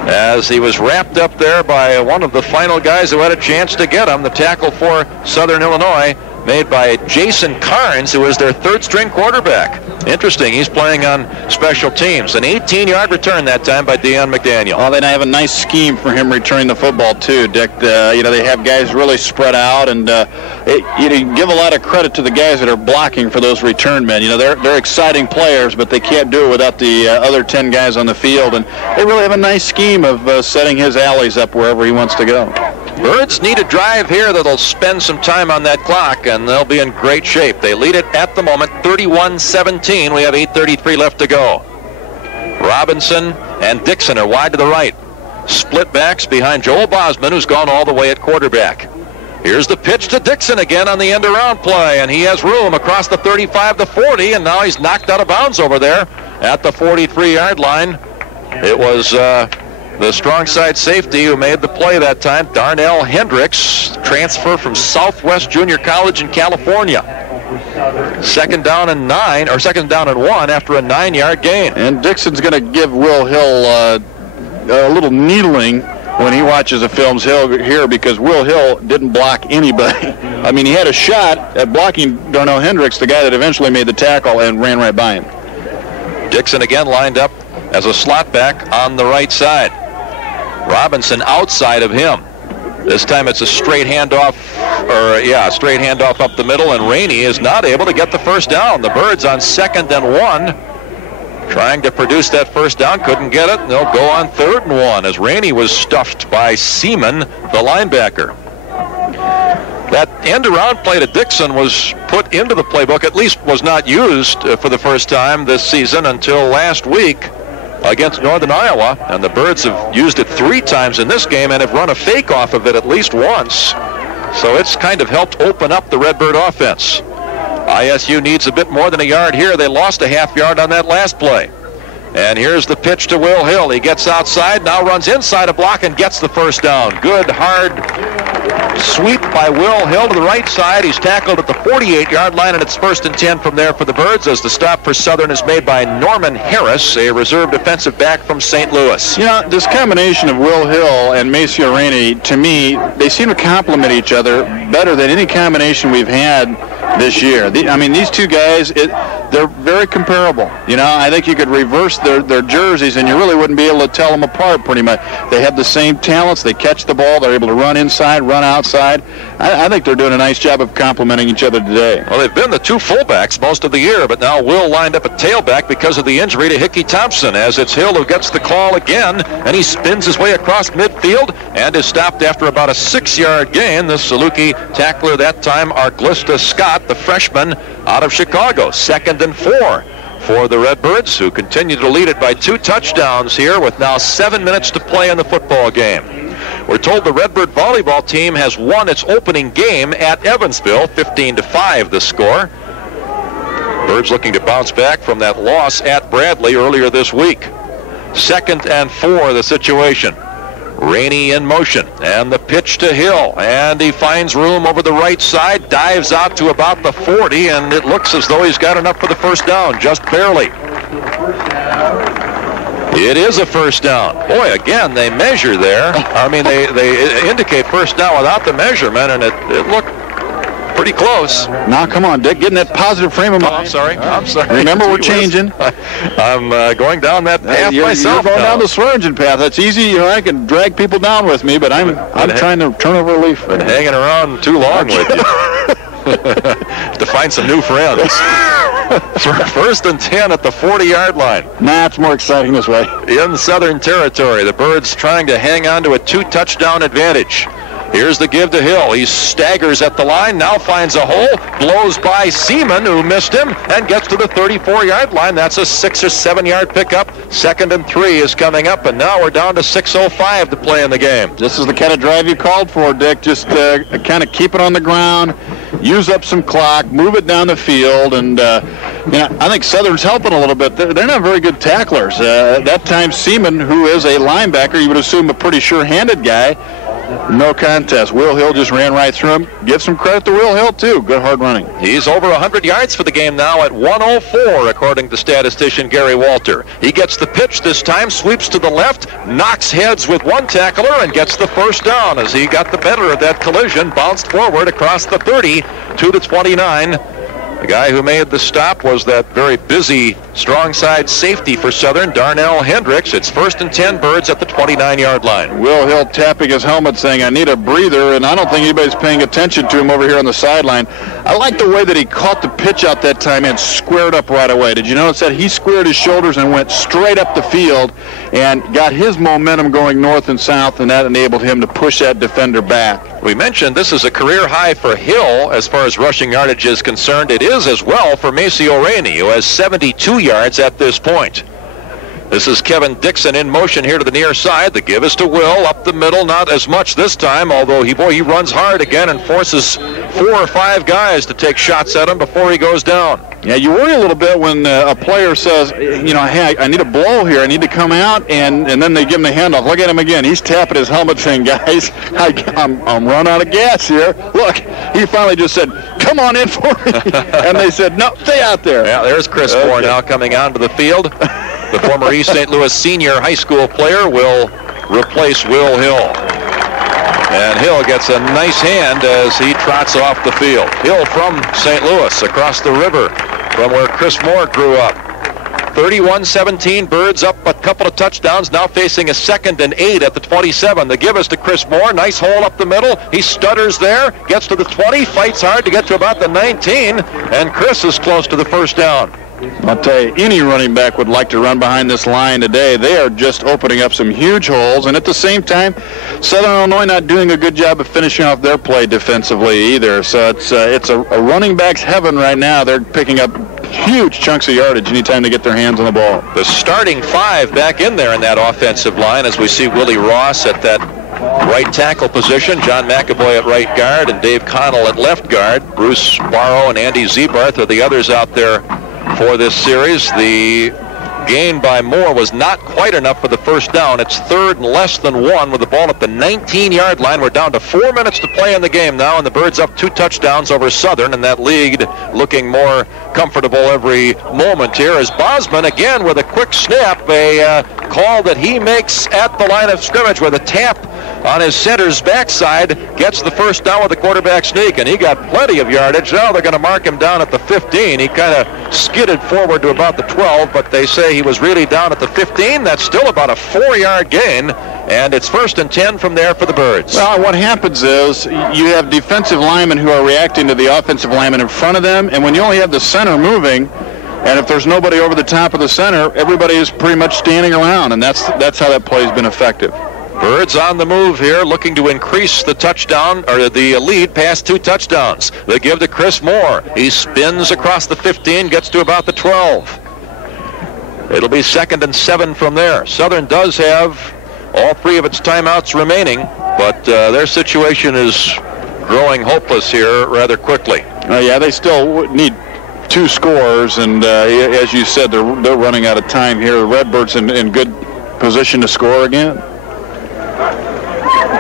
as he was wrapped up there by one of the final guys who had a chance to get him. The tackle for Southern Illinois made by Jason Carnes, who is their third-string quarterback. Interesting, he's playing on special teams. An 18-yard return that time by Deion McDaniel. Well, they have a nice scheme for him returning the football, too, Dick. You know, they have guys really spread out, and you give a lot of credit to the guys that are blocking for those return men. You know, they're exciting players, but they can't do it without the other 10 guys on the field, and they really have a nice scheme of setting his alleys up wherever he wants to go. Birds need a drive here that'll spend some time on that clock, and they'll be in great shape. They lead it at the moment 31-17. We have 8:33 left to go. Robinson and Dixon are wide to the right. Split backs behind Joel Bosman, who's gone all the way at quarterback. Here's the pitch to Dixon again on the end-around play, and he has room across the 35 to 40, and now he's knocked out of bounds over there at the 43-yard line. It was the strong side safety who made the play that time, Darnell Hendricks, transfer from Southwest Junior College in California. Second down and 1 after a 9-yard gain. And Dixon's going to give Will Hill a little needling when he watches the films here, because Will Hill didn't block anybody. I mean, he had a shot at blocking Darnell Hendricks, the guy that eventually made the tackle, and ran right by him. Dixon again lined up as a slot back on the right side. Robinson outside of him. This time it's a straight handoff, straight handoff up the middle, and Rainey is not able to get the first down. The Birds on 2nd and 1, trying to produce that first down, couldn't get it. They'll go on 3rd and 1 as Rainey was stuffed by Seaman, the linebacker. That end-around play to Dixon was put into the playbook, at least was not used for the first time this season until last week against Northern Iowa, and the Birds have used it 3 times in this game and have run a fake off of it at least once. So it's kind of helped open up the Redbird offense. ISU needs a bit more than a yard here. They lost a half yard on that last play. And here's the pitch to Will Hill. He gets outside, now runs inside a block and gets the first down. Good, hard sweep by Will Hill to the right side. He's tackled at the 48-yard line, and it's 1st and 10 from there for the Birds as the stop for Southern is made by Norman Harris, a reserve defensive back from St. Louis. You know, this combination of Will Hill and Maceo Rainey, to me, they seem to complement each other better than any combination we've had this year. These two guys, they're very comparable. You know, I think you could reverse their jerseys and you really wouldn't be able to tell them apart pretty much. They have the same talents. They catch the ball. They're able to run inside, run outside. I think they're doing a nice job of complementing each other today. Well, they've been the 2 fullbacks most of the year, but now Will lined up at tailback because of the injury to Hickey Thompson, as it's Hill who gets the call again, and he spins his way across midfield and is stopped after about a 6-yard gain. The Saluki tackler that time, Arglista Scott, the freshman out of Chicago. 2nd and 4 for the Redbirds, who continue to lead it by 2 touchdowns here with now 7 minutes to play in the football game. We're told the Redbird volleyball team has won its opening game at Evansville, 15-5 the score. Birds looking to bounce back from that loss at Bradley earlier this week. 2nd and 4 the situation. Rainey in motion, and the pitch to Hill, and he finds room over the right side, dives out to about the 40, and it looks as though he's got enough for the first down, just barely. It is a first down. Boy, again, they measure there. I mean, they indicate first down without the measurement, and it looked pretty close. Now, come on, Dick, getting that positive frame of mind. I'm sorry. Remember, we're changing. I'm going down that path myself. You're going down the Swearingen path. That's easy. You know, I can drag people down with me, but I'm trying to turn over a leaf. Been hanging around too long with you to find some new friends. 1st and 10 at the 40-yard line. Nah, it's more exciting this way. In Southern territory, the Birds trying to hang on to a 2-touchdown advantage. Here's the give to Hill. He staggers at the line, now finds a hole, blows by Seaman, who missed him, and gets to the 34-yard line. That's a 6 or 7-yard pickup. 2nd and 3 is coming up, and now we're down to 6:05 to play in the game. This is the kind of drive you called for, Dick. Just kind of keep it on the ground, use up some clock, move it down the field, and I think Southern's helping a little bit. They're not very good tacklers. That time, Seaman, who is a linebacker, you would assume a pretty sure-handed guy, no contest. Will Hill just ran right through him. Give some credit to Will Hill, too. Good hard running. He's over 100 yards for the game now at 104, according to statistician Gary Walter. He gets the pitch this time, sweeps to the left, knocks heads with one tackler, and gets the first down as he got the better of that collision, bounced forward across the 30 to the 29. The guy who made the stop was that very busy strong side safety for Southern, Darnell Hendricks. It's 1st and 10 Birds at the 29-yard line. Will Hill tapping his helmet saying, I need a breather, and I don't think anybody's paying attention to him over here on the sideline. I like the way that he caught the pitch out that time and squared up right away. Did you notice that? He squared his shoulders and went straight up the field and got his momentum going north and south, and that enabled him to push that defender back. We mentioned this is a career high for Hill as far as rushing yardage is concerned. It is as well for Maceo Rainey, who has 72 yards at this point. This is Kevin Dixon in motion here to the near side. The give is to Will up the middle, not as much this time, although he runs hard again and forces 4 or 5 guys to take shots at him before he goes down. Yeah, you worry a little bit when a player says, hey, I need a blow here. I need to come out, and then they give him the handoff. Look at him again. He's tapping his helmet saying, guys, I'm running out of gas here. Look, he finally just said, come on in for me. And they said, no, stay out there. Yeah, there's Chris Moore now coming onto the field. The former East St. Louis senior high school player will replace Will Hill. And Hill gets a nice hand as he trots off the field. Hill from St. Louis, across the river from where Chris Moore grew up. 31-17, Birds up a couple of touchdowns, now facing a 2nd and 8 at the 27. The give is to Chris Moore. Nice hole up the middle. He stutters there, gets to the 20, fights hard to get to about the 19, and Chris is close to the first down. I'll tell you, any running back would like to run behind this line today. They are just opening up some huge holes, and at the same time, Southern Illinois not doing a good job of finishing off their play defensively either. So it's a running back's heaven right now. They're picking up huge chunks of yardage anytime they get their hands on the ball. The starting 5 back in there in that offensive line, as we see Willie Ross at that right tackle position, John McAvoy at right guard, and Dave Connell at left guard. Bruce Barrow and Andy Zebarth are the others out there for this series. The gain by Moore was not quite enough for the first down. It's 3rd and less than 1 with the ball at the 19-yard line. We're down to 4 minutes to play in the game now, and the Birds up 2 touchdowns over Southern, and that lead looking more comfortable every moment here as Bosman again with a quick snap, a call that he makes at the line of scrimmage with a tap on his center's backside, gets the first down with the quarterback sneak, and he got plenty of yardage. Now they're going to mark him down at the 15. He kind of skidded forward to about the 12, but they say he was really down at the 15. That's still about a 4-yard gain, and it's 1st and 10 from there for the Birds. Well, what happens is you have defensive linemen who are reacting to the offensive linemen in front of them, and when you only have the center moving, and if there's nobody over the top of the center, everybody is pretty much standing around, and that's how that play has been effective. Birds on the move here, looking to increase the touchdown, or the lead past 2 touchdowns. They give to Chris Moore. He spins across the 15, gets to about the 12. It'll be 2nd and 7 from there. Southern does have all 3 of its timeouts remaining, but their situation is growing hopeless here rather quickly. Yeah, they still need 2 scores, and as you said, they're running out of time here. The Redbirds in good position to score again.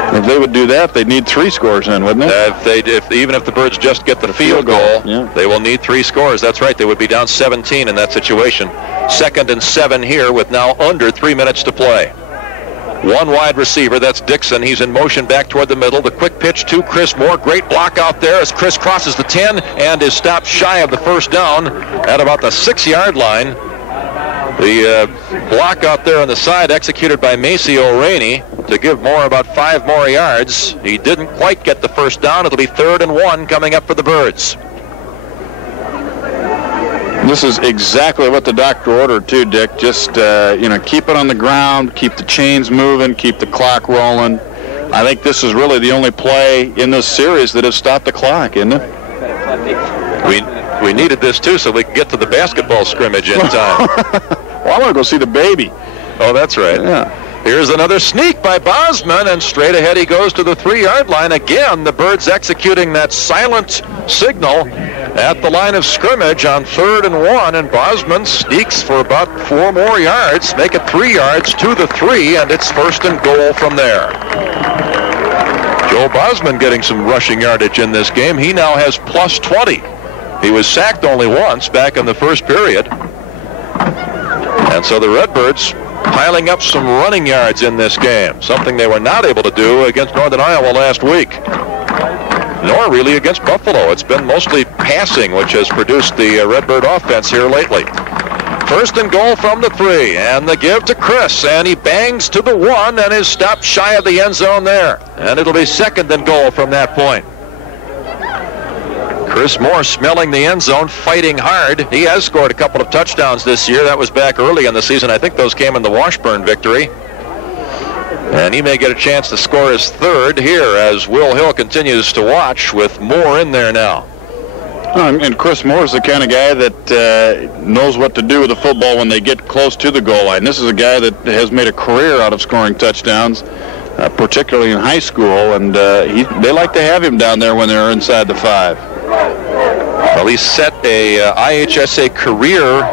If they would do that, they'd need 3 scores in, wouldn't they? Even if the Birds just get the field goal, yeah, they will need 3 scores. That's right. They would be down 17 in that situation. 2nd and 7 here with now under 3 minutes to play. 1 wide receiver, that's Dixon. He's in motion back toward the middle. The quick pitch to Chris Moore. Great block out there as Chris crosses the 10 and is stopped shy of the first down at about the 6-yard line. The block out there on the side executed by Maceo Rainey to give Moore about 5 more yards. He didn't quite get the first down. It'll be 3rd and 1 coming up for the Birds. This is exactly what the doctor ordered too, Dick. Just keep it on the ground, keep the chains moving, keep the clock rolling. I think this is really the only play in this series that has stopped the clock, isn't it? We needed this too so we could get to the basketball scrimmage in time. Well, I want to go see the baby. Oh, that's right. Yeah. Here's another sneak by Bosman, and straight ahead he goes to the 3-yard line. Again, the Birds executing that silent signal at the line of scrimmage on 3rd and 1, and Bosman sneaks for about 4 more yards, make it 3 yards to the 3, and it's 1st and goal from there. Joe Bosman getting some rushing yardage in this game. He now has plus 20. He was sacked only once back in the first period. And so the Redbirds piling up some running yards in this game, something they were not able to do against Northern Iowa last week, nor really against Buffalo. It's been mostly passing, which has produced the Redbird offense here lately. 1st and goal from the 3, and the give to Chris, and he bangs to the 1 and is stopped shy of the end zone there. And it'll be 2nd and goal from that point. Chris Moore smelling the end zone, fighting hard. He has scored a couple of touchdowns this year. That was back early in the season. I think those came in the Washburn victory. And he may get a chance to score his 3rd here as Will Hill continues to watch with Moore in there now. And Chris Moore's the kind of guy that knows what to do with the football when they get close to the goal line. This is a guy that has made a career out of scoring touchdowns, particularly in high school, and they like to have him down there when they're inside the 5. Well, he set a IHSA career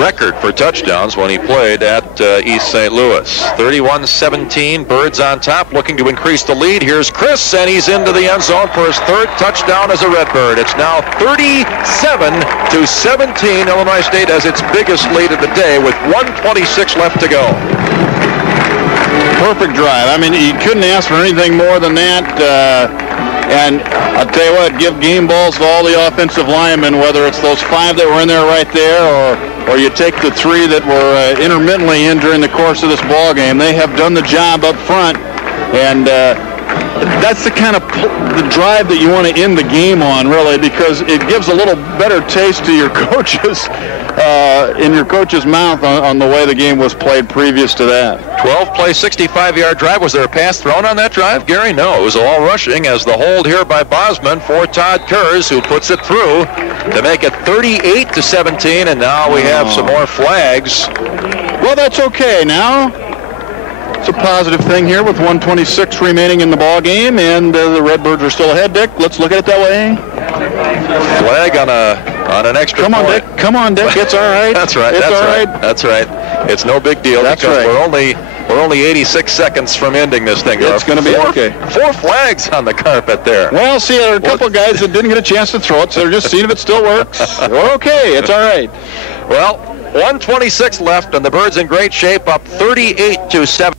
record for touchdowns when he played at East St. Louis. 31-17, Birds on top, looking to increase the lead. Here's Chris, and he's into the end zone for his 3rd touchdown as a Redbird. It's now 37-17. Illinois State has its biggest lead of the day with 1:26 left to go. Perfect drive. I mean, you couldn't ask for anything more than that. And I'll tell you what, give game balls to all the offensive linemen, whether it's those 5 that were in there right there or you take the 3 that were intermittently in during the course of this ball game. They have done the job up front, and that's the kind of the drive that you want to end the game on, really, because it gives a little better taste to your coaches in your coach's mouth on the way the game was played previous to that. 12-play, 65-yard drive. Was there a pass thrown on that drive, Gary? No, it was all rushing as the hold here by Bosman for Todd Kurz, who puts it through to make it 38-17, and now we have some more flags. Well, that's okay now. It's a positive thing here with 1:26 remaining in the ball game, and the Redbirds are still ahead. Dick, let's look at it that way. Flag on an extra Come on, point. Dick. Come on, Dick. It's all right. That's right. It's that's all right. right. That's right. It's no big deal because we're only 86 seconds from ending this thing. It's going to be okay. 4 flags on the carpet there. Well, see, there are a couple of guys that didn't get a chance to throw it, so they're just seeing if it still works. We're okay. It's all right. Well, 1:26 left, and the Birds in great shape, up 38-7.